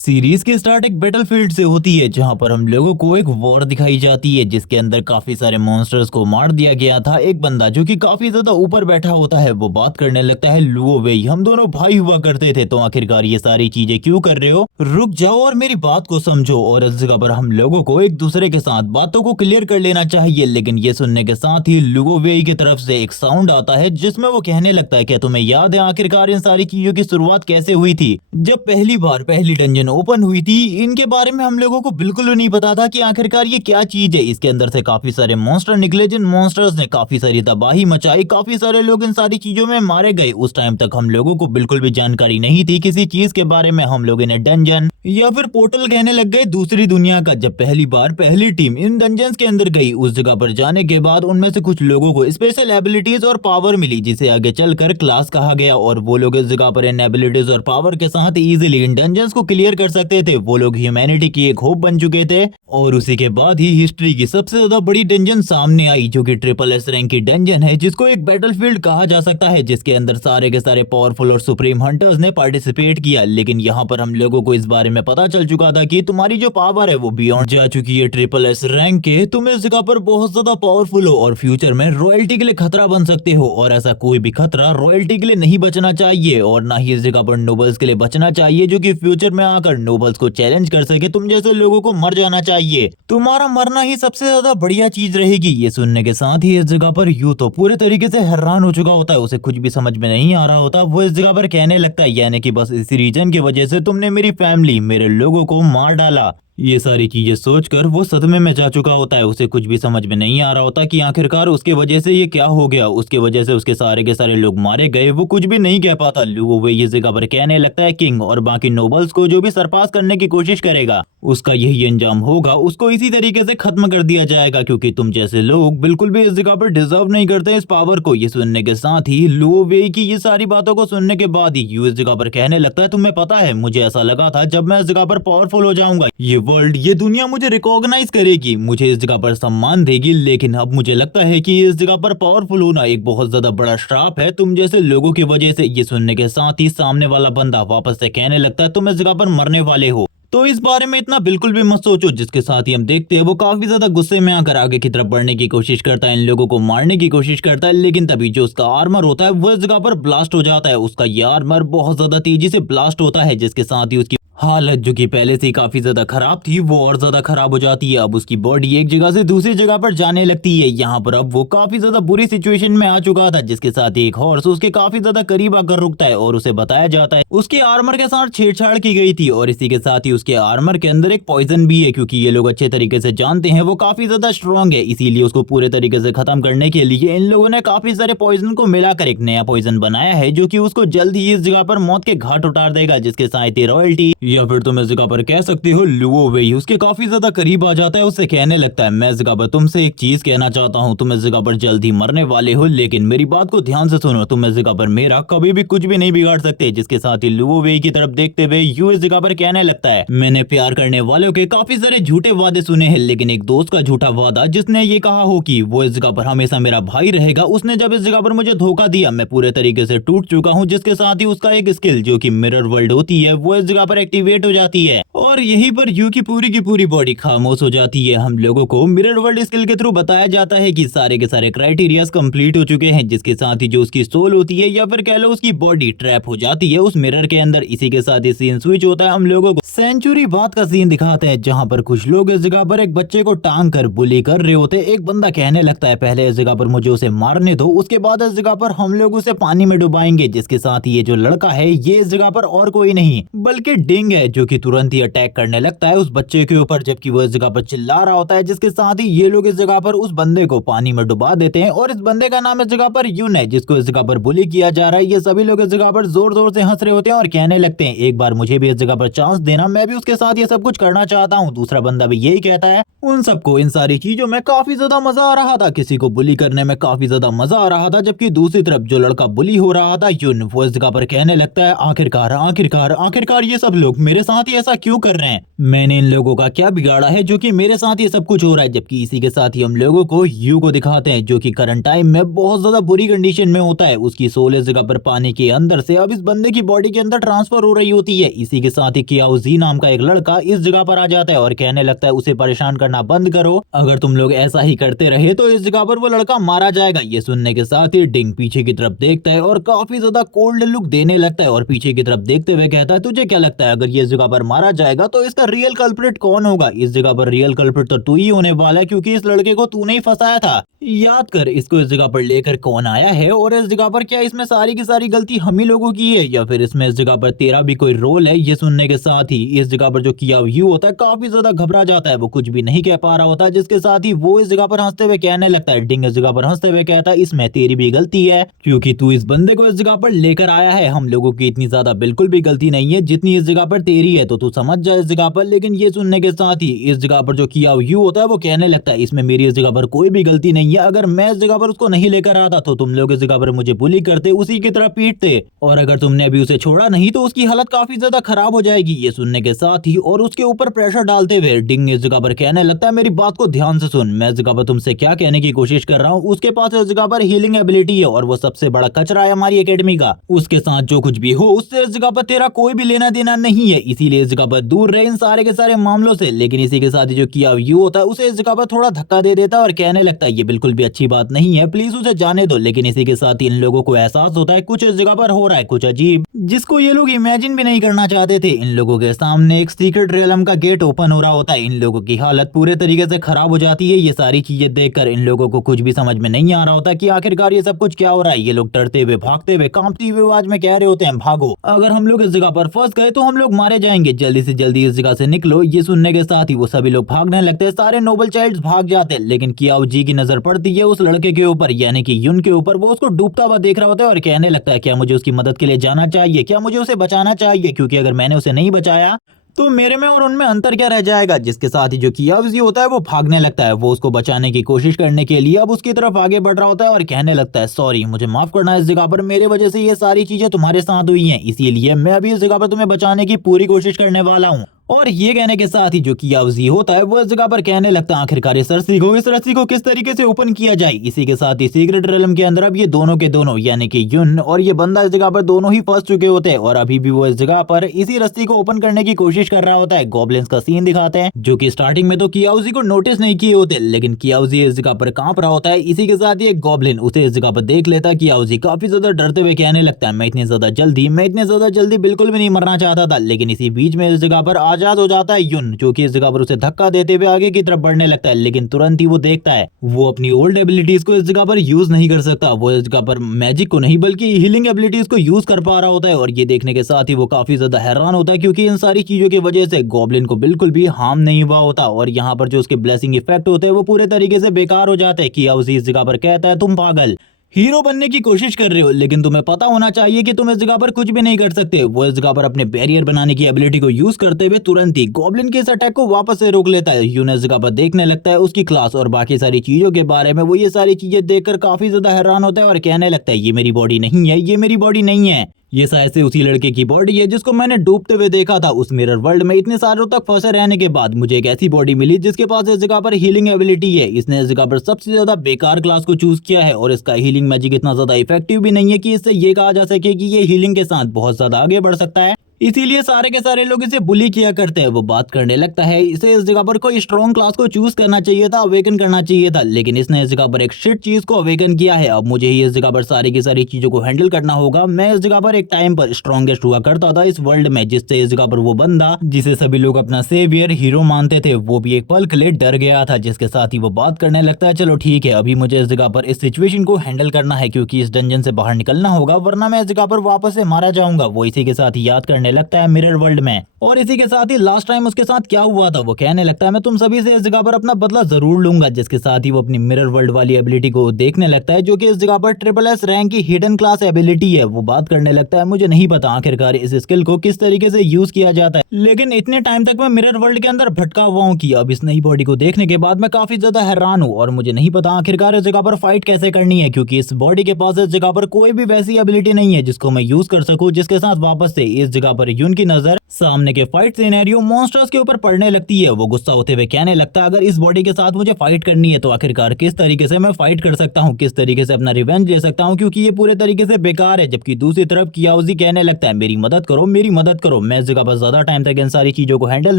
Series की start एक battlefield से होती है जहां पर हम लोगों को एक वॉर दिखाई जाती है जिसके अंदर काफी सारे मॉन्स्टर्स को मार दिया गया था। एक बंदा जो कि काफी ज्यादा ऊपर बैठा होता है वो बात करने लगता है, लुओ वेई हम दोनों भाई हुआ करते थे, तो आखिरकार ये सारी चीजें क्यों कर रहे हो? रुक जाओ और मेरी बात को समझो। और इस जगह पर हम लोगों को एक दूसरे के साथ बातों को क्लियर कर लेना चाहिए। लेकिन ये सुनने के साथ ही लुओ वेई की तरफ से एक साउंड आता है जिसमें वो कहने लगता है, क्या तुम्हें याद है आखिरकार इन सारी चीजों की शुरुआत कैसे हुई थी? जब पहली बार पहली डंजन ओपन हुई थी, इनके बारे में हम लोगों को बिल्कुल भी नहीं पता था कि आखिरकार ये क्या चीज है। इसके अंदर से काफी सारे मॉन्स्टर निकले जिन मॉन्स्टर्स ने काफी सारी तबाही मचाई, काफी सारे लोग इन सारी चीजों में मारे गए। उस टाइम तक हम लोगों को बिल्कुल भी जानकारी नहीं थी किसी चीज के बारे में। हम लोग इन्हें डंजन या फिर पोर्टल कहने लग गए दूसरी दुनिया का। जब पहली बार पहली टीम इन डंजन्स के अंदर गई, उस जगह पर जाने के बाद उनमें से कुछ लोगों को स्पेशल एबिलिटीज और पावर मिली जिसे आगे चलकर क्लास कहा गया। और वो लोग इस जगह पर इन एबिलिटीज और पावर के साथ इजीली इन डंजन्स को क्लियर कर सकते थे। वो लोग ह्यूमैनिटी की एक होप बन चुके थे। और उसी के बाद ही हिस्ट्री की सबसे ज्यादा बड़ी डंजन सामने आई जो कि ट्रिपल एस रैंक की डंजन है, जिसको एक बैटलफील्ड कहा जा सकता है, जिसके अंदर सारे के सारे पावरफुल और सुप्रीम हंटर्स ने पार्टिसिपेट किया। लेकिन यहाँ पर हम लोगों को इस बारे में पता चल चुका था कि तुम्हारी जो पावर है वो बियॉन्ड जा चुकी है ट्रिपल एस रैंक के। तुम इस जगह पर बहुत ज्यादा पावरफुल हो और फ्यूचर में रॉयल्टी के लिए खतरा बन सकते हो। और ऐसा कोई भी खतरा रॉयल्टी के लिए नहीं बचना चाहिए और ना ही इस जगह पर नोबल्स के लिए बचना चाहिए जो कि फ्यूचर में आकर नोबल्स को चैलेंज कर सके। तुम जैसे लोगों को मर जाना चाहिए, तुम्हारा मरना ही सबसे ज्यादा बढ़िया चीज रहेगी। ये सुनने के साथ ही इस जगह पर यू तो पूरे तरीके से हैरान हो चुका होता है, उसे कुछ भी समझ में नहीं आ रहा होता। वो इस जगह पर कहने लगता है, यानी कि बस इसी रीजन की वजह से तुमने मेरी फैमिली मेरे लोगों को मार डाला। ये सारी चीजें सोचकर वो सदमे में जा चुका होता है, उसे कुछ भी समझ में नहीं आ रहा होता कि आखिरकार उसके वजह से ये क्या हो गया। उसके वजह से उसके सारे के सारे लोग मारे गए, वो कुछ भी नहीं कह पाता। लुओ वेई ये जगह पर कहने लगता है, किंग और बाकी नोबल्स को जो भी सरपास करने की कोशिश करेगा उसका यही अंजाम होगा, उसको इसी तरीके से खत्म कर दिया जाएगा, क्योंकि तुम जैसे लोग बिल्कुल भी इस जगह पर डिजर्व नहीं करते इस पावर को। ये सुनने के साथ ही लुओ वेई की ये सारी बातों को सुनने के बाद ही यू इस जगह पर कहने लगता है, तुम्हें पता है मुझे ऐसा लगा था जब मैं इस जगह पर पावरफुल हो जाऊंगा, ये वर्ल्ड ये दुनिया मुझे रिकॉग्नाइज करेगी, मुझे इस जगह पर सम्मान देगी। लेकिन अब मुझे लगता है कि इस जगह पर पावरफुल होना एक बहुत ज्यादा बड़ा श्राप है तुम जैसे लोगों की वजह से। ये सुनने के साथ ही सामने वाला बंदा वापस से कहने लगता है, तुम इस जगह पर मरने वाले हो, तो इस बारे में इतना बिल्कुल भी मत सोचो। जिसके साथ ही हम देखते हैं वो काफी ज्यादा गुस्से में आकर आगे की तरफ बढ़ने की कोशिश करता है, इन लोगों को मारने की कोशिश करता है। लेकिन तभी जो उसका आर्मर होता है वो इस जगह पर ब्लास्ट हो जाता है। उसका ये आर्मर बहुत ज्यादा तेजी से ब्लास्ट होता है, जिसके साथ ही उसकी हालत जो कि पहले से ही काफी ज्यादा खराब थी वो और ज्यादा खराब हो जाती है। अब उसकी बॉडी एक जगह से दूसरी जगह पर जाने लगती है। यहाँ पर अब वो काफी ज्यादा बुरी सिचुएशन में आ चुका था, जिसके साथ ही एक हॉर्स उसके काफी ज्यादा करीब आकर रुकता है और उसे बताया जाता है उसके आर्मर के साथ छेड़छाड़ की गई थी। और इसी के साथ ही उसके आर्मर के अंदर एक पॉइजन भी है, क्योंकि ये लोग अच्छे तरीके से जानते हैं वो काफी ज्यादा स्ट्रॉन्ग है, इसीलिए उसको पूरे तरीके से खत्म करने के लिए इन लोगों ने काफी सारे पॉइजन को मिलाकर एक नया पॉइजन बनाया है जो कि उसको जल्द ही इस जगह पर मौत के घाट उतार देगा। जिसके साथ ही रॉयल्टी या फिर तुम इस जगह पर कह सकते हो लुओ वेई उसके काफी ज्यादा करीब आ जाता है, उससे कहने लगता है, मैं इस जगह पर तुमसे एक चीज कहना चाहता हूँ, तुम इस जगह पर जल्द ही मरने वाले हो, लेकिन मेरी बात को ध्यान से सुनो, तुम इस जगह पर मेरा कभी भी कुछ भी नहीं बिगाड़ सकते। जिसके साथ ही लुओ वेई की तरफ देखते हुए यू इस जगह पर कहने लगता है, मैंने प्यार करने वालों के काफी सारे झूठे वादे सुने हैं, लेकिन एक दोस्त का झूठा वादा जिसने ये कहा हो कि वो इस जगह पर हमेशा मेरा भाई रहेगा, उसने जब इस जगह पर मुझे धोखा दिया मैं पूरे तरीके से टूट चुका हूँ। जिसके साथ ही उसका एक स्किल जो कि मिरर वर्ल्ड होती है वो इस जगह पर एक्टिवेट हो जाती है और यहीं पर यू की पूरी बॉडी खामोश हो जाती है। हम लोगों को मिरर वर्ल्ड स्किल के थ्रू बताया जाता है कि सारे के सारे क्राइटेरियाज कंप्लीट हो चुके हैं, जिसके साथ ही जो उसकी सोल होती है या फिर कह लो उसकी बॉडी ट्रैप हो जाती है उस मिरर के अंदर। इसी के साथ ही सीन स्विच होता है, हम लोगों को सेंचुरी बाद का सीन दिखाते हैं जहां पर कुछ लोग इस जगह पर एक बच्चे को टांग कर बुली कर रहे होते। एक बंदा कहने लगता है, पहले इस जगह पर मुझे उसे मारने दो, उसके बाद इस जगह पर हम लोग उसे पानी में डुबाएंगे। जिसके साथ ही ये जो लड़का है ये इस जगह पर और कोई नहीं बल्कि डिंग है, जो कि तुरंत ही अटैक करने लगता है उस बच्चे के ऊपर, जबकि वो इस जगह पर चिल्ला रहा होता है। जिसके साथ ही ये लोग इस जगह पर उस बंदे को पानी में डुबा देते हैं और इस बंदे का नाम इस जगह पर यून है, जिसको इस जगह पर बुली किया जा रहा है। ये सभी लोग इस जगह पर जोर जोर से हंस रहे होते हैं और कहने लगते हैं, एक बार मुझे भी इस जगह पर चांस देना, मैं भी उसके साथ ये सब कुछ करना चाहता हूँ। दूसरा बंदा भी यही कहता है। उन सबको इन सारी चीजों में काफी ज्यादा मजा आ रहा था, किसी को बुली करने में काफी ज्यादा मजा आ रहा था, जबकि दूसरी तरफ जो लड़का बुली हो रहा था यून वो इस जगह पर कहने लगता है, आखिरकार आखिरकार आखिरकार ये सब लोग मेरे साथ ही ऐसा क्यों कर रहे हैं? मैंने इन लोगों का क्या बिगाड़ा है जो कि मेरे साथ ये सब कुछ हो रहा है? जबकि इसी के साथ ही हम लोगों को यू को दिखाते हैं जो कि करंट टाइम में बहुत ज्यादा बुरी कंडीशन में होता है। उसकी सोल इस जगह पर पानी के अंदर से अब इस बंदे की बॉडी के अंदर ट्रांसफर हो रही होती है। इसी के साथ ही कियाओजी नाम का एक लड़का इस जगह पर आ जाता है और कहने लगता है उसे परेशान करना बंद करो, अगर तुम लोग ऐसा ही करते रहे तो इस जगह पर वो लड़का मारा जाएगा। ये सुनने के साथ ही डिंग पीछे की तरफ देखता है और काफी ज्यादा कोल्ड लुक देने लगता है और पीछे की तरफ देखते हुए कहता है तुझे क्या लगता है अगर ये इस जगह पर मारा जाएगा तो इसका रियल कल्प्रिट कौन होगा? इस जगह पर रियल कल्प्रिट तो तू ही होने वाला है क्योंकि इस लड़के को तूने ही फंसाया था। याद कर इसको इस जगह पर लेकर कौन आया है और इस जगह पर क्या इसमें सारी की सारी गलती हम ही लोगों की है या फिर इसमें इस जगह पर तेरा भी कोई रोल है? ये सुनने के साथ ही इस जगह पर जो कियाओयू होता है काफी ज्यादा घबरा जाता है, वो कुछ भी नहीं कह पा रहा होता है, जिसके साथ ही वो इस जगह पर हंसते हुए कहने लगता है। डिंग इस जगह पर हंसते हुए कहता है इसमें तेरी भी गलती है क्योंकि तू इस बंदे को इस जगह पर लेकर आया है। हम लोगों की इतनी ज्यादा बिल्कुल भी गलती नहीं है जितनी इस जगह पर तेरी है, तो तू समझ जा इस जगह पर। लेकिन ये सुनने के साथ ही इस जगह पर जो कियाओयू होता है वो कहने लगता है इसमें मेरी इस जगह पर कोई भी गलती नहीं है, अगर मैं इस जगह पर उसको नहीं लेकर आता तो तुम लोग इस जगह पर मुझे बुली करते, उसी की तरह पीटते और अगर तुमने अभी उसे छोड़ा नहीं तो उसकी हालत काफी ज्यादा खराब हो जाएगी। ये सुनने के साथ ही और उसके ऊपर प्रेशर डालते हुए डिंग इस जगह पर कहने लगता है मेरी बात को ध्यान से सुन, मैं इस जगह पर तुमसे क्या कहने की कोशिश कर रहा हूँ, उसके पास इस जगह पर हीलिंग एबिलिटी है और वो सबसे बड़ा कचरा है हमारी एकेडमी का। उसके साथ जो कुछ भी हो उससे इस जगह पर तेरा कोई भी लेना देना नहीं है, इसीलिए इस जगह पर दूर रहे इन सारे के सारे मामलों से। लेकिन इसी के साथ ही जो कियाओयू होता है उसे इस जगह पर थोड़ा धक्का दे देता है और कहने लगता है ये बिल्कुल भी अच्छी बात नहीं है, प्लीज उसे जाने दो। लेकिन इसी के साथ ही इन लोगों को एहसास होता है कुछ इस जगह पर हो रहा है, कुछ अजीब, जिसको ये लोग इमेजिन भी नहीं करना चाहते थे। इन लोगों के सामने एक सीक्रेट रियलम का गेट ओपन हो रहा होता है। इन लोगों की हालत पूरे तरीके से खराब हो जाती है। ये सारी चीजें देखकर इन लोगों को कुछ भी समझ में नहीं आ रहा होता कि आखिरकार ये सब कुछ क्या हो रहा है। ये लोग डरते हुए, भागते हुए, कांपती हुई आवाज में कह रहे होते हैं भागो, अगर हम लोग इस जगह पर फंस गए तो हम लोग मारे जाएंगे, जल्दी से जल्दी इस जगह से निकलो। ये सुनने के साथ ही वो सभी लोग भागने लगते हैं, सारे नोबल चाइल्ड्स भाग जाते हैं। लेकिन कियाओजी की नजर पड़ती है उस लड़के के ऊपर यानी कि युन के ऊपर। वो उसको डूबता हुआ देख रहा होता है और कहने लगता है क्या मुझे उसकी मदद के लिए जाना चाहिए, क्या मुझे उसे बचाना चाहिए, क्योंकि अगर मैंने उसे नहीं बचाया तो मेरे में और उनमें अंतर क्या रह जाएगा। जिसके साथ ही जो कियाओजी होता है वो भागने लगता है, वो उसको बचाने की कोशिश करने के लिए अब उसकी तरफ आगे बढ़ रहा होता है और कहने लगता है सॉरी, मुझे माफ करना इस जगह पर, मेरे वजह से ये सारी चीजें तुम्हारे साथ हुई हैं, इसीलिए मैं अभी इस जगह पर तुम्हें बचाने की पूरी कोशिश करने वाला हूँ। और ये कहने के साथ ही जो कियाओजी होता है वो इस जगह पर कहने लगता है आखिरकार इस रस्सी को किस तरीके से ओपन किया जाए। इसी के साथ ही सीक्रेट रियलम के अंदर अब ये दोनों के दोनों यानी कि युन और ये बंदा इस जगह पर दोनों ही फंस चुके होते हैं और अभी भी वो इस जगह पर इसी रस्सी को ओपन करने की कोशिश कर रहा होता है। गॉब्लिन्स का सीन दिखाते हैं जो कि स्टार्टिंग में तो कियाओजी को नोटिस नहीं किए होते, लेकिन कियाओजी इस जगह पर कांप रहा होता है। इसी के साथ ही एक गॉब्लिन उसे इस जगह पर देख लेता है। कियाओजी काफी ज्यादा डरते हुए कहने लगता है मैं इतनी ज्यादा जल्दी बिल्कुल भी नहीं मरना चाहता था। लेकिन इसी बीच में इस जगह पर आजाद हो जाता है जो कि इस जगह पर उसे धक्का देते हुए आगे की तरफ बढ़ने लगता है। लेकिन तुरंत ही वो देखता है वो अपनी ओल्ड एबिलिटीज को इस जगह पर यूज नहीं कर सकता, वो इस जगह पर मैजिक को नहीं बल्कि हीलिंग एबिलिटीज को यूज कर पा रहा होता है। और ये देखने के साथ ही वो काफी ज्यादा हैरान होता है क्योंकि इन सारी चीजों की वजह से गॉब्लिन को बिल्कुल भी हार्म नहीं हुआ होता और यहाँ पर जो उसके ब्लेसिंग इफेक्ट होते हैं वो पूरे तरीके से बेकार हो जाते हैं। कियाओजी इस जगह पर कहता है तुम पागल हीरो बनने की कोशिश कर रहे हो, लेकिन तुम्हें पता होना चाहिए कि तुम इस जगह पर कुछ भी नहीं कर सकते। वो इस जगह पर अपने बैरियर बनाने की एबिलिटी को यूज करते हुए तुरंत ही गॉब्लिन के इस अटैक को वापस से रोक लेता है। यून इस जगह पर देखने लगता है उसकी क्लास और बाकी सारी चीजों के बारे में। वो ये सारी चीजें देखकर काफी ज्यादा हैरान होता है और कहने लगता है ये मेरी बॉडी नहीं है, ये मेरी बॉडी नहीं है, ये शायद से उसी लड़के की बॉडी है जिसको मैंने डूबते हुए देखा था उस मिरर वर्ल्ड में। इतने सालों तक फंसे रहने के बाद मुझे एक ऐसी बॉडी मिली जिसके पास इस जगह पर हीलिंग एबिलिटी है। इसने इस जगह पर सबसे ज्यादा बेकार क्लास को चूज किया है और इसका हीलिंग मैजिक इतना ज्यादा इफेक्टिव भी नहीं है कि इससे ये कहा जा सके कि ये हीलिंग के साथ बहुत ज्यादा आगे बढ़ सकता है, इसीलिए सारे के सारे लोग इसे बुली किया करते हैं। वो बात करने लगता है इसे इस जगह पर कोई स्ट्रॉन्ग क्लास को चूज करना चाहिए था, अवेकन करना चाहिए था, लेकिन इसने इस जगह पर एक शिट चीज को अवेकन किया है। अब मुझे ही इस जगह पर सारी की सारी चीजों को हैंडल करना होगा। मैं इस जगह पर एक टाइम पर स्ट्रॉन्गेस्ट हुआ करता था इस वर्ल्ड में, जिससे इस जगह पर वो बंदा जिसे सभी लोग अपना सेवियर हीरो मानते थे वो भी एक पल के लिए डर गया था। जिसके साथ ही वो बात करने लगता है चलो ठीक है, अभी मुझे इस जगह पर इस सिचुएशन को हैंडल करना है क्योंकि इस डंजन से बाहर निकलना होगा वरना मैं इस जगह पर वापस से मारा जाऊंगा। वो इसी के साथ ही याद करने लगता है मिरर वर्ल्ड में और इसी के साथ ही लास्ट टाइम उसके साथ क्या हुआ था। वो कहने लगता है मैं तुम सभी से इस जगह पर अपना बदला जरूर लूंगा। जिसके साथ ही वो अपनी मिरर वर्ल्ड वाली एबिलिटी को देखने लगता है जो कि इस जगह पर SSS रैंक की हिडन क्लास एबिलिटी है। वो बात करने लगता है मुझे नहीं पता आखिरकार इस स्किल को किस तरीके से यूज किया जाता है, लेकिन इतने टाइम तक मैं मिरर वर्ल्ड के अंदर भटका हुआ हूँ कि अब इस नई बॉडी को देखने के बाद मैं काफी ज्यादा हैरान हूँ और मुझे नहीं पता आखिरकार इस जगह पर फाइट कैसे करनी है क्योंकि इस बॉडी के पास इस जगह पर कोई भी वैसी एबिलिटी नहीं है जिसको मैं यूज कर सकूं जिसके साथ वापस से इस जगह पर यून की नजर सामने के फाइट सिनेरियो मॉन्स्टर्स के ऊपर पड़ने लगती है। वो गुस्सा होते हुए कहने लगता है अगर इस बॉडी के साथ मुझे फाइट करनी है तो आखिरकार किस तरीके से मैं फाइट कर सकता हूँ, किस तरीके से अपना रिवेंज ले सकता हूँ, क्योंकि ये पूरे तरीके से बेकार है। जबकि दूसरी तरफ कियाओजी कहने लगता है मेरी मदद करो, मेरी मदद करो, मैं इस जगह पर ज्यादा टाइम तक इन सारी चीजों को हैंडल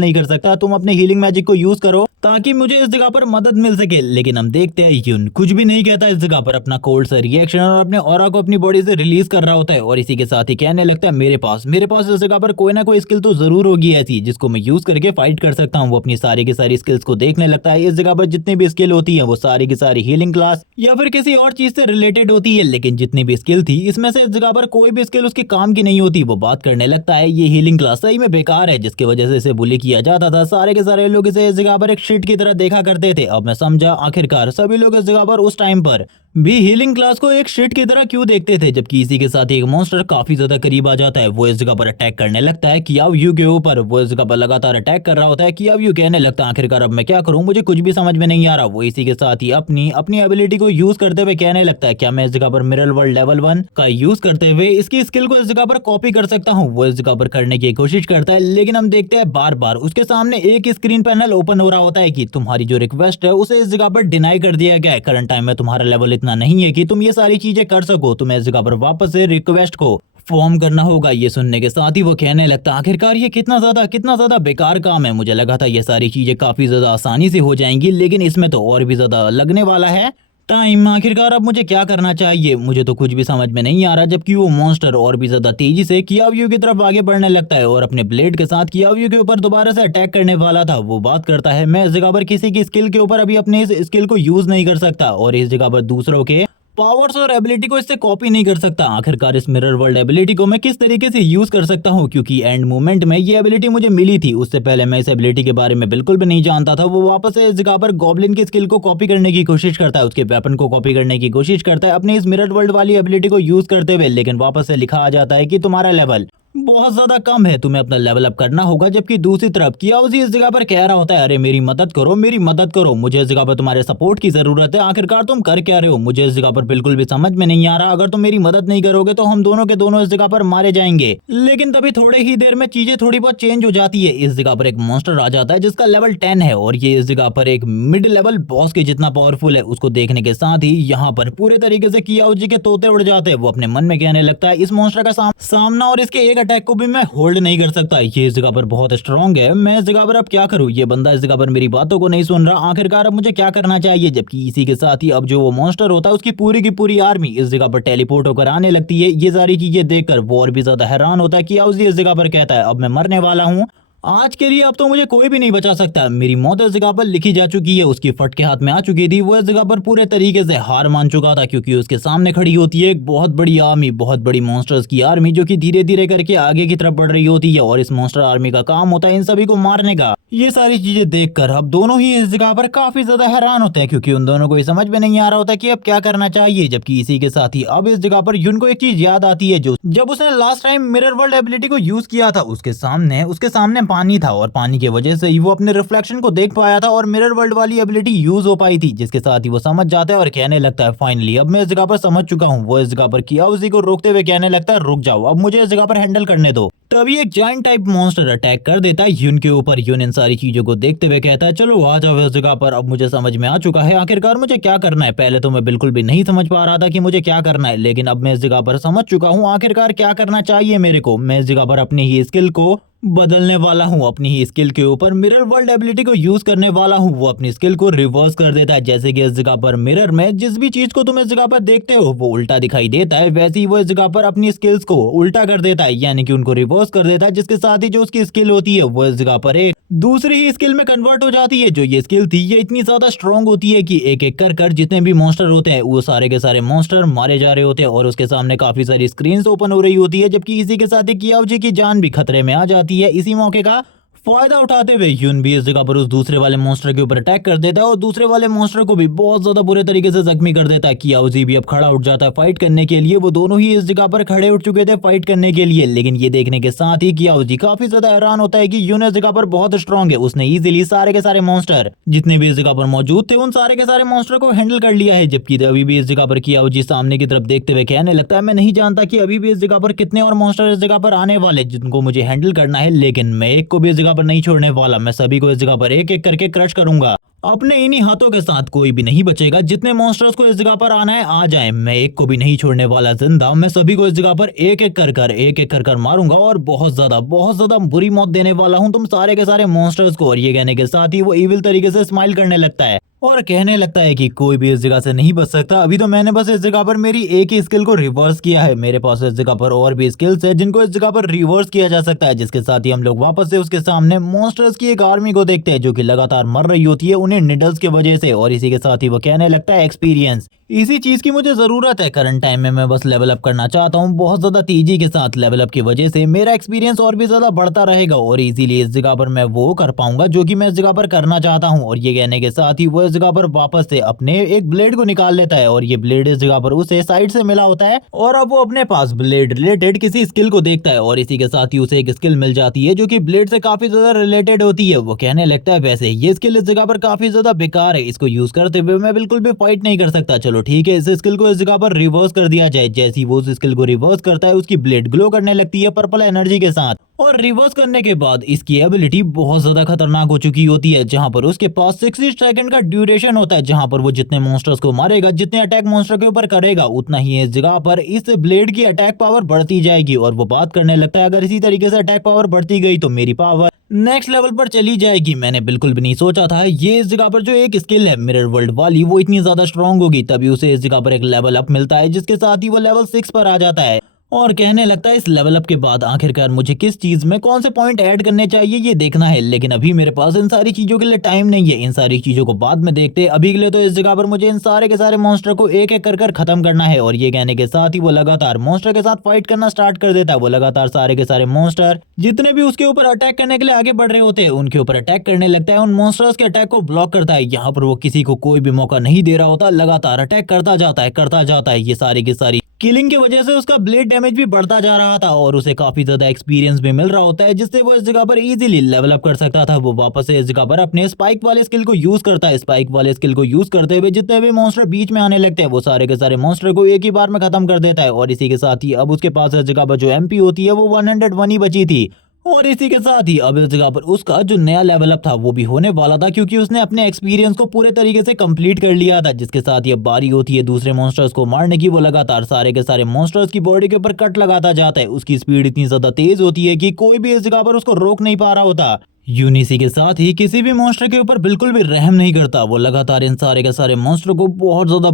नहीं कर सकता, तुम अपने हीलिंग मैजिक को यूज करो ताकि मुझे इस जगह पर मदद मिल सके। लेकिन हम देखते हैं यून कुछ भी नहीं कहता, इस जगह पर अपना कोल्ड सा रिएक्शन और अपने ऑरा को अपनी बॉडी से रिलीज कर रहा होता है और इसी के साथ ही कहने लगता है मेरे पास इस जगह पर कोई ना कोई स्किल तो जरूर होगी ऐसी जिसको मैं यूज करके फाइट कर सकता हूँ। वो अपनी सारी की सारी स्किल्स को देखने लगता है। इस जगह पर जितनी भी स्किल होती है वो सारी की सारी हीलिंग क्लास या फिर किसी और चीज से रिलेटेड होती है, लेकिन जितनी भी स्किल थी इसमें से इस जगह पर कोई भी स्किल उसके काम की नहीं होती। वो बात करने लगता है ये हीलिंग क्लास सही में बेकार है, जिसकी वजह से इसे बुली किया जाता था। सारे के सारे लोग इसे इस जगह पर एक शिट की तरह देखा करते थे। अब मैं समझा आखिरकार सभी लोग इस जगह पर उस टाइम पर भी हीलिंग क्लास को एक शिट की तरह क्यों देखते थे। जबकि इसी के साथ एक मॉन्स्टर काफी ज्यादा करीब आ जाता है। वो इस जगह पर अटैक करने लगता है कियाओ यू के ऊपर। वो इस जगह पर लगातार अटैक कर रहा होता है। कियाओ यू कहने लगता है आखिरकार अब मैं क्या करूं, मुझे कुछ भी समझ में नहीं आ रहा। वो इसी के साथ ही अपनी एबिलिटी को यूज करते हुए कहने लगता है क्या मैं इस जगह पर मिरर वर्ल्ड लेवल 1 का यूज करते हुए इसकी स्किल को इस जगह पर कॉपी कर सकता हूँ। वो इस जगह पर करने की कोशिश करता है, लेकिन हम देखते हैं बार बार उसके सामने एक स्क्रीन पैनल ओपन हो रहा होता है कि तुम्हारी जो रिक्वेस्ट है उसे इस जगह पर डिनाई कर दिया गया है। करंट टाइम में तुम्हारा लेवल इतना नहीं है कि तुम ये सारी चीजें कर सको, तुम्हें इस जगह पर वापस से रिक्वेस्ट को फॉर्म करना होगा। ये सुनने के साथ ही वो कहने लगता आखिरकार ये कितना ज्यादा बेकार काम है। मुझे लगा था ये सारी चीजें काफी ज्यादा आसानी से हो जाएंगी, लेकिन इसमें तो और भी ज्यादा लगने वाला है टाइम। आखिरकार अब मुझे क्या करना चाहिए, मुझे तो कुछ भी समझ में नहीं आ रहा। जबकि वो मॉन्स्टर और भी ज्यादा तेजी से कियाओ की तरफ आगे बढ़ने लगता है और अपने ब्लेड के साथ कियाओ के ऊपर दोबारा से अटैक करने वाला था। वो बात करता है मैं इस जगह पर किसी की स्किल के ऊपर अभी अपने इस स्किल को यूज नहीं कर सकता और इस जगह पर दूसरों के पावर्स और एबिलिटी को इससे कॉपी नहीं कर सकता। आखिरकार इस मिरर वर्ल्ड एबिलिटी को मैं किस तरीके से यूज कर सकता हूँ, क्योंकि एंड मोमेंट में ये एबिलिटी मुझे मिली थी। उससे पहले मैं इस एबिलिटी के बारे में बिल्कुल भी नहीं जानता था। वो वापस से इस जगह पर गॉब्लिन की स्किल को कॉपी करने की कोशिश करता है, उसके वेपन को कॉपी करने की कोशिश करता है अपनी इस मिरर वर्ल्ड वाली एबिलिटी को यूज करते हुए, लेकिन वापस से लिखा आ जाता है कि तुम्हारा लेवल बहुत ज्यादा कम है, तुम्हें अपना लेवल अप करना होगा। जबकि दूसरी तरफ कियाओजी इस जगह पर कह रहा होता है अरे मेरी मदद करो, मेरी मदद करो, मुझे इस जगह पर तुम्हारे सपोर्ट की जरूरत है। आखिरकार तुम कर क्या रहे हो, मुझे इस जगह पर बिल्कुल भी समझ में नहीं आ रहा। अगर तुम मेरी मदद नहीं करोगे तो हम दोनों के दोनों इस जगह पर मारे जाएंगे। लेकिन तभी थोड़े ही देर में चीजें थोड़ी बहुत चेंज हो जाती है। इस जगह पर एक मॉन्स्टर आ जाता है जिसका लेवल 10 है और ये इस जगह पर एक मिड लेवल बॉस के जितना पावरफुल है। उसको देखने के साथ ही यहाँ पर पूरे तरीके से कियाओजी के तोते उड़ जाते हैं। वो अपने मन में कहने लगता है इस मॉन्स्टर का सामना और इसके एक अटैक को भी मैं होल्ड नहीं कर सकता, ये इस जगह पर बहुत स्ट्रांग है। मैं इस जगह पर अब क्या करूं, ये बंदा इस जगह पर मेरी बातों को नहीं सुन रहा। आखिरकार अब मुझे क्या करना चाहिए। जबकि इसी के साथ ही अब जो वो मॉन्स्टर होता है उसकी पूरी की पूरी आर्मी इस जगह पर टेलीपोर्ट होकर आने लगती है। ये सारी चीजें देखकर वो और भी ज्यादा हैरान होता है कि इस जगह पर कहता है अब मैं मरने वाला हूँ, आज के लिए अब तो मुझे कोई भी नहीं बचा सकता, मेरी मौत इस जगह पर लिखी जा चुकी है। उसकी फट के हाथ में आ चुकी थी। वो इस जगह पर पूरे तरीके से हार मान चुका था, क्योंकि उसके सामने खड़ी होती है एक बहुत बड़ी आर्मी, बहुत बड़ी मॉन्स्टर्स की आर्मी, जो कि धीरे धीरे करके आगे की तरफ बढ़ रही होती है और इस मॉन्स्टर आर्मी का काम होता है इन सभी को मारने का। ये सारी चीजें देखकर अब दोनों ही इस जगह पर काफी ज्यादा हैरान होते हैं, क्योंकि उन दोनों को ये समझ में नहीं आ रहा होता कि अब क्या करना चाहिए। जबकि इसी के साथ ही अब इस जगह पर यून को एक चीज याद आती है, जो जब उसने last time mirror world ability को यूज किया था उसके सामने पानी था और पानी की वजह से ही वो अपने रिफ्लेक्शन को देख पाया था और मिरर वर्ल्ड वाली एबिलिटी यूज हो पाई थी। जिसके साथ ही वो समझ जाता है और कहने लगता है फाइनली अब मैं इस जगह पर समझ चुका हूँ। वो इस जगह पर कियाओजी को रोकते हुए कहने लगता है रुक जाओ, अब मुझे इस जगह पर हैंडल करने दो। तभी एक जायंट टाइप मॉन्स्टर अटैक कर देता है यून के ऊपर। यून इन सारी चीजों को देखते हुए कहता है चलो आ जाओ इस जगह पर, अब मुझे समझ में आ चुका है आखिरकार मुझे क्या करना है। पहले तो मैं बिल्कुल भी नहीं समझ पा रहा था कि मुझे क्या करना है, लेकिन अब मैं इस जगह पर समझ चुका हूँ आखिरकार क्या करना चाहिए मेरे को। मैं इस जगह पर अपनी ही स्किल को बदलने वाला हूँ, अपनी ही स्किल के ऊपर मिरर वर्ल्ड एबिलिटी को यूज करने वाला हूँ। वो अपनी स्किल को रिवर्स कर देता है, जैसे कि इस जगह पर मिरर में जिस भी चीज को तुम इस जगह पर देखते हो वो उल्टा दिखाई देता है, वैसे ही वो इस जगह पर अपनी स्किल्स को उल्टा कर देता है, यानी कि उनको रिवर्स कर देता है। जिसके साथ ही जो उसकी स्किल होती है वो इस जगह पर एक दूसरी ही स्किल में कन्वर्ट हो जाती है। जो ये स्किल थी ये इतनी ज्यादा स्ट्रांग होती है कि एक एक कर जितने भी मॉन्स्टर होते हैं वो सारे के सारे मॉन्स्टर मारे जा रहे होते हैं और उसके सामने काफी सारी स्क्रीन्स ओपन हो रही होती है। जबकि इसी के साथ ही कियाओजी की जान भी खतरे में आ जाती है। इसी मौके का फायदा उठाते हुए यून भी इस जगह पर उस दूसरे वाले मॉन्स्टर के ऊपर अटैक कर देता है और दूसरे वाले मॉन्स्टर को भी बहुत ज्यादा बुरे तरीके से जख्मी कर देता है। कियाओजी भी अब खड़ा उठ जाता है फाइट करने के लिए। वो दोनों ही इस जगह पर खड़े उठ चुके थे फाइट करने के लिए, लेकिन ये देखने के साथ ही कियाओजी काफी ज्यादा हैरान होता है कि यून इस जगह पर बहुत स्ट्रॉन्ग है। उसने इजीली सारे के सारे मॉन्स्टर जितने भी इस जगह पर मौजूद थे उन सारे के सारे मॉन्स्टर को हैंडल कर लिया है। जबकि अभी भी इस जगह पर कियाओजी सामने की तरफ देखते हुए कहने लगता है, मैं नहीं जानता कि अभी भी इस जगह पर कितने और मॉन्स्टर इस जगह पर आने वाले जिनको मुझे हैंडल करना है, लेकिन मैं एक को भी इस जगह पर नहीं छोड़ने वाला। मैं सभी को इस जगह पर एक एक करके क्रश करूंगा। अपने इन्हीं हाथों के साथ कोई भी नहीं बचेगा। जितने मॉन्स्टर्स को इस जगह पर आना है आ जाए, मैं एक को भी नहीं छोड़ने वाला जिंदा। मैं सभी को इस जगह पर एक एक कर मारूंगा और बहुत ज्यादा बुरी मौत देने वाला हूं तुम सारे के सारे मॉन्स्टर्स को। और ये कहने के साथ ही वो इविल तरीके से स्माइल करने लगता है और कहने लगता है कि कोई भी इस जगह से नहीं बच सकता। अभी तो मैंने बस इस जगह पर मेरी एक ही स्किल को रिवर्स किया है। मेरे पास इस जगह पर और भी स्किल्स है जिनको इस जगह पर रिवर्स किया जा सकता है। जिसके साथ ही हम लोग वापस से उसके सामने मॉन्स्टर्स की एक आर्मी को देखते हैं जो कि लगातार मर रही होती है उन्हें निडल्स की वजह से। और इसी के साथ ही वो कहने लगता है, एक्सपीरियंस इसी चीज की मुझे जरूरत है। करंट टाइम में मैं बस लेवल अप करना चाहता हूँ बहुत ज्यादा तेजी के साथ। लेवल अप की वजह से मेरा एक्सपीरियंस और भी ज्यादा बढ़ता रहेगा और इजीली इस जगह पर मैं वो कर पाऊंगा जो कि मैं इस जगह पर करना चाहता हूँ। और ये कहने के साथ ही वो इस जगह पर वापस से अपने एक ब्लेड को निकाल लेता है और ये ब्लेड इस जगह पर उसे साइड से मिला होता है और अब वो अपने पास ब्लेड रिलेटेड किसी स्किल को देखता है और इसी के साथ ही उसे एक स्किल मिल जाती है जो कि ब्लेड से काफी ज्यादा रिलेटेड होती है। वो कहने लगता है, वैसे ये स्किल इस जगह पर काफी ज्यादा बेकार है, इसको यूज करते हुए मैं बिल्कुल भी फाइट नहीं कर सकता। चलो ठीक है, इस स्किल को इस जगह पर रिवर्स कर दिया जाए। जैसे ही वो उस स्किल को रिवर्स करता है उसकी ब्लेड ग्लो करने लगती है पर्पल एनर्जी के साथ और रिवर्स करने के बाद इसकी एबिलिटी बहुत ज्यादा खतरनाक हो चुकी होती है जहां पर उसके पास 60 सेकंड का ड्यूरेशन होता है जहां पर वो जितने मॉन्स्टर्स को मारेगा, जितने अटैक मॉन्स्टर के ऊपर करेगा, उतना ही इस जगह पर इस ब्लेड की अटैक पावर बढ़ती जाएगी। और वो बात करने लगता है, अगर इसी तरीके से अटैक पावर बढ़ती गई तो मेरी पावर नेक्स्ट लेवल पर चली जाएगी। मैंने बिल्कुल भी नहीं सोचा था ये इस जगह पर जो एक स्किल है मिरर वर्ल्ड वाली वो इतनी ज्यादा स्ट्रांग होगी। तभी उसे इस जगह पर एक लेवल अप मिलता है जिसके साथ ही वो लेवल 6 पर आ जाता है और कहने लगता है, इस लेवल अप के बाद आखिरकार मुझे किस चीज में कौन से पॉइंट ऐड करने चाहिए ये देखना है। लेकिन अभी मेरे पास इन सारी चीजों के लिए टाइम नहीं है, इन सारी चीजों को बाद में देखते हैं। अभी के लिए तो इस जगह पर मुझे इन सारे के सारे मॉन्स्टर को एक एक कर खत्म करना है। और ये कहने के साथ ही वो लगातार मॉन्स्टर के साथ फाइट करना स्टार्ट कर देता है। वो लगातार सारे के सारे मॉन्स्टर जितने भी उसके ऊपर अटैक करने के लिए आगे बढ़ रहे होते हैं उनके ऊपर अटैक करने लगता है। उन मॉन्स्टर्स के अटैक को ब्लॉक करता है। यहाँ पर वो किसी को कोई भी मौका नहीं दे रहा होता, लगातार अटैक करता जाता है। ये सारी की सारी किलिंग की वजह से उसका ब्लेड डैमेज भी बढ़ता जा रहा था और उसे काफी ज्यादा एक्सपीरियंस भी मिल रहा होता है जिससे वो इस जगह पर इजीली लेवल अप कर सकता था। वो वापस से इस जगह पर अपने स्पाइक वाले स्किल को यूज करता है। स्पाइक वाले स्किल को यूज करते हुए जितने भी मॉन्स्टर बीच में आने लगते हैं वो सारे के सारे मॉन्स्टर को एक ही बार में खत्म कर देता है। और इसी के साथ ही अब उसके पास इस जगह पर जो एमपी होती है वो 101 ही बची थी। और इसी के साथ ही अब इस जगह पर उसका जो नया लेवल अप था वो भी होने वाला था क्योंकि उसने अपने एक्सपीरियंस को पूरे तरीके से कंप्लीट कर लिया था। जिसके साथ ही अब बारी होती है दूसरे मॉन्स्टर्स को मारने की। वो लगातार सारे के सारे मॉन्स्टर्स की बॉडी के ऊपर कट लगाता जाता है। उसकी स्पीड इतनी ज्यादा तेज होती है कि कोई भी इस जगह पर उसको रोक नहीं पा रहा होता। यूनिसी के साथ ही किसी भी मॉन्स्टर के ऊपर बिल्कुल भी रहम नहीं करता। वो लगातार इन सारे के सारे मॉन्स्टर को बहुत ज्यादा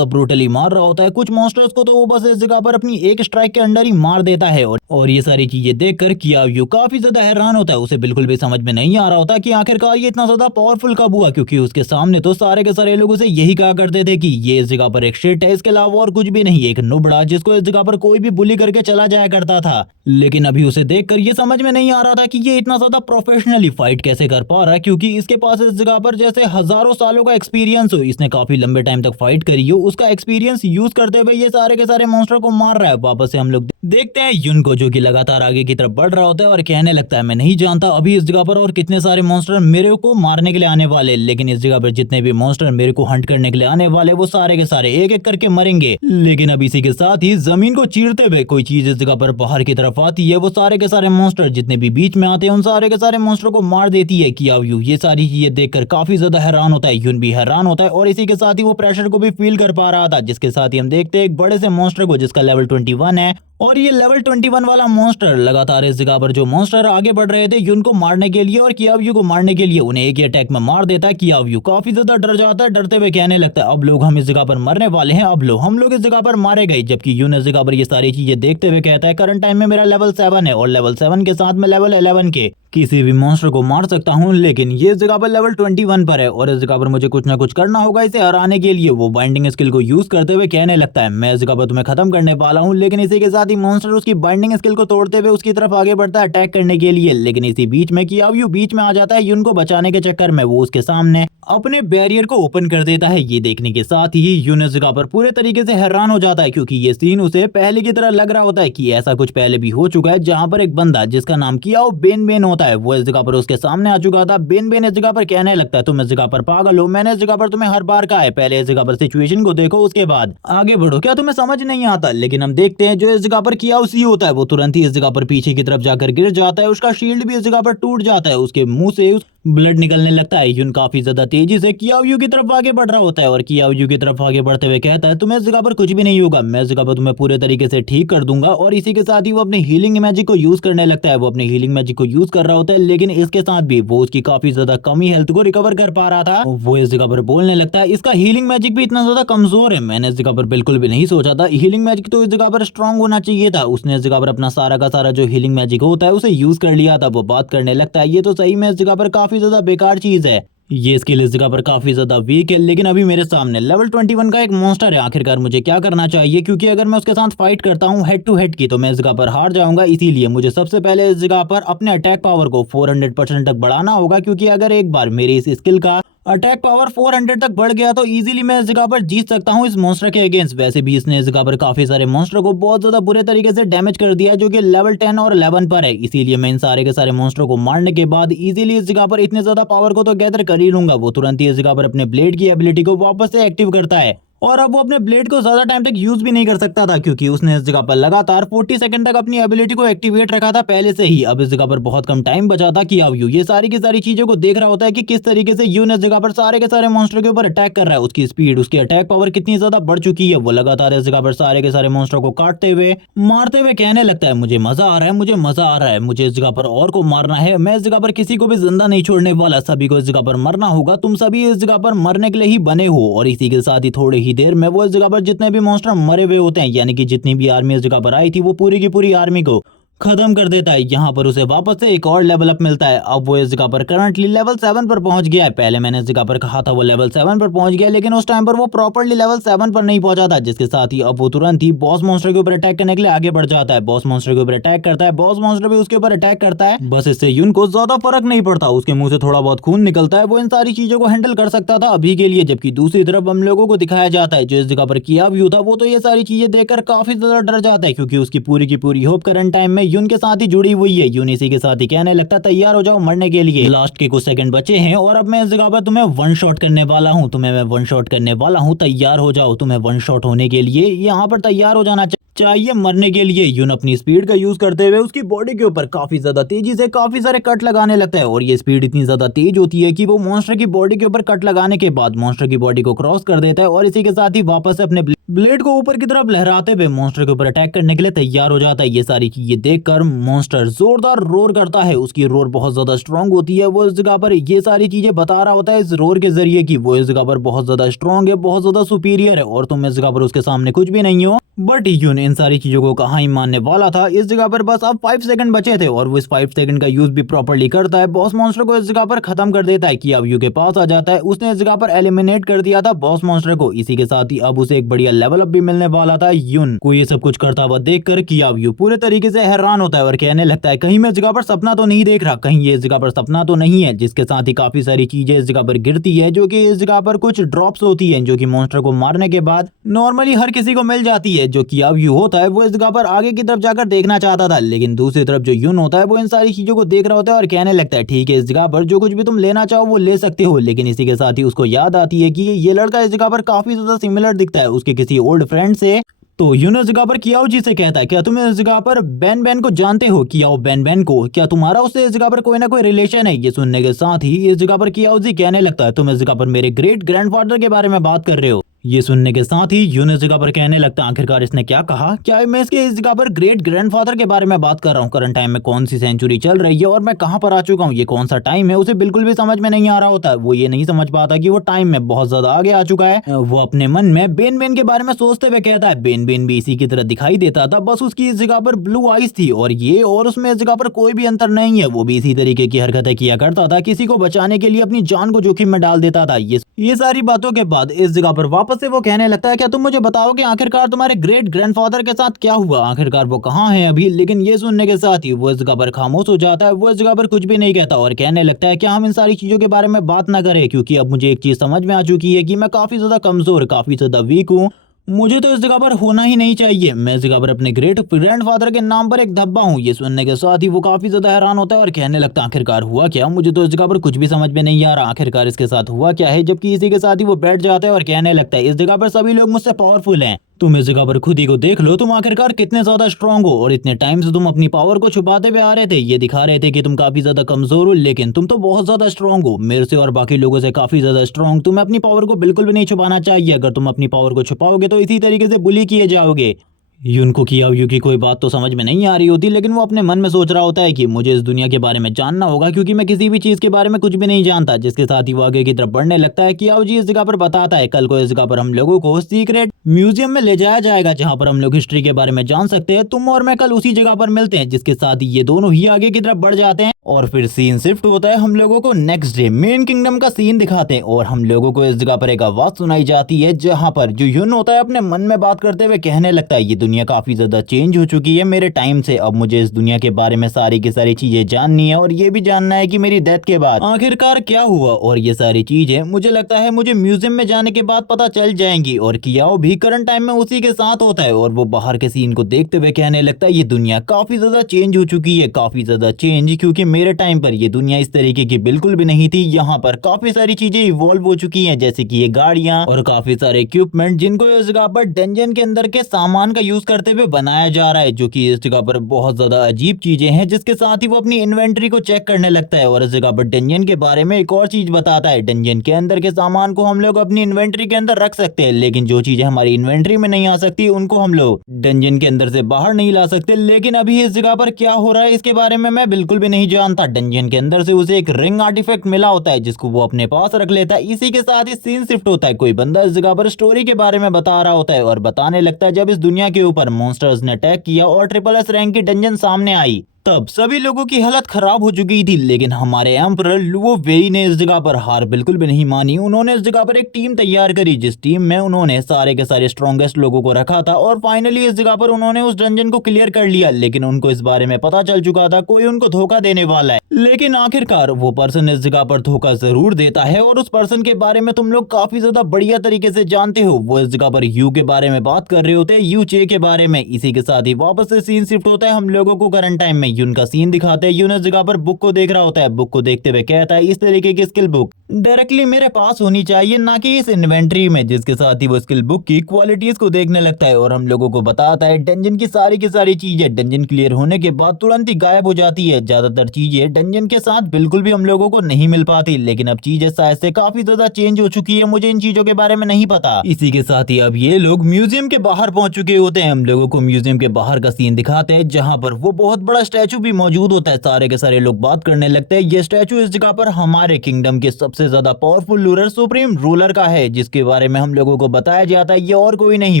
ब्रूटली मार रहा होता है। कुछ मॉन्स्टर्स को तो वो बस इस जगह पर अपनी एक स्ट्राइक के अंडर ही मार देता है। और ये सारी चीजें देखकर कियाओ काफी ज्यादा हैरान होता है। उसे बिल्कुल भी समझ में नहीं आ रहा होता कि आखिरकार ये इतना ज्यादा पावरफुल कब हुआ, क्योंकि उसके सामने तो सारे के सारे लोग उसे यही कहा करते थे कि ये इस जगह पर एक शिट है, इसके अलावा और कुछ भी नहीं, एक नुबड़ा जिसको इस जगह पर कोई भी बुली करके चला जाया करता था। लेकिन अभी उसे देखकर ये समझ में नहीं आ रहा था कि ये इतना ज्यादा प्रोफेशनली फाइट कैसे कर पा रहा है, क्योंकि इसके पास इस जगह पर जैसे हजारों सालों का एक्सपीरियंस हो, इसने काफी लंबे टाइम तक फाइट करी हो, उसका एक्सपीरियंस यूज करते हुए ये सारे के सारे मॉन्स्टर को मार रहा है। वापस से हम लोग देखते हैं युन को, जो कि लगातार आगे की तरफ बढ़ रहा होता है और कहने लगता है, मैं नहीं जानता अभी इस जगह पर और कितने सारे मॉन्स्टर मेरे को मारने के लिए आने वाले, लेकिन इस जगह पर जितने भी मॉन्स्टर मेरे को हंट करने के लिए आने वाले वो सारे के सारे एक एक करके मरेंगे। लेकिन अब इसी के साथ ही जमीन को चीरते हुए कोई चीज इस जगह पर बाहर की तरफ आती है। वो सारे के सारे मॉन्स्टर जितने भी बीच में आते हैं उन सारे के सारे मॉन्स्टर को मार देती है। कियाओ ये सारी चीजें देखकर काफी ज्यादा हैरान होता है, युन भी हैरान होता है और इसी के साथ ही वो प्रेशर को भी फील कर पा रहा था। जिसके साथ ही हम देखते हैं एक बड़े से मॉन्स्टर को जिसका लेवल 21 है, और ये लेवल 21 वाला मॉन्स्टर लगातार इस जगह पर जो मॉन्स्टर आगे बढ़ रहे थे युन को मारने के लिए और कियाओ को मारने के लिए, उन्हें एक ही अटैक में मार देता है। कियाओ काफी ज्यादा डर जाता है, डरते हुए कहने लगता है, अब लोग हम इस जगह पर मरने वाले हैं, अब लोग हम लोग इस जगह पर मारे गए। जबकि युन इस जगह पर ये सारी चीजें देखते हुए कहता है, करंट टाइम में मेरा लेवल 7 है और लेवल 7 के साथ में लेवल 11 के किसी भी मॉन्स्टर को मार सकता हूं, लेकिन ये इस जगह पर लेवल 21 पर है और इस जगह पर मुझे कुछ ना कुछ करना होगा इसे हराने के लिए। वो बाइंडिंग स्किल को यूज करते हुए कहने लगता है, मैं इस जगह पर तुम्हें खत्म करने वाला हूं। लेकिन इसी के साथ साथ ही मॉन्स्टर उसकी बाइंडिंग स्किल को तोड़ते हुए उसकी तरफ आगे बढ़ता है अटैक करने के लिए। लेकिन इसी बीच में कियाओ बीच में आ जाता है। युन को बचाने के चक्कर में वो उसके सामने अपने बैरियर को ओपन कर देता है। ये देखने के साथ ही युन इस जगह पर पूरे तरीके से हैरान हो जाता है, क्योंकि ये सीन उसे पहले की तरह लग रहा होता है कि ऐसा कुछ पहले भी हो चुका है, जहां पर एक बंदा जिसका नाम कियाओ बेन होता है वो इस जगह पर उसके सामने आ चुका था। बेन इस जगह पर कहने लगता है तुम इस जगह पर पागल हो, मैंने इस जगह पर तुम्हें हर बार कहा है पहले इस जगह पर सिचुएशन को देखो उसके बाद आगे बढ़ो, क्या तुम्हें समझ नहीं आता। लेकिन हम देखते हैं जो इस जगह पर कियाओ सी होता है वो तुरंत ही इस जगह पर पीछे की तरफ जाकर गिर जाता है। उसका शील्ड भी इस जगह पर टूट जाता है, उसके मुंह से ब्लड निकलने लगता है। युन काफी ज्यादा तेजी से कियाओ की तरफ आगे बढ़ रहा होता है और कियाओ की तरफ आगे बढ़ते हुए कहता है तुम्हें इस जगह पर कुछ भी नहीं होगा, मैं इस जगह पर तुम्हें पूरे तरीके से ठीक कर दूंगा। और इसी के साथ ही वो अपने हीलिंग मैजिक को यूज करने लगता है। वो अपने हीलिंग मैजिक को यूज कर रहा होता है, लेकिन इसके साथ भी वो उसकी काफी ज्यादा कमी हेल्थ को रिकवर कर पा रहा था। वो इस जगह पर बोलने लगता है इसका हीलिंग मैजिक भी इतना ज्यादा कमजोर है, मैंने इस जगह पर बिल्कुल भी नहीं सोचा था। हीलिंग मैजिक तो इस जगह पर स्ट्रांग होना चाहिए था। उसने इस जगह पर अपना सारा का सारा जो हीलिंग मैजिक होता है उसे यूज कर लिया था। वो बात करने लगता है ये तो सही में इस जगह पर काफी ज्यादा बेकार चीज है, ये स्किल इस जगह पर काफी ज्यादा वीक है। लेकिन अभी मेरे सामने लेवल 21 का एक मॉन्स्टर है, आखिरकार मुझे क्या करना चाहिए, क्योंकि अगर मैं उसके साथ फाइट करता हूँ हेड टू हेड की तो मैं इस जगह पर हार जाऊंगा। इसीलिए मुझे सबसे पहले इस जगह पर अपने अटैक पावर को 400% तक बढ़ाना होगा, क्योंकि अगर एक बार मेरी इस स्किल का अटैक पावर 400 तक बढ़ गया तो इजीली मैं इस जगह पर जीत सकता हूँ इस मॉन्स्टर के अगेंस्ट। वैसे भी इसने इस जगह पर काफी सारे मॉन्स्टर को बहुत ज्यादा बुरे तरीके से डैमेज कर दिया है, जो कि लेवल 10 और 11 पर है। इसीलिए मैं इन सारे के सारे मॉन्स्टर को मारने के बाद इजीली इस जगह पर इतने ज्यादा पावर को तो गैदर कर ही लूंगा। वो तुरंत ही इस जगह पर अपने ब्लेड की एबिलिटी को वापस से एक्टिव करता है और अब वो अपने ब्लेड को ज्यादा टाइम तक यूज भी नहीं कर सकता था, क्योंकि उसने इस जगह पर लगातार 40 सेकंड तक अपनी एबिलिटी को एक्टिवेट रखा था पहले से ही। अब इस जगह पर बहुत कम टाइम बचा था कि अब यू ये सारी की सारी चीजों को देख रहा होता है कि किस तरीके से यू ने इस जगह पर सारे के सारे मॉन्स्टर के ऊपर अटैक कर रहा है। उसकी स्पीड, उसकी अटैक पावर कितनी ज्यादा बढ़ चुकी है। वो लगातार इस जगह पर सारे के सारे मॉन्स्टर को काटते हुए मारते हुए कहने लगता है मुझे मजा आ रहा है, मुझे मजा आ रहा है, मुझे इस जगह पर और को मारना है, मैं इस जगह पर किसी को भी जिंदा नहीं छोड़ने वाला, सभी को इस जगह पर मरना होगा, तुम सभी इस जगह पर मरने के लिए ही बने हो। और इसी के साथ ही थोड़ी ही देर में वो इस जगह पर जितने भी मॉन्स्टर मरे हुए होते हैं, यानी कि जितनी भी आर्मी इस जगह पर आई थी वो पूरी की पूरी आर्मी को खत्म कर देता है। यहाँ पर उसे वापस से एक और लेवल अप मिलता है। अब वो इस जगह पर करंटली लेवल 7 पर पहुंच गया है। पहले मैंने इस जगह पर कहा था वो लेवल 7 पर पहुंच गया, लेकिन उस टाइम पर वो प्रॉपर्ली लेवल 7 पर नहीं पहुंचा था, जिसके साथ ही अब वो तुरंत ही बॉस मॉन्स्टर के ऊपर अटैक करने के लिए आगे बढ़ जाता है। बॉस मॉन्स्टर के ऊपर अटैक करता है, बॉस मॉन्स्टर भी उसके ऊपर अटैक करता है। बस इससे युन को ज्यादा फर्क नहीं पड़ता, उसके मुंह से थोड़ा बहुत खून निकलता है, वो इन सारी चीजों को हैंडल कर सकता था अभी के लिए। जबकि दूसरी तरफ हम लोगों को दिखाया जाता है जो इस जगह पर किया व्यू था, वो तो ये सारी चीजें देखकर काफी ज्यादा डर जाता है, क्योंकि उसकी पूरी होप करंट टाइम में युन के साथ ही जुड़ी हुई है। यून इसी के साथ ही कहने लगता तैयार हो जाओ मरने के लिए, लास्ट के कुछ सेकंड बचे हैं और अब मैं इस जगह पर तुम्हें वन शॉट करने वाला हूं, तुम्हें मैं वन शॉट करने वाला हूं, तैयार हो जाओ। तुम्हें वन शॉट होने के लिए यहाँ पर तैयार हो जाना चाहिए मरने के लिए। यून अपनी स्पीड का यूज करते हुए उसकी बॉडी के ऊपर काफी ज्यादा तेजी से काफी सारे कट लगाने लगता है और ये स्पीड इतनी ज्यादा तेज होती है कि वो मॉन्स्टर की बॉडी के ऊपर कट लगाने के बाद मॉन्स्टर की बॉडी को क्रॉस कर देता है और इसी के साथ ही वापस से अपने ब्लेड को ऊपर की तरफ लहराते हुए मॉन्स्टर के ऊपर अटैक करने के लिए तैयार हो जाता है। ये सारी चीजें देखकर मॉन्स्टर जोरदार रोर करता है, उसकी रोर बहुत ज्यादा स्ट्रांग होती है। वो इस जगह पर ये सारी चीजें बता रहा होता है इस रोर के जरिए कि वो इस जगह पर बहुत ज्यादा स्ट्रांग है, बहुत ज्यादा सुपीरियर है और तुम इस जगह पर उसके सामने कुछ भी नहीं हो। बट यून इन सारी चीजों को कहाँ ही मानने वाला था। इस जगह पर बस अब 5 सेकंड बचे थे और वो इस 5 सेकंड का यूज भी प्रॉपर्ली करता है। बॉस मॉन्स्टर को इस जगह पर खत्म कर देता है कि अब यू के पास आ जाता है। उसने इस जगह पर एलिमिनेट कर दिया था बॉस मॉन्स्टर को। इसी के साथ ही अब उसे एक बढ़िया लेवल अप भी मिलने वाला था। यून को ये सब कुछ करता हुआ देखकर कि अब यू पूरे तरीके से हैरान होता है और कहने लगता है कहीं मैं इस जगह पर सपना तो नहीं देख रहा, कहीं ये इस जगह पर सपना तो नहीं है। जिसके साथ ही काफी सारी चीजें इस जगह पर गिरती है, जो कि इस जगह पर कुछ ड्रॉप्स होती है, जो कि मॉन्स्टर को मारने के बाद नॉर्मली हर किसी को मिल जाती है। जो कि अब यू होता है वो इस जगह पर आगे की तरफ जाकर देखना चाहता था, लेकिन दूसरी तरफ जो यून होता है वो इन सारी चीजों को देख रहा होता है और कहने लगता है ठीक है इस जगह पर जो कुछ भी तुम लेना चाहो वो ले सकते हो। लेकिन इसी के साथ ही उसको याद आती है कि ये लड़का इस जगह पर काफी ज्यादा सिमिलर दिखता है उसके किसी ओल्ड फ्रेंड से। तो यून इस जगह पर कियाओ जी से कहता है क्या तुम इस जगह पर बैन को जानते हो, कियाओ बैन को, क्या तुम्हारा उससे इस जगह पर कोई ना कोई रिलेशन है। ये सुनने के साथ ही इस जगह पर कियाओ जी कहने लगता है तुम इस जगह पर मेरे ग्रेट ग्रैंडफादर के बारे में बात कर रहे हो। ये सुनने के साथ ही यून इस जगह पर कहने लगता है आखिरकार इसने क्या कहा, क्या मैं इसके इस जगह पर ग्रेट ग्रैंडफादर के बारे में बात कर रहा हूँ। करंट टाइम में कौन सी सेंचुरी चल रही है और मैं कहाँ पर आ चुका हूँ, ये कौन सा टाइम है, उसे बिल्कुल भी समझ में नहीं आ रहा होता। वो ये नहीं समझ पाता कि वो टाइम में बहुत ज्यादा आगे आ चुका है। वो अपने मन में बेन के बारे में सोचते हुए कहता है बेन भी इसी की तरह दिखाई देता था, बस उसकी इस जगह पर ब्लू आईज थी और ये और उसमें इस जगह पर कोई भी अंतर नहीं है। वो भी इसी तरीके की हरकतें किया करता था, किसी को बचाने के लिए अपनी जान को जोखिम में डाल देता था। ये सारी बातों के बाद इस जगह पर वापस वापस से वो कहने लगता है क्या तुम मुझे बताओगे आखिरकार तुम्हारे ग्रेट ग्रैंडफादर के साथ क्या हुआ, आखिरकार वो कहाँ है अभी। लेकिन ये सुनने के साथ ही वो इस जगह पर खामोश हो जाता है, वो इस जगह पर कुछ भी नहीं कहता और कहने लगता है क्या हम इन सारी चीजों के बारे में बात ना करें, क्योंकि अब मुझे एक चीज समझ में आ चुकी है कि मैं काफी ज्यादा कमजोर, काफी ज्यादा वीक हूँ। मुझे तो इस जगह पर होना ही नहीं चाहिए। मैं इस जगह पर अपने ग्रेट ग्रैंडफादर के नाम पर एक धब्बा हूँ। ये सुनने के साथ ही वो काफी ज्यादा हैरान होता है और कहने लगता है आखिरकार हुआ क्या, मुझे तो इस जगह पर कुछ भी समझ में नहीं आ रहा, आखिरकार इसके साथ हुआ क्या है। जबकि इसी के साथ ही वो बैठ जाता है और कहने लगता है इस जगह पर सभी लोग मुझसे पावरफुल हैं, तुम इस जगह पर खुद ही को देख लो, तुम आखिरकार कितने ज्यादा स्ट्रांग हो और इतने टाइम से तुम अपनी पावर को छुपाते हुए आ रहे थे। ये दिखा रहे थे कि तुम काफी ज्यादा कमजोर हो, लेकिन तुम तो बहुत ज्यादा स्ट्रांग हो, मेरे से और बाकी लोगों से काफी ज्यादा स्ट्रांग। तुम्हें अपनी पावर को बिल्कुल भी नहीं छुपाना चाहिए, अगर तुम अपनी पावर को छुपाओगे तो इसी तरीके से बुली किए जाओगे। यून को कियाओ की कोई बात तो समझ में नहीं आ रही होती, लेकिन वो अपने मन में सोच रहा होता है कि मुझे इस दुनिया के बारे में जानना होगा, क्योंकि मैं किसी भी चीज के बारे में कुछ भी नहीं जानता। जिसके साथ ही वो आगे की तरफ बढ़ने लगता है। कियाओ जी इस जगह पर बताता है कल को इस जगह पर हम लोगों को सीक्रेट म्यूजियम में ले जाया जाएगा, जहाँ पर हम लोग हिस्ट्री के बारे में जान सकते हैं। तुम और मैं कल उसी जगह पर मिलते हैं। जिसके साथ ही ये दोनों ही आगे की तरफ बढ़ जाते हैं और फिर सीन शिफ्ट होता है। हम लोगों को नेक्स्ट डे मेन किंगडम का सीन दिखाते हैं और हम लोगों को इस जगह पर एक आवाज सुनाई जाती है, जहाँ पर जो यून होता है अपने मन में बात करते हुए कहने लगता है ये दुनिया काफी ज्यादा चेंज हो चुकी है मेरे टाइम से, अब मुझे इस दुनिया के बारे में सारी की सारी चीजें जाननी है और ये भी जानना है कि मेरी डेथ के बाद आखिरकार क्या हुआ। और ये सारी चीजें मुझे लगता है मुझे म्यूजियम में जाने के बाद पता चल जाएंगी। और कियाओ भी करंट टाइम में उसी के साथ होता है और वो बाहर के सीन को देखते हुए कहने लगता है ये दुनिया काफी ज्यादा चेंज हो चुकी है, काफी ज्यादा चेंज, क्योंकि मेरे टाइम पर ये दुनिया इस तरीके की बिल्कुल भी नहीं थी। यहाँ पर काफी सारी चीजें इवॉल्व हो चुकी हैं, जैसे कि ये गाड़ियां और काफी सारे इक्विपमेंट जिनको इस जगह पर डंजन के अंदर के सामान का यूज करते हुए बनाया जा रहा है, जो कि इस जगह पर बहुत ज्यादा अजीब चीजें हैं। जिसके साथ ही वो अपनी इन्वेंटरी को चेक करने लगता है और इस जगह पर डंजन के बारे में एक और चीज बताता है। डंजन के अंदर के सामान को हम लोग अपनी इन्वेंटरी के अंदर रख सकते हैं, लेकिन जो चीजें हमारी इन्वेंटरी में नहीं आ सकती उनको हम लोग डंजन के अंदर से बाहर नहीं ला सकते। लेकिन अभी इस जगह पर क्या हो रहा है इसके बारे में मैं बिल्कुल भी नहीं जानता। डंजन के अंदर से उसे एक रिंग आर्टिफैक्ट मिला होता है, जिसको वो अपने पास रख लेता है। इसी के साथ ही सीन शिफ्ट होता है। कोई बंदा इस जगह पर स्टोरी के बारे में बता रहा होता है और बताने लगता है जब इस दुनिया के ऊपर मॉन्स्टर्स ने अटैक किया और ट्रिपल एस रैंक की डंजन सामने आई, तब सभी लोगों की हालत खराब हो चुकी थी। लेकिन हमारे एम्परर लुओ वेई ने इस जगह पर हार बिल्कुल भी नहीं मानी। उन्होंने इस जगह पर एक टीम तैयार करी, जिस टीम में उन्होंने सारे के सारे स्ट्रॉन्गेस्ट लोगों को रखा था और फाइनली इस जगह पर उन्होंने उस डंजन को क्लियर कर लिया। लेकिन उनको इस बारे में पता चल चुका था कोई उनको धोखा देने वाला है, लेकिन आखिरकार वो पर्सन इस जगह पर धोखा जरूर देता है और उस पर्सन के बारे में तुम लोग काफी ज्यादा बढ़िया तरीके से जानते हो। वो इस जगह पर यू के बारे में बात कर रहे होते हैं, यू चे के बारे में। इसी के साथ ही वापस से सीन शिफ्ट होता है। हम लोगों को करंट टाइम में यून का सीन दिखाते हैं। यून इस जगह पर बुक को देख रहा होता है। बुक को देखते हुए कहता है इस तरीके की स्किल बुक डायरेक्टली मेरे पास होनी चाहिए, ना कि इस इन्वेंट्री में। जिसके साथ ही वो स्किल बुक की क्वालिटीज को देखने लगता है और हम लोगों को बताता है डंजन की सारी चीजें डंजन क्लियर होने के बाद तुरंत ही गायब हो जाती है। ज्यादातर चीजें डंजन के साथ बिल्कुल भी हम लोगों को नहीं मिल पाती, लेकिन अब चीजें शायद से काफी ज्यादा चेंज हो चुकी है। मुझे इन चीजों के बारे में नहीं पता। इसी के साथ ही अब ये लोग म्यूजियम के बाहर पहुंच चुके होते हैं। हम लोगों को म्यूजियम के बाहर का सीन दिखाते हैं, जहां पर वो बहुत बड़ा स्टैचू भी मौजूद होता है। सारे के सारे लोग बात करने लगते हैं। ये स्टैचू इस जगह पर हमारे किंगडम के सबसे ज्यादा पावरफुल रूलर सुप्रीम रूलर का है, जिसके बारे में हम लोगों को बताया जाता है ये और कोई नहीं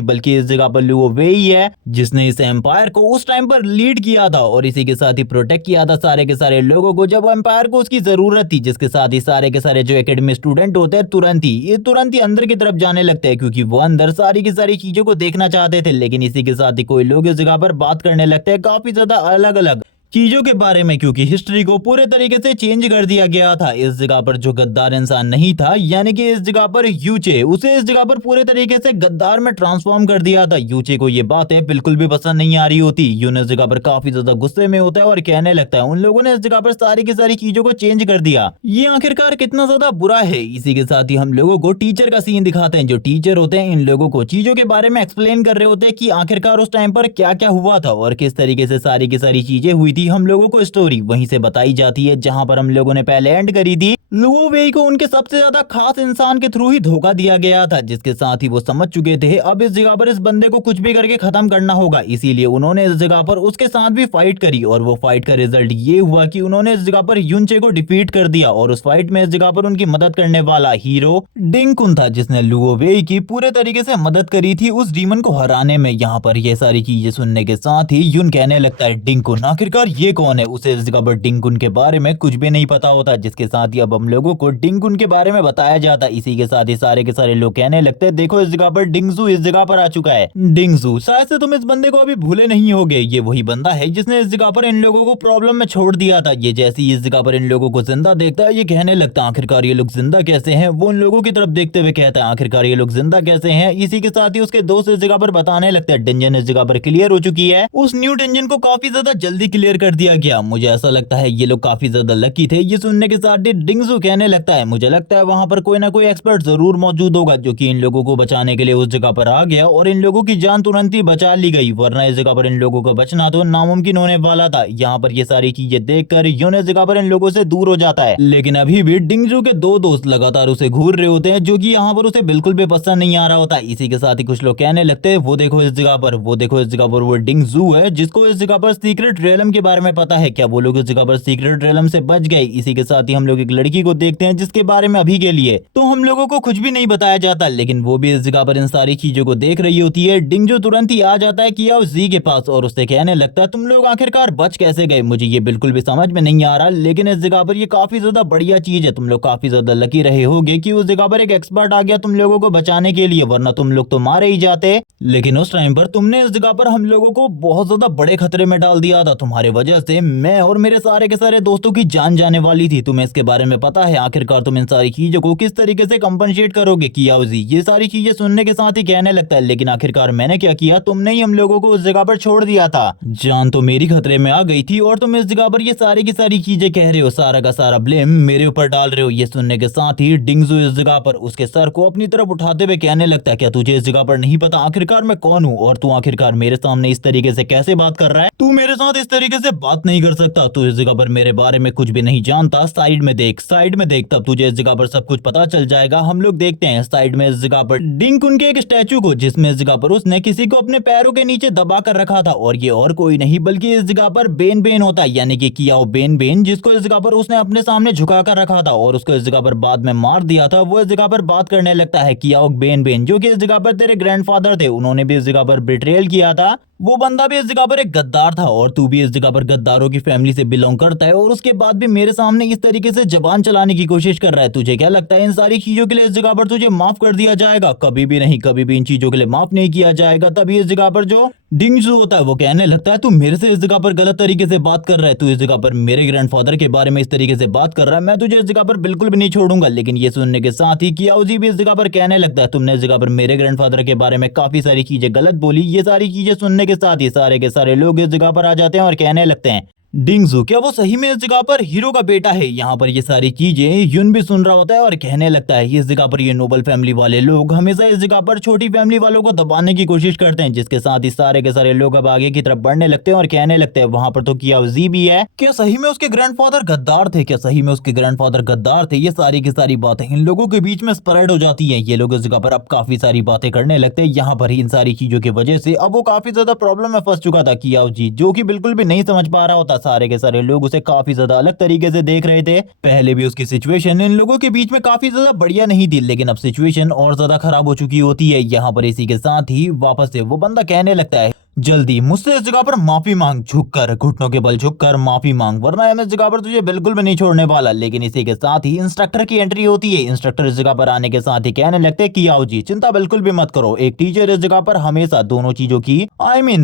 बल्कि इस जगह पर लुओ वेई है, जिसने इस एम्पायर को उस टाइम पर लीड किया था और इसी के साथ ही प्रोटेक्ट किया था सारे के सारे लोगों को जब एम्पायर को उसकी जरूरत थी। जिसके साथ ही सारे के सारे जो एकेडमी स्टूडेंट होते हैं तुरंत ही अंदर की तरफ जाने लगते हैं, क्योंकि वो अंदर सारी की सारी चीजों को देखना चाहते थे। लेकिन इसी के साथ ही कोई लोग इस जगह पर बात करने लगते हैं काफी ज्यादा अलग अलग चीजों के बारे में, क्योंकि हिस्ट्री को पूरे तरीके से चेंज कर दिया गया था। इस जगह पर जो गद्दार इंसान नहीं था, यानी कि इस जगह पर यूचे, उसे इस जगह पर पूरे तरीके से गद्दार में ट्रांसफॉर्म कर दिया था। यूचे को ये बातें बिल्कुल भी पसंद नहीं आ रही होती। यून इस जगह पर काफी ज्यादा गुस्से में होता है और कहने लगता है उन लोगों ने इस जगह पर सारी की सारी चीजों को चेंज कर दिया, ये आखिरकार कितना ज्यादा बुरा है। इसी के साथ ही हम लोगों को टीचर का सीन दिखाते हैं। जो टीचर होते हैं इन लोगों को चीजों के बारे में एक्सप्लेन कर रहे होते हैं कि आखिरकार उस टाइम पर क्या क्या हुआ था और किस तरीके से सारी की सारी चीजें हुई थी। हम लोगों को स्टोरी वहीं से बताई जाती है जहां पर हम लोगों ने पहले एंड करी थी। लुओ वेई को उनके सबसे ज्यादा खास इंसान के थ्रू ही धोखा दिया गया था, जिसके साथ ही वो समझ चुके थे अब इस जगह पर इस बंदे को कुछ भी करके खत्म करना होगा। इसीलिए उन्होंने इस जगह पर उसके साथ भी फाइट करी और वो फाइट का रिजल्ट ये हुआ कि उन्होंने इस जगह पर यूनचे को डिफीट कर दिया। और उस फाइट में इस जगह पर उनकी मदद करने वाला हीरो डिंगकुन था, जिसने लुओ वेई की पूरे तरीके से मदद करी थी उस डीमन को हराने में। यहाँ पर ये सारी चीजें सुनने के साथ ही यून कहने लगता है डिंगकुन आखिरकार ये कौन है। उसे इस जगह पर डिंगकुन के बारे में कुछ भी नहीं पता होता, जिसके साथ ही अब हम लोगों को डिंगकुन के बारे में बताया जाता। इसी के साथ ही सारे के सारे लोग कहने लगते हैं देखो इस जगह पर डिंगजू इस जगह पर आ चुका है। डिंगजू, शायद से तुम इस बंदे को अभी भूले नहीं होगे, ये वही बंदा है जिसने इस जगह पर इन लोगों को प्रॉब्लम में छोड़ दिया था। ये जैसे ही इस जगह पर इन लोगों को जिंदा देखता है, ये कहने लगता है आखिरकार ये लोग जिंदा कैसे हैं। वो इन लोगों की तरफ देखते हुए कहता है आखिरकार ये लोग जिंदा कैसे हैं। इसी के साथ ही उसके दोस्त इस जगह पर बताने लगता है डेंजन इस जगह पर क्लियर हो चुकी है। उस न्यू डेंजन को काफी ज्यादा जल्दी क्लियर कर दिया गया। मुझे ऐसा लगता है ये लोग काफी ज्यादा लकी थे। ये सुनने के साथ ही डिंगजू कहने लगता है मुझे लगता है वहां पर कोई ना कोई एक्सपर्ट जरूर मौजूद होगा जो कि इन लोगों को बचाने के लिए उस जगह पर आ गया और इन लोगों की जान तुरंत ही बचा ली गई, वरना इस जगह पर इन लोगों का बचना तो नामुमकिन होने वाला था। यहाँ पर ये सारी चीजें देखकर यून इस जगह पर इन लोगों से दूर हो जाता है, लेकिन अभी भी डिंगजू के दो दोस्त लगातार उसे घूर रहे होते हैं जो कि यहाँ पर उसे बिल्कुल भी पसंद नहीं आ रहा होता। इसी के साथ ही कुछ लोग कहने लगते हैं वो देखो इस जगह पर, वो देखो इस जगह पर वो डिंगजू है जिसको इस जगह पर सीक्रेट रेलम के बारे में पता है। क्या वो लोग इस जगह पर सीक्रेट रेलम से बच गए। इसी के साथ ही हम लोग एक लड़की को देखते हैं जिसके बारे में अभी के लिए तो हम लोगों को कुछ भी नहीं बताया जाता, लेकिन वो भी इस जगह पर इन सारी चीजों को देख रही होती है। डिंगजू तुरंत ही आ जाता है कियाओ जी के पास और उससे कहने लगता है तुम लोग आखिरकार बच कैसे गए, मुझे ये बिल्कुल भी समझ में नहीं आ रहा, लेकिन इस जगह पर ये काफी ज्यादा बढ़िया चीज है। तुम लोग काफी ज्यादा लकी रहे होगे कि उस जगह पर एक एक्सपर्ट आ गया तुम लोगों को बचाने के लिए, वरना तुम लोग तो मारे ही जाते। लेकिन उस टाइम पर तुमने इस जगह पर हम लोगों को बहुत ज्यादा बड़े खतरे में डाल दिया था। तुम्हारे वजह से मैं और मेरे सारे के सारे दोस्तों की जान जाने वाली थी। तुम्हें इसके बारे में पता है। आखिरकार तुम इन सारी चीजों को किस तरीके से कंपनसेट करोगे कियाओ जी। ये सारी चीजें सुनने के साथ ही कहने लगता है लेकिन आखिरकार मैंने क्या किया, तुमने ही हम लोगों को उस जगह पर छोड़ दिया था। जान तो मेरी खतरे में आ गई थी और तुम इस जगह पर ये सारी की सारी चीजें कह रहे हो, सारा का सारा ब्लेम मेरे ऊपर डाल रहे हो। ये सुनने के साथ ही डिंगजू इस जगह पर उसके सर को अपनी तरफ उठाते हुए कहने लगता है क्या तुझे इस जगह पर नहीं पता आखिरकार मैं कौन हूँ और तू आखिरकार मेरे सामने इस तरीके से कैसे बात कर रहा है। तू मेरे साथ इस तरीके से बात नहीं कर सकता। तू इस जगह पर मेरे बारे में कुछ भी नहीं जानता। साइड में देख, साइड में देख, तब तुझे इस जगह पर सब कुछ पता चल जाएगा। हम लोग देखते हैं साइड में इस जगह पर डिंगकुन के एक स्टैचू को, जिसमें इस जगह पर उसने किसी को अपने पैरों के नीचे दबा कर रखा था और ये और कोई नहीं बल्कि इस जगह पर बेन बेन होता है, यानी कि कियाओ बेन बेन, जिसको इस जगह पर उसने अपने सामने झुका कर रखा था और उसको इस जगह पर बाद में मार दिया था। वो इस जगह पर बात करने लगता है कियाओ बेन बेन जो कि इस जगह पर तेरे ग्रैंडफादर थे, उन्होंने भी इस जगह पर बिट्रेयल किया था। वो बंदा भी इस जगह पर एक गद्दार था और तू भी इस जगह पर गद्दारों की फैमिली से बिलोंग करता है और उसके बाद भी मेरे सामने इस तरीके से जबान चलाने की कोशिश कर रहा है। तुझे क्या लगता है इन सारी चीजों के लिए इस जगह पर तुझे माफ कर दिया जाएगा? कभी भी नहीं, कभी भी इन चीजों के लिए माफ नहीं किया जाएगा। तभी इस जगह पर जो डिंगजू होता है वो कहने लगता है तू मेरे से इस जगह पर गलत तरीके से बात कर रहा है, तू इस जगह पर मेरे ग्रैंडफादर के बारे में इस तरीके से बात कर रहा है, मैं तुझे इस जगह पर बिल्कुल भी नहीं छोड़ूंगा। लेकिन ये सुनने के साथ ही कियाओ जी भी इस जगह पर कहने लगता है तुमने इस जगह पर मेरे ग्रैंडफादर के बारे में काफी सारी चीजें गलत बोली। ये सारी चीजें सुनने के साथ ही सारे के सारे लोग इस जगह पर आ जाते हैं और कहने लगते हैं डिंगजू क्या वो सही में इस जगह पर हीरो का बेटा है? यहाँ पर ये सारी चीजें युन भी सुन रहा होता है और कहने लगता है इस जगह पर ये नोबल फैमिली वाले लोग हमेशा इस जगह पर छोटी फैमिली वालों को दबाने की कोशिश करते हैं, जिसके साथ ही सारे के सारे लोग अब आगे की तरफ बढ़ने लगते हैं और कहने लगते हैं वहां पर तो कियाओ जी भी है। क्या सही में उसके ग्रैंडफादर गद्दार थे? क्या सही में उसके ग्रैंडफादर गद्दार थे? ये सारी की सारी बातें इन लोगों के बीच में स्प्रेड हो जाती है। ये लोग इस जगह पर अब काफी सारी बातें करने लगते हैं। यहाँ पर इन सारी चीजों की वजह से अब वो काफी ज्यादा प्रॉब्लम में फंस चुका था कियाओ जी, जो की बिल्कुल भी नहीं समझ पा रहा होता। सारे के सारे लोग उसे काफी ज्यादा अलग तरीके से देख रहे थे। पहले भी उसकी सिचुएशन इन लोगों के बीच में काफी ज्यादा बढ़िया नहीं थी, लेकिन अब सिचुएशन और ज्यादा खराब हो चुकी होती है। यहाँ पर इसी के साथ ही वापस से वो बंदा कहने लगता है जल्दी मुझसे इस जगह पर माफी मांग, झुककर घुटनों के बल झुककर माफी मांग, वरना मैं इस जगह पर तुझे बिल्कुल भी नहीं छोड़ने वाला। लेकिन इसी के साथ ही इंस्ट्रक्टर की एंट्री होती है। इंस्ट्रक्टर इस जगह पर आने के साथ ही कहने लगते हैं कियाओ जी चिंता बिल्कुल भी मत करो, एक टीचर इस जगह पर हमेशा दोनों चीजों की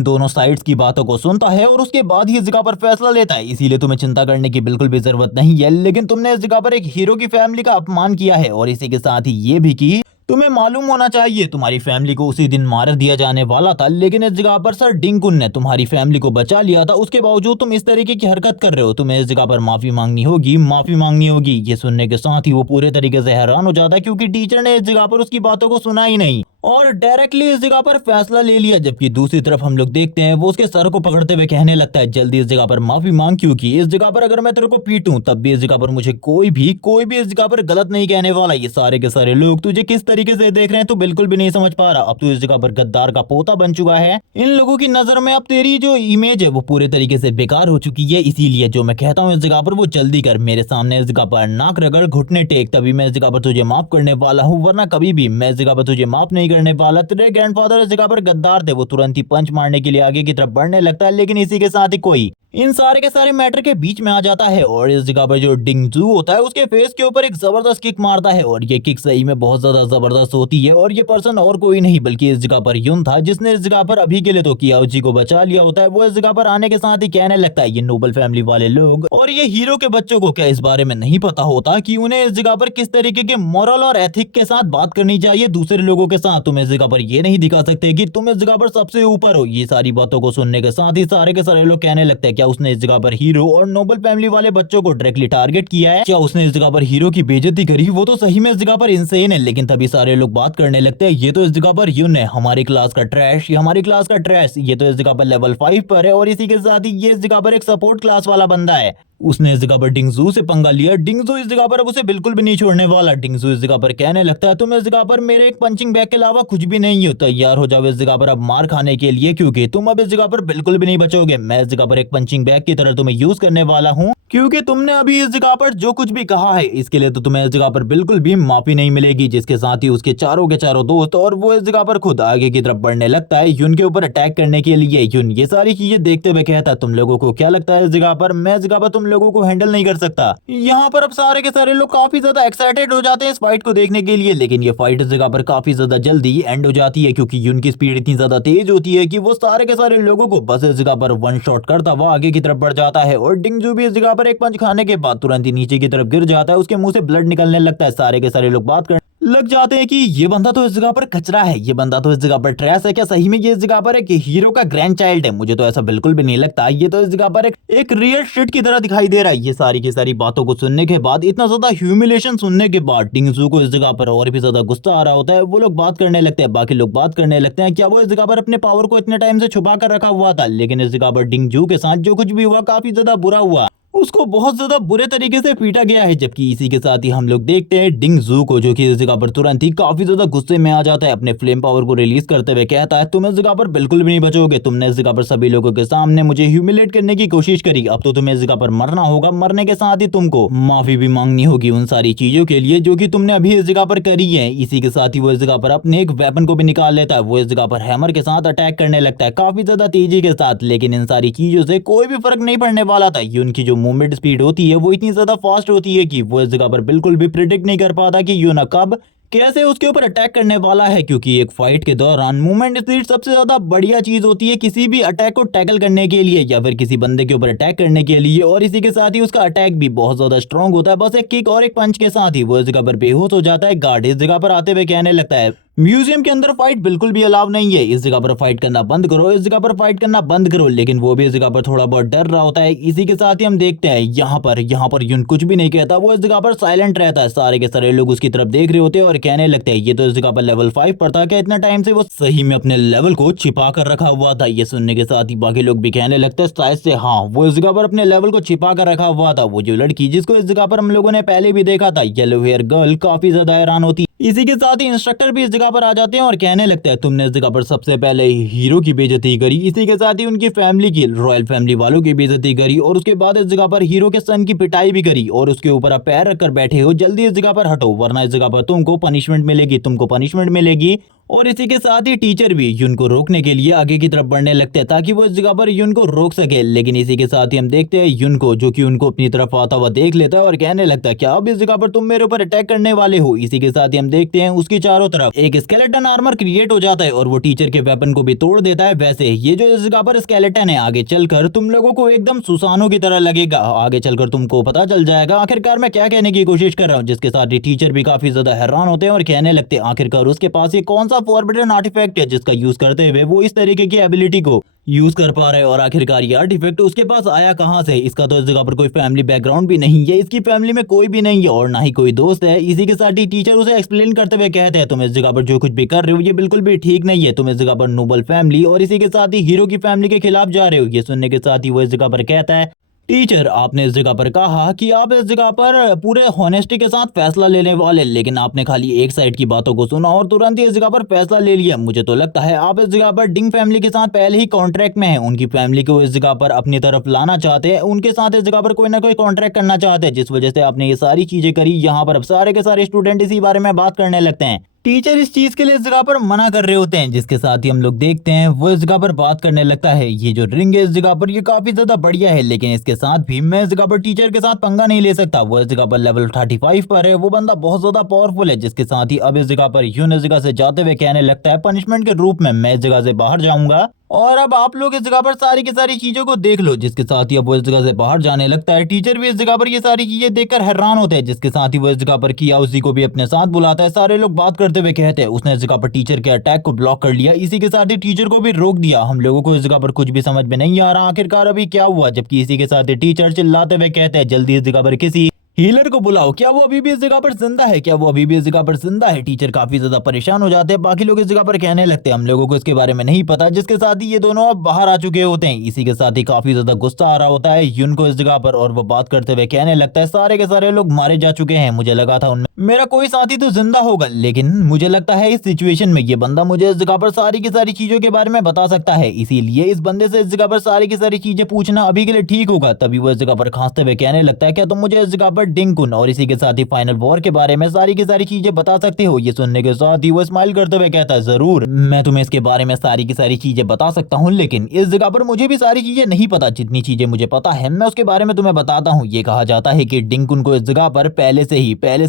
दोनों साइड्स की बातों को सुनता है और उसके बाद ही इस जगह पर फैसला लेता है, इसीलिए तुम्हें चिंता करने की बिल्कुल भी जरूरत नहीं है। लेकिन तुमने इस जगह पर एक हीरो की फैमिली का अपमान किया है और इसी के साथ ही ये भी की तुम्हें मालूम होना चाहिए तुम्हारी फैमिली को उसी दिन मार दिया जाने वाला था, लेकिन इस जगह पर सर डिंगकुन ने तुम्हारी फैमिली को बचा लिया था। उसके बावजूद तुम इस तरीके की हरकत कर रहे हो, तुम्हें इस जगह पर माफी मांगनी होगी, माफी मांगनी होगी। ये सुनने के साथ ही वो पूरे तरीके से हैरान हो जाता है क्योंकि टीचर ने इस जगह पर उसकी बातों को सुना ही नहीं और डायरेक्टली इस जगह पर फैसला ले लिया। जबकि दूसरी तरफ हम लोग देखते हैं वो उसके सर को पकड़ते हुए कहने लगता है जल्दी इस जगह पर माफी मांग, क्योंकि इस जगह पर अगर मैं तेरे को पीटूं तब भी इस जगह पर मुझे कोई भी इस जगह पर गलत नहीं कहने वाला। ये सारे के सारे लोग तुझे किस तरीके से देख रहे हैं तू बिल्कुल भी नहीं समझ पा रहा। अब तू इस जगह पर गद्दार का पोता बन चुका है। इन लोगों की नजर में अब तेरी जो इमेज है वो पूरे तरीके से बेकार हो चुकी है। इसीलिए जो मैं कहता हूँ इस जगह पर वो जल्दी कर, मेरे सामने इस जगह पर नाक रगड़, घुटने टेक, तभी मैं इस जगह पर तुझे माफ करने वाला हूँ, वरना कभी भी मैं इस जगह पर तुझे माफ नहीं करने वाला। तेरे ग्रैंडफादर इस जगह पर गद्दार थे, वो तुरंत ही पंच मारने के लिए आगे की तरफ बढ़ने लगता है, लेकिन इसी के साथ ही कोई इन सारे के सारे मैटर के बीच में आ जाता है और इस जगह पर जो डिंगजू होता है उसके फेस के ऊपर एक जबरदस्त किक मारता है और ये किक सही में बहुत ज्यादा जबरदस्त होती है। और ये पर्सन और कोई नहीं बल्कि इस जगह पर यून था, जिसने इस जगह पर अभी के लिए तो कियाओजी को बचा लिया होता है। वो इस जगह पर आने के साथ ही कहने लगता है ये नोबल फैमिली वाले लोग और ये हीरो के बच्चों को क्या इस बारे में नहीं पता होता कि उन्हें इस जगह पर किस तरीके के मोरल और एथिक के साथ बात करनी चाहिए दूसरे लोगों के साथ। तुम इस जगह पर ये नहीं दिखा सकते कि तुम इस जगह पर सबसे ऊपर हो। ये सारी बातों को सुनने के साथ ही सारे के सारे लोग कहने लगते हैं क्या उसने इस जगह पर हीरो और नोबल फैमिली वाले बच्चों को डायरेक्टली टारगेट किया है, क्या उसने इस जगह पर हीरो की बेइज्जती करी, वो तो सही में इस जगह पर इंसेन है। लेकिन तभी सारे लोग बात करने लगते हैं ये तो इस जगह पर यून है, हमारी क्लास का ट्रैश, ये हमारी क्लास का ट्रैश, ये तो इस जगह पर लेवल 5 पर है और इसी के साथ ही ये इस जगह पर एक सपोर्ट क्लास वाला बंदा है। उसने इस जगह पर डिंगजू से पंगा लिया। डिंगजू इस जगह पर अब उसे बिल्कुल भी नहीं छोड़ने वाला। डिंगजू इस जगह पर कहने लगता है तुम इस जगह पर मेरे एक पंचिंग बैग के अलावा कुछ भी नहीं हो, तैयार हो जाओ इस जगह पर अब मार खाने के लिए, क्योंकि तुम अब इस जगह पर बिल्कुल भी नहीं बचोगे। मैं इस जगह पर एक पंचिंग बैग की तरह तुम्हें यूज करने वाला हूँ, क्योंकि तुमने अभी इस जगह पर जो कुछ भी कहा है इसके लिए तो तुम्हें इस जगह पर बिल्कुल भी माफी नहीं मिलेगी। जिसके साथ ही उसके चारों के चारों दोस्त और वो इस जगह पर खुद आगे की तरफ बढ़ने लगता है यून के ऊपर अटैक करने के लिए। यून ये सारी चीजें देखते हुए कहता है तुम लोगों को क्या लगता है इस जगह पर मैं इस जगह पर तुम लोगों को हैंडल नहीं कर सकता। यहाँ पर अब सारे के सारे लोग काफी ज्यादा एक्साइटेड हो जाते हैं इस फाइट को देखने के लिए, लेकिन ये फाइट इस जगह पर काफी ज्यादा जल्दी एंड हो जाती है, क्योंकि यून की स्पीड इतनी ज्यादा तेज होती है कि वो सारे के सारे लोगों को बस इस जगह पर वन शॉट करता हुआ आगे की तरफ बढ़ जाता है। और डिंगजू भी इस जगह पर एक पंच खाने के बाद तुरंत ही नीचे की तरफ गिर जाता है, उसके मुंह से ब्लड निकलने लगता है। सारे के सारे लोग बात करने लग जाते हैं कि ये बंदा तो इस जगह पर कचरा है, ये बंदा तो इस जगह पर ट्रैश है, क्या सही में ये इस जगह पर एक हीरो का ग्रैंड चाइल्ड है? मुझे तो ऐसा बिल्कुल भी नहीं लगता, ये तो इस जगह पर एक रियल शिट की तरह दिखाई दे रहा है। ये सारी की सारी बातों को सुनने के बाद, इतना ज्यादा ह्यूमिलेशन सुनने के बाद डिंगजू को इस जगह पर और भी ज्यादा गुस्सा आ रहा होता है। वो लोग बात करने लगते हैं, बाकी लोग बात करने लगते हैं क्या वो इस जगह पर अपने पावर को इतने टाइम से छुपा कर रखा हुआ था, लेकिन इस जगह पर डिंगजू के साथ जो कुछ भी हुआ काफी ज्यादा बुरा हुआ, उसको बहुत ज्यादा बुरे तरीके से पीटा गया है। जबकि इसी के साथ ही हम लोग देखते हैं डिंगजू को, जो कि इस जगह पर तुरंत ही काफी ज्यादा गुस्से में आ जाता है, अपने फ्लेम पावर को रिलीज करते हुए कहता है तुम इस जगह पर बिल्कुल भी नहीं बचोगे, तुमने इस जगह पर सभी लोगों के सामने मुझे ह्यूमिलेट करने की कोशिश करी, अब तो तुम्हें इस जगह पर मरना होगा, मरने के साथ ही तुमको माफी भी मांगनी होगी उन सारी चीजों के लिए जो कि तुमने अभी इस जगह पर करी है। इसी के साथ ही वो इस जगह पर अपने एक वेपन को भी निकाल लेता है, वो इस जगह पर हैमर के साथ अटैक करने लगता है काफी ज्यादा तेजी के साथ। लेकिन इन सारी चीजों से कोई भी फर्क नहीं पड़ने वाला था। ये उनकी जो मूवमेंट स्पीड होती है वो इतनी ज्यादा फास्ट होती है कि वो इस जगह पर बिल्कुल भी प्रिडिक्ट नहीं कर पाता कि यूना कब कैसे उसके ऊपर अटैक करने वाला है, क्योंकि एक फाइट के दौरान मूवमेंट स्पीड सबसे ज्यादा बढ़िया चीज होती है किसी भी अटैक को टैकल करने के लिए या फिर किसी बंदे के ऊपर अटैक करने के लिए। और इसी के साथ ही उसका अटैक भी बहुत ज्यादा स्ट्रांग होता है, बस एक किक और एक पंच के साथ ही वो इस जगह पर बेहोश हो जाता है। गार्ड इस जगह पर आते हुए कहने लगता है म्यूजियम के अंदर फाइट बिल्कुल भी अलाउ नहीं है, इस जगह पर फाइट करना बंद करो, इस जगह पर फाइट करना बंद करो। लेकिन वो भी इस जगह पर थोड़ा बहुत डर रहा होता है। इसी के साथ ही हम देखते हैं यहाँ पर यून कुछ भी नहीं कहता, वो इस जगह पर साइलेंट रहता है। सारे के सारे लोग उसकी तरफ देख रहे होते हैं और कहने लगते हैं ये तो इस जगह पर लेवल 5 पर था, क्या इतना टाइम से वो सही में अपने लेवल को छिपा कर रखा हुआ था? ये सुनने के साथ ही बाकी लोग भी कहने लगते हैं शायद से हाँ, वो इस जगह पर अपने लेवल को छिपा कर रखा हुआ था। वो जो लड़की जिसको इस जगह पर हम लोगों ने पहले भी देखा था, येलो हेयर गर्ल, काफी ज्यादा हैरान होती। इसी के साथ ही इंस्ट्रक्टर भी इस जगह पर आ जाते हैं और कहने लगता है तुमने इस जगह पर सबसे पहले हीरो की बेइज्जती करी, इसी के साथ ही उनकी फैमिली की, रॉयल फैमिली वालों की बेइज्जती करी और उसके बाद इस जगह पर हीरो के सन की पिटाई भी करी और उसके ऊपर आप पैर रखकर बैठे हो, जल्दी इस जगह पर हटो वरना इस जगह पर तुमको पनिशमेंट मिलेगी, तुमको पनिशमेंट मिलेगी। और इसी के साथ ही टीचर भी यून को रोकने के लिए आगे की तरफ बढ़ने लगते हैं ताकि वो इस जगह पर यून को रोक सके। लेकिन इसी के साथ ही हम देखते हैं यून को, जो कि उनको अपनी तरफ आता हुआ देख लेता है और कहने लगता है क्या अब इस जगह पर तुम मेरे ऊपर अटैक करने वाले हो? इसी के साथ ही हम देखते हैं उसकी चारों तरफ एक स्केलेटन आर्मर क्रिएट हो जाता है और वो टीचर के वेपन को भी तोड़ देता है। वैसे ये जो इस जगह पर स्केलेटन है आगे चलकर तुम लोगों को एकदम सुसानो की तरह लगेगा, आगे चलकर तुमको पता चल जाएगा आखिरकार मैं क्या कहने की कोशिश कर रहा हूँ। जिसके साथ ही टीचर भी काफी ज्यादा हैरान होते हैं और कहने लगते हैं आखिरकार उसके पास ये कौन सा फॉरबिडन आर्टिफैक्ट है जिसका यूज करते हुए वो इस तरीके की एबिलिटी को यूज कर पा रहे हैं, और आखिरकार ये आर्टिफैक्ट उसके पास आया कहां से? इसका तो इस जगह पर कोई फैमिली बैकग्राउंड भी नहीं है, इसकी फैमिली में कोई भी नहीं है और ना ही कोई दोस्त है। इसी के साथ ही टीचर उसे एक्सप्लेन करते हुए कहते हैं तुम इस जगह पर जो कुछ भी कर रहे हो ये बिल्कुल भी ठीक नहीं है, तुम इस जगह पर नोबल फैमिली और इसी के साथ ही हीरो की फैमिली के खिलाफ जा रहे हो। ये सुनने के साथ ही वो इस जगह पर कहता है टीचर आपने इस जगह पर कहा कि आप इस जगह पर पूरे होनेस्टी के साथ फैसला लेने वाले, लेकिन आपने खाली एक साइड की बातों को सुना और तुरंत ही इस जगह पर फैसला ले लिया। मुझे तो लगता है आप इस जगह पर डिंग फैमिली के साथ पहले ही कॉन्ट्रैक्ट में हैं, उनकी फैमिली को इस जगह पर अपनी तरफ लाना चाहते हैं, उनके साथ इस जगह पर कोई ना कोई कॉन्ट्रैक्ट करना चाहते हैं, जिस वजह से आपने ये सारी चीजें करी। यहाँ पर अब सारे के सारे स्टूडेंट इसी बारे में बात करने लगते हैं। टीचर इस चीज के लिए इस जगह पर मना कर रहे होते हैं, जिसके साथ ही हम लोग देखते हैं वो इस जगह पर बात करने लगता है। ये जो रिंग है इस जगह पर ये काफी ज्यादा बढ़िया है, लेकिन इसके साथ भी मैं इस जगह पर टीचर के साथ पंगा नहीं ले सकता। वो इस जगह पर लेवल 35 पर है, वो बंदा बहुत ज्यादा पावरफुल है, जिसके साथ ही अब इस जगह पर यून इस जगह से जाते हुए कहने लगता है पनिशमेंट के रूप में मैं इस जगह से बाहर जाऊंगा और अब आप लोग इस जगह पर सारी की सारी चीजों को देख लो। जिसके साथ ही अब वो इस जगह से बाहर जाने लगता है। टीचर भी इस जगह पर ये सारी चीजें देखकर हैरान होते हैं, जिसके साथ ही वो इस जगह पर किया उसी को भी अपने साथ बुलाता है। सारे लोग बात करते हुए कहते हैं उसने इस जगह पर टीचर के अटैक को ब्लॉक कर लिया, इसी के साथ ही टीचर को भी रोक दिया। हम लोगों को इस जगह पर कुछ भी समझ में नहीं आ रहा आखिरकार अभी क्या हुआ, जबकि इसी के साथ ही टीचर चिल्लाते हुए कहते हैं जल्दी इस जगह पर किसी हीलर को बुलाओ। क्या वो अभी भी इस जगह पर जिंदा है? क्या वो अभी भी इस जगह पर जिंदा है? टीचर काफी ज्यादा परेशान हो जाते हैं। बाकी लोग इस जगह पर कहने लगते हैं हम लोगों को इसके बारे में नहीं पता, जिसके साथ ही ये दोनों अब बाहर आ चुके होते हैं। इसी के साथ ही काफी ज्यादा गुस्सा आ रहा होता है यून को इस जगह पर, और वो बात करते हुए कहने लगता है सारे के सारे लोग मारे जा चुके हैं, मुझे लगा था उनमें मेरा कोई साथी तो जिंदा होगा, लेकिन मुझे लगता है इस सिचुएशन में ये बंदा मुझे इस जगह पर सारी की सारी चीजों के बारे में बता सकता है, इसीलिए इस बंदे से इस जगह पर सारी की सारी चीजें पूछना अभी के लिए ठीक होगा। तभी वो इस जगह पर खांसते हुए कहने लगता है क्या तुम मुझे इस जगह पर डिंकुन और इसी के साथ ही फाइनल वॉर के बारे में सारी की सारी चीजें बता सकते हो? ये सुनने के साथ ही वो स्माइल करते हुए कहता है जरूर मैं तुम्हें इसके बारे में सारी की सारी चीजें बता सकता हूँ, लेकिन इस जगह पर मुझे भी सारी चीजें नहीं पता। जितनी चीजें मुझे पता है मैं उसके बारे में तुम्हें बताता हूँ। ये कहा जाता है कि डिंकुन को इस जगह पर पहले से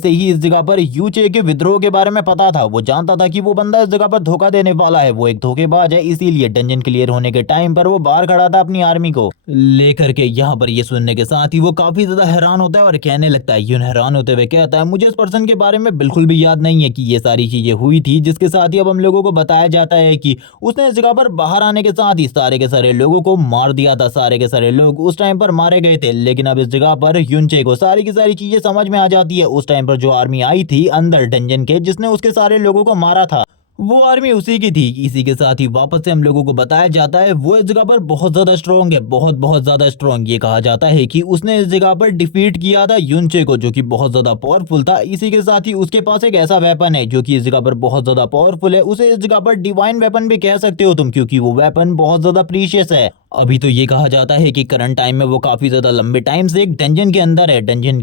ही इस जगह पर यूचे के विद्रोह के बारे में पता था। वो जानता था कि वो बंदा इस जगह पर धोखा देने वाला है, वो एक धोखेबाज है, इसीलिए डंजन क्लियर होने के टाइम पर वो बाहर खड़ा था अपनी आर्मी को लेकर के। यहाँ पर ये सुनने के साथ ही वो काफी ज्यादा हैरान होता है और कहने लगता है यून हैरान होते हुए कहता है मुझे इस पर्सन के बारे में बिल्कुल भी याद नहीं है कि ये सारी चीजें हुई थी। जिसके साथ ही अब हम लोगों को बताया जाता है कि उसने इस जगह पर बाहर आने के साथ ही सारे के सारे लोगों को मार दिया था। सारे के सारे लोग उस टाइम पर मारे गए थे, लेकिन अब इस जगह पर यूनचे को सारी की सारी चीजें समझ में आ जाती है। उस टाइम पर जो आर्मी आई थी अंदर डंजन के जिसने उसके सारे लोगों को मारा था, वो आर्मी उसी की थी। इसी के साथ ही वापस से हम लोगों को बताया जाता है वो इस जगह पर बहुत ज्यादा स्ट्रॉन्ग है, बहुत ज्यादा स्ट्रॉन्ग। ये कहा जाता है कि उसने इस जगह पर डिफीट किया था यूनचे को, जो कि बहुत ज्यादा पावरफुल था। इसी के साथ ही उसके पास एक ऐसा वेपन है जो कि इस जगह पर बहुत ज्यादा पावरफुल है। उसे इस जगह पर डिवाइन वेपन भी कह सकते हो तुम, क्योंकि वो वेपन बहुत ज्यादा प्रीशियस है। अभी तो ये कहा जाता है कि करंट टाइम में वो काफी ज्यादा लंबे टाइम से एक डंजन के अंदर है, डंजन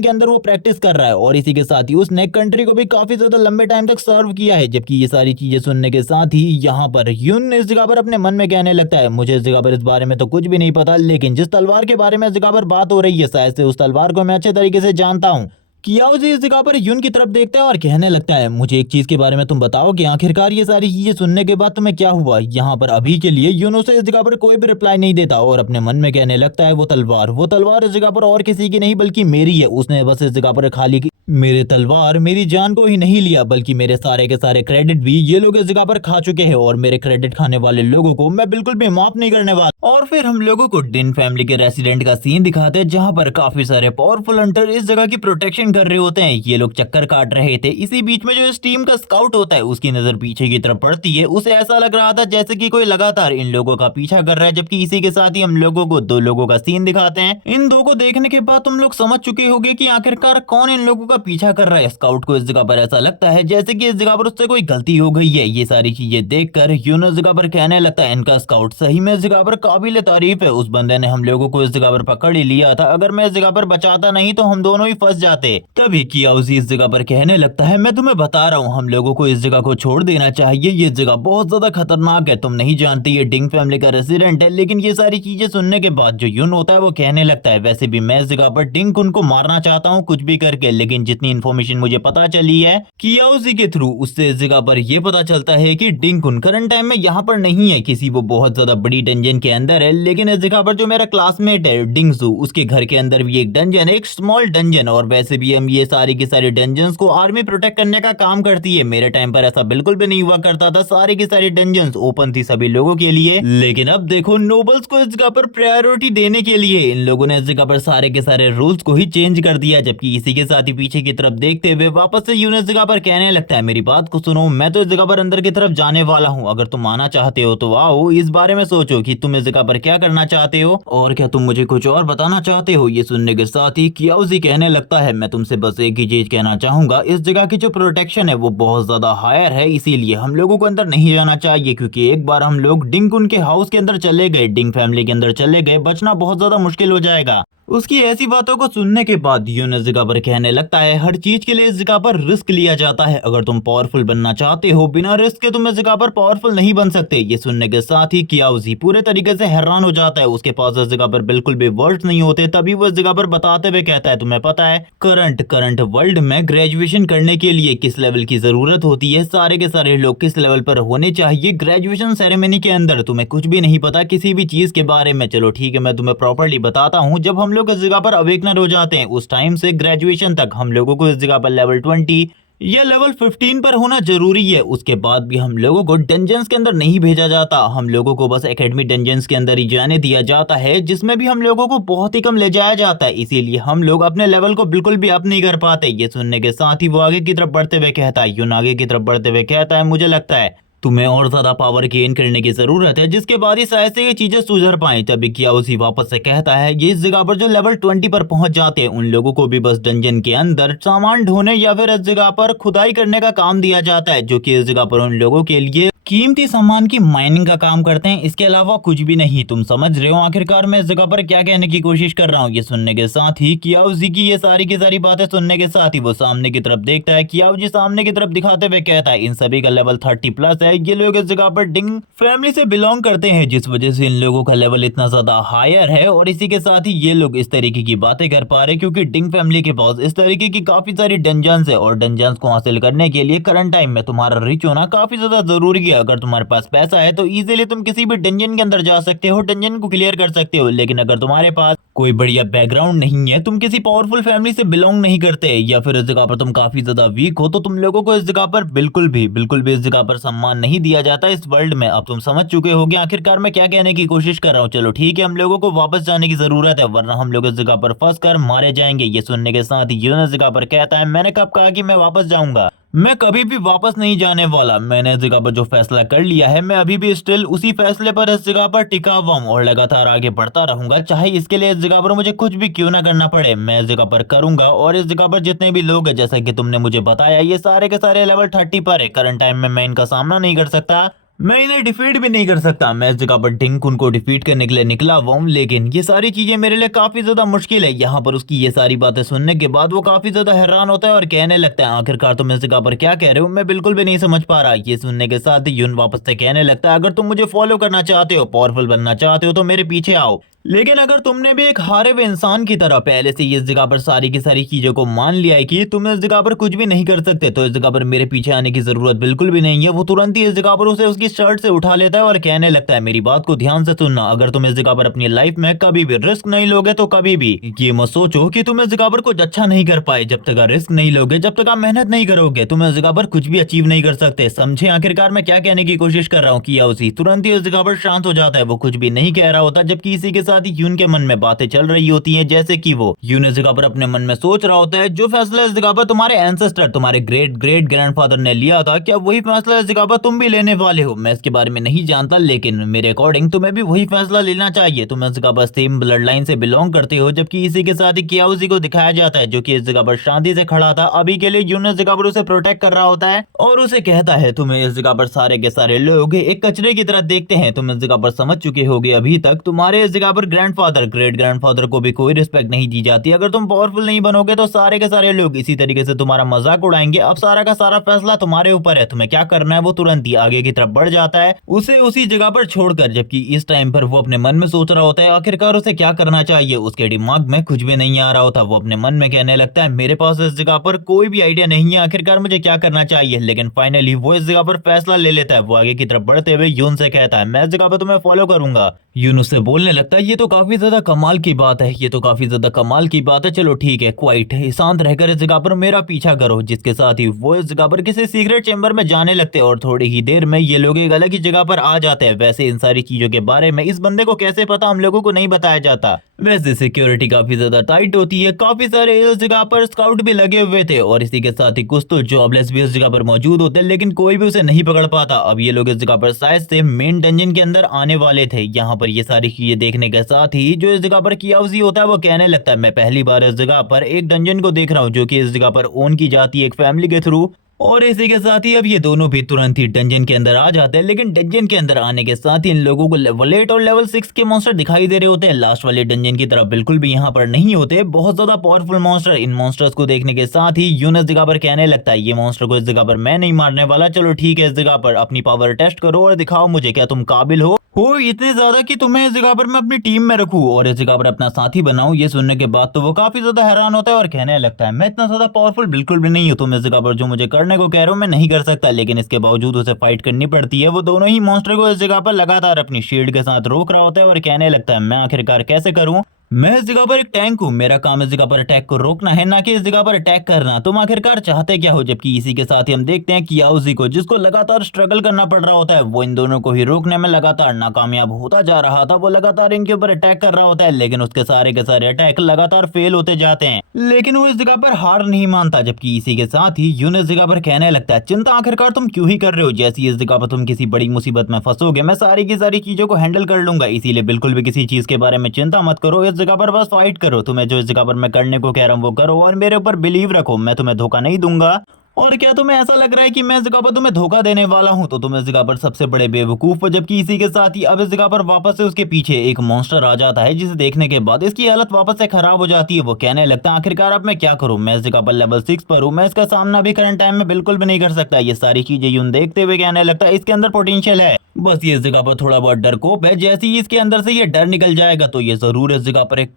के अंदर वो प्रैक्टिस कर रहा है। और इसी के साथ ही उसने कंट्री को भी काफी ज्यादा लंबे टाइम तक सर्व किया है। जबकि ये सारी चीजें सुनने के साथ ही यहाँ पर यून इस जगह पर अपने मन में कहने लगता है मुझे इस जगह पर इस बारे में तो कुछ भी नहीं पता, लेकिन जिस तलवार के बारे में इस जगह पर बात हो रही है शायद से उस तलवार को मैं अच्छे तरीके से जानता हूँ। कियाओजी इस जगह पर यून की तरफ देखता है और कहने लगता है मुझे एक चीज के बारे में तुम बताओ कि आखिरकार ये सारी चीजें सुनने के बाद तुम्हें क्या हुआ? यहाँ पर अभी के लिए यून उसे इस जगह पर कोई भी रिप्लाई नहीं देता और अपने मन में कहने लगता है वो तलवार इस जगह पर और किसी की नहीं बल्कि मेरी है। उसने बस इस जगह पर खाली मेरे तलवार मेरी जान को ही नहीं लिया, बल्कि मेरे सारे के सारे क्रेडिट भी ये लोग इस जगह पर खा चुके हैं, और मेरे क्रेडिट खाने वाले लोगों को मैं बिल्कुल भी माफ नहीं करने वाला। और फिर हम लोगों को डिन फैमिली के रेसिडेंट का सीन दिखाते हैं, जहाँ पर काफी सारे पावरफुल हंटर इस जगह की प्रोटेक्शन कर रहे होते हैं। ये लोग चक्कर काट रहे थे। इसी बीच में जो इस टीम का स्काउट होता है उसकी नजर पीछे की तरफ पड़ती है। उसे ऐसा लग रहा था जैसे कि कोई लगातार इन लोगों का पीछा कर रहा है। जबकि इसी के साथ ही हम लोगों को दो लोगों का सीन दिखाते हैं। इन दो को देखने के बाद तुम लोग समझ चुके होंगे कि आखिरकार कौन इन लोगों का पीछा कर रहा है। स्काउट को इस जगह पर ऐसा लगता है जैसे कि इस जगह पर उससे कोई गलती हो गई है। ये सारी चीजें देखकर यून इस जगह पर कहने लगता है इनका स्काउट सही में इस जगह पर काबिल तारीफ है। उस बंदे ने हम लोगों को इस जगह पर पकड़ ही लिया था, अगर मैं इस जगह पर बचाता नहीं तो हम दोनों ही फंस जाते। तभी कियाओजी इस जगह पर कहने लगता है मैं तुम्हें बता रहा हूँ हम लोगों को इस जगह को छोड़ देना चाहिए। ये जगह बहुत ज्यादा खतरनाक है, तुम नहीं जानती ये डिंग फैमिली का रेसिडेंट है। लेकिन ये सारी चीजें सुनने के बाद जो यून होता है वो कहने लगता है वैसे भी मैं इस जगह पर डिंग उनको मारना चाहता हूँ कुछ भी करके, लेकिन जितनी इन्फॉर्मेशन मुझे पता चली है कियाओजी के थ्रू उससे इस जगह पर यह पता चलता है कि डिंकुन करंट टाइम में यहाँ पर नहीं है किसी, वो बहुत ज्यादा बड़ी डंजन के अंदर है। लेकिन इस जगह पर जो मेरा क्लासमेट है डिंगजू उसके घर के अंदर भी एक डंजन है, एक स्मॉल डंजन। और वैसे भी हम ये सारी की सारी डंजन्स को आर्मी प्रोटेक्ट करने का काम करती है। मेरे टाइम पर ऐसा बिल्कुल भी नहीं हुआ करता था, सारी की सारी डंजन्स ओपन थी सभी लोगों के लिए। लेकिन अब देखो नोबल्स को इस जगह पर प्रायोरिटी देने के लिए इन लोगों ने इस जगह पर सारे के सारे रूल्स को ही चेंज कर दिया। जबकि इसी के साथ ही पीछे की तरफ देखते हुए वापस से यून इस जगह पर कहने लगता है मेरी बात को सुनो, मैं तो इस जगह पर अंदर की तरफ जाने वाला हूँ, अगर तुम आना चाहते हो तो आओ। इस बारे में सोचो कि तुम इस जगह पर क्या करना चाहते हो और क्या तुम मुझे कुछ और बताना चाहते हो। ये सुनने के साथ ही कियाओजी कहने लगता है मैं तुमसे बस एक ही चीज कहना चाहूंगा, इस जगह की जो प्रोटेक्शन है वो बहुत ज्यादा हायर है, इसीलिए हम लोगों को अंदर नहीं जाना चाहिए। क्योंकि एक बार हम लोग डिंग उनके हाउस के अंदर चले गए, डिंग फैमिली के अंदर चले गए, बचना बहुत ज्यादा मुश्किल हो जाएगा। उसकी ऐसी बातों को सुनने के बाद यून इस जगह पर कहने लगता है हर चीज के लिए इस जगह पर रिस्क लिया जाता है। अगर तुम पावरफुल बनना चाहते हो बिना रिस्क के तुम इस जगह पर पावरफुल नहीं बन सकते। ये सुनने के साथ ही कियाउजी पूरे तरीके से हैरान हो जाता है। उसके पास इस जगह पर बिल्कुल भी वर्ड्स नहीं होते। तभी वो इस जगह पर बताते हुए कहता है तुम्हें पता है करंट वर्ल्ड में ग्रेजुएशन करने के लिए किस लेवल की जरूरत होती है, सारे के सारे लोग किस लेवल पर होने चाहिए ग्रेजुएशन सेरेमनी के अंदर। तुम्हें कुछ भी नहीं पता किसी भी चीज के बारे में। चलो ठीक है मैं तुम्हें प्रॉपर्ली बताता हूँ। जब हम लोग इस जगह पर अवेकनर हो जाते हैं उस टाइम से ग्रेजुएशन तक हम लोगों को इस जगह पर लेवल 20 या लेवल 15 पर होना जरूरी है। उसके बाद भी हम लोगों को डंजन्स के अंदर नहीं भेजा जाता। हम लोगों को बस एकेडमी डंजन्स के अंदर ही जाने दिया जाता है, जिसमें भी हम लोगों को बहुत ही कम ले जाया जाता है। इसीलिए हम लोग अपने लेवल को बिल्कुल भी अप नहीं कर पाते। ये सुनने के साथ ही वो आगे की तरफ बढ़ते हुए कहता है यून आगे की तरफ बढ़ते हुए कहता है मुझे लगता है तुम्हें और ज्यादा पावर गेन करने की जरूरत है, जिसके बाद ही शायद से ये चीजें सुधर पाएं। तभी कियाउजी वापस से कहता है ये इस जगह पर जो लेवल 20 पर पहुंच जाते हैं उन लोगों को भी बस डंजन के अंदर सामान ढोने या फिर इस जगह पर खुदाई करने का काम दिया जाता है, जो कि इस जगह पर उन लोगों के लिए कीमती सामान की माइनिंग का काम करते हैं। इसके अलावा कुछ भी नहीं। तुम समझ रहे हो आखिरकार मैं इस जगह पर क्या कहने की कोशिश कर रहा हूँ। ये सुनने के साथ ही कियाउजी की ये सारी की सारी बातें सुनने के साथ ही वो सामने की तरफ देखता है। कियाउजी सामने की तरफ दिखाते हुए कहता है इन सभी का लेवल 30+ है। ये लोग इस जगह पर डिंग फैमिली से बिलोंग करते हैं, जिस वजह से इन लोगों का लेवल इतना ज्यादा हायर है। और इसी के साथ ही ये लोग इस तरीके की बातें कर पा रहे हैं क्योंकि डिंग फैमिली के पास इस तरीके की काफी सारी डंजन्स है। और डंजन्स को हासिल करने के लिए करंट टाइम में तुम्हारा रिच होना काफी ज्यादा जरूरी है। अगर तुम्हारे पास पैसा है तो इजीली तुम किसी भी डंजन के अंदर जा सकते हो, डंजन को क्लियर कर सकते हो। लेकिन अगर तुम्हारे पास कोई बढ़िया बैकग्राउंड नहीं है, तुम किसी पावरफुल फैमिली से बिलोंग नहीं करते या फिर इस जगह पर तुम काफी ज्यादा वीक हो, तो तुम लोगों को इस जगह पर बिल्कुल भी इस जगह पर सम्मान नहीं दिया जाता इस वर्ल्ड में। अब तुम समझ चुके होगे आखिरकार मैं क्या कहने की कोशिश कर रहा हूँ। चलो ठीक है हम लोगों को वापस जाने की जरूरत है वरना हम लोग इस जगह पर फंस कर मारे जाएंगे। ये सुनने के साथ यून इस जगह पर कहता है मैंने कब कहा कि मैं वापस जाऊंगा, मैं कभी भी वापस नहीं जाने वाला। मैंने इस जगह पर जो फैसला कर लिया है मैं अभी भी स्टिल उसी फैसले पर इस जगह पर टिका हुआ हूँ और लगातार आगे बढ़ता रहूंगा, चाहे इसके लिए इस जगह पर मुझे कुछ भी क्यों ना करना पड़े। मैं इस जगह पर करूंगा। और इस जगह पर जितने भी लोग हैं जैसा कि तुमने मुझे बताया ये सारे के सारे लेवल 30 पर है। करंट टाइम में मैं इनका सामना नहीं कर सकता, मैं इन्हें डिफीट भी नहीं कर सकता। मैं इस जगह पर डिंकुन को डिफीट करने के लिए निकला हुआ हूँ, लेकिन ये सारी चीजें मेरे लिए काफी ज्यादा मुश्किल है। यहाँ पर उसकी ये सारी बातें सुनने के बाद वो काफी ज्यादा हैरान होता है और कहने लगता है आखिरकार तुम इस जगह पर क्या कह रहे हो, मैं बिल्कुल भी नहीं समझ पा रहा। ये सुनने के साथ ही यून वापस से कहने लगता है अगर तुम मुझे फॉलो करना चाहते हो, पावरफुल बनना चाहते हो तो मेरे पीछे आओ। लेकिन अगर तुमने भी एक हारे हुए इंसान की तरह पहले से इस जगह पर सारी की सारी चीजों को मान लिया है कि तुम इस जगह पर कुछ भी नहीं कर सकते, तो इस जगह पर मेरे पीछे आने की जरूरत बिल्कुल भी नहीं है। वो तुरंत ही इस जगह पर उसे उसकी शर्ट से उठा लेता है और कहने लगता है मेरी बात को ध्यान से सुनना, अगर तुम इस जगह पर अपनी लाइफ में कभी भी रिस्क नहीं लोगे तो कभी भी ये मत सोचो कि तुम इस जगह पर कुछ अच्छा नहीं कर पाए। जब तक आप रिस्क नहीं लोगे, जब तक आप मेहनत नहीं करोगे, तुम इस जगह पर कुछ भी अचीव नहीं कर सकते। समझे आखिरकार मैं क्या कहने की कोशिश कर रहा हूँ। किया उसी तुरंत ही इस जगह पर शांत हो जाता है, वो कुछ भी नहीं कह रहा होता। जबकि इसी के साथ ही यून के मन में बातें चल रही होती हैं, जैसे कि वो यून इस जगह पर अपने मन में सोच रहा होता है जो फैसला इस जगह पर तुम्हारे एंसेस्टर तुम्हारे ग्रेट ग्रेट ग्रैंडफादर ने लिया था, क्या वही फैसला इस जगह पर तुम भी लेने वाले हो। मैं इसके बारे में नहीं जानता, लेकिन मेरे अकॉर्डिंग तुम्हें भी वही फैसला लेना चाहिए। तुम इस जगह पर सेम ब्लड लाइन से बिलोंग करते हो। जबकि इसी के साथ ही कियाउजी को दिखाया जाता है जो कि इस जगह पर शांति से खड़ा था। अभी के लिए यून इस जगह पर उसे प्रोटेक्ट कर रहा होता है और उसे कहता है तुम्हें इस जगह पर सारे के सारे लोग एक कचरे की तरह देखते हैं। तुम इस जगह पर समझ चुके होगे अभी तक तुम्हारे इस जगह पर ग्रैंडफादर ग्रेट ग्रैंडफादर को भी कोई रिस्पेक्ट नहीं दी जाती। अगर तुम पावरफुल नहीं बनोगे तो सारे के सारे लोग इसी तरीके से तुम्हारा मजाक उड़ाएंगे। अब सारा का सारा फैसला तुम्हारे ऊपर है, तुम्हें क्या करना है। वो तुरंत ही आगे की तरफ बढ़ जाता है उसे उसी जगह पर छोड़कर। जबकि इस टाइम पर वो अपने मन में सोच रहा होता है आखिरकार उसे क्या करना चाहिए। उसके दिमाग में कुछ भी नहीं आ रहा होता। वो अपने मन में कहने लगता है मेरे पास इस जगह पर कोई भी आइडिया नहीं है आखिरकार मुझे क्या करना चाहिए। लेकिन फाइनली वो इस जगह पर फैसला ले लेता है। वो आगे की तरफ बढ़ते हुए यून से कहता है मैं इस जगह पर तुम्हें फॉलो करूंगा। यून उससे बोलने लगता है ये तो काफी ज्यादा कमाल की बात है, ये तो काफी ज्यादा कमाल की बात है। चलो ठीक है, क्वाइट शांत रहकर इस जगह पर मेरा पीछा करो। जिसके साथ ही वो इस जगह पर किसी सीक्रेट चेंबर में जाने लगते हैं और थोड़ी ही देर में ये लोग एक अलग ही जगह पर आ जाते हैं। वैसे इन सारी चीजों के बारे में इस बंदे को कैसे पता, हम लोगों को नहीं बताया जाता। वैसे सिक्योरिटी काफी ज्यादा टाइट होती है, काफी सारे इस जगह पर स्काउट भी लगे हुए थे और इसी के साथ ही कुछ तो जॉबलेस भी इस जगह पर मौजूद होते, लेकिन कोई भी उसे नहीं पकड़ पाता। अब ये लोग इस जगह पर शायद से मेन डंजन के अंदर आने वाले थे। यहाँ पर ये सारी चीजें देखने के साथ ही जो इस जगह पर कियाउजी होता है वो कहने लगता है मैं पहली बार इस जगह पर एक डंजन को देख रहा हूँ जो कि इस जगह पर ओन की जाती है एक फैमिली के थ्रू। और इसी के साथ ही अब ये दोनों भी तुरंत ही डंजन के अंदर आ जाते हैं, लेकिन डंजन के अंदर आने के साथ ही इन लोगों को लेवल 8 और लेवल 6 के मॉन्स्टर दिखाई दे रहे होते हैं। लास्ट वाले डंजन की तरफ बिल्कुल भी यहाँ पर नहीं होते, बहुत ज्यादा पावरफुल मॉन्स्टर। इन मॉन्स्टर्स को देखने के साथ ही यूनस जगह पर कहने लगता है, ये मॉन्स्टर को इस जगह पर मैं नहीं मारने वाला, चलो ठीक है, इस जगह पर अपनी पावर टेस्ट करो और दिखाओ मुझे क्या तुम काबिल हो इतने ज्यादा कि तुम्हें इस जगह पर मैं अपनी टीम में रखूं और इस जगह पर अपना साथी बनाऊं। ये सुनने के बाद तो वो काफी ज्यादा हैरान होता है और कहने लगता है, मैं इतना ज्यादा पावरफुल बिल्कुल भी नहीं हूं, तुम इस जगह पर जो मुझे करने को कह रहे हो मैं नहीं कर सकता। लेकिन इसके बावजूद उसे फाइट करनी पड़ती है। वो दोनों ही मॉन्स्टर को इस जगह पर लगातार अपनी शील्ड के साथ रोक रहा होता है और कहने लगता है, मैं आखिरकार कैसे करूं, मैं इस जगह पर एक टैंक हूँ, मेरा काम इस जगह पर अटैक को रोकना है, ना कि इस जगह पर अटैक करना। तुम आखिरकार चाहते क्या हो। जबकि इसी के साथ ही हम देखते हैं कि याओजी को, जिसको लगातार स्ट्रगल करना पड़ रहा होता है, वो इन दोनों को ही रोकने में लगातार नाकामयाब होता जा रहा था। वो लगातार इनके ऊपर अटैक कर रहा होता है, लेकिन उसके सारे के सारे अटैक लगातार फेल होते जाते हैं, लेकिन वो इस जगह पर हार नहीं मानता। जबकि इसी के साथ ही यूनिस जगह पर कहने लगता है, चिंता आखिरकार तुम क्यों ही कर रहे हो, जैसी इस जगह पर तुम किसी बड़ी मुसीबत में फंसोगे मैं सारी की सारी चीजों को हैंडल कर लूंगा, इसीलिए बिल्कुल भी किसी चीज के बारे में चिंता मत करो, इस जगह पर बस फाइट करो, तुम्हें जो इस जगह पर मैं करने को कह रहा हूँ वो करो और मेरे ऊपर बिलीव रखो, मैं तुम्हें धोखा नहीं दूंगा। और क्या तुम्हें ऐसा लग रहा है कि मैं इस जगह पर तुम्हें धोखा देने वाला हूं, तो तुम इस जगह पर सबसे बड़े बेवकूफ हो। जबकि इसी के साथ ही अब इस जगह पर वापस से उसके पीछे एक मॉन्स्टर आ जाता है, जिसे देखने के बाद इसकी हालत वापस से खराब हो जाती है। वो कहने लगता है, आखिरकार अब मैं क्या करूं, मैं इस जगह पर लेवल 6 पर हूं, मैं इसका सामना भी करंट टाइम में बिल्कुल भी नहीं कर सकता। ये सारी चीजें यूं देखते हुए कहने लगता है, इसके अंदर पोटेंशियल है, बस ये इस जगह पर थोड़ा बहुत डरपोक है, जैसे ही इसके अंदर से ये डर निकल जाएगा तो ये जरूर इस जगह पर एक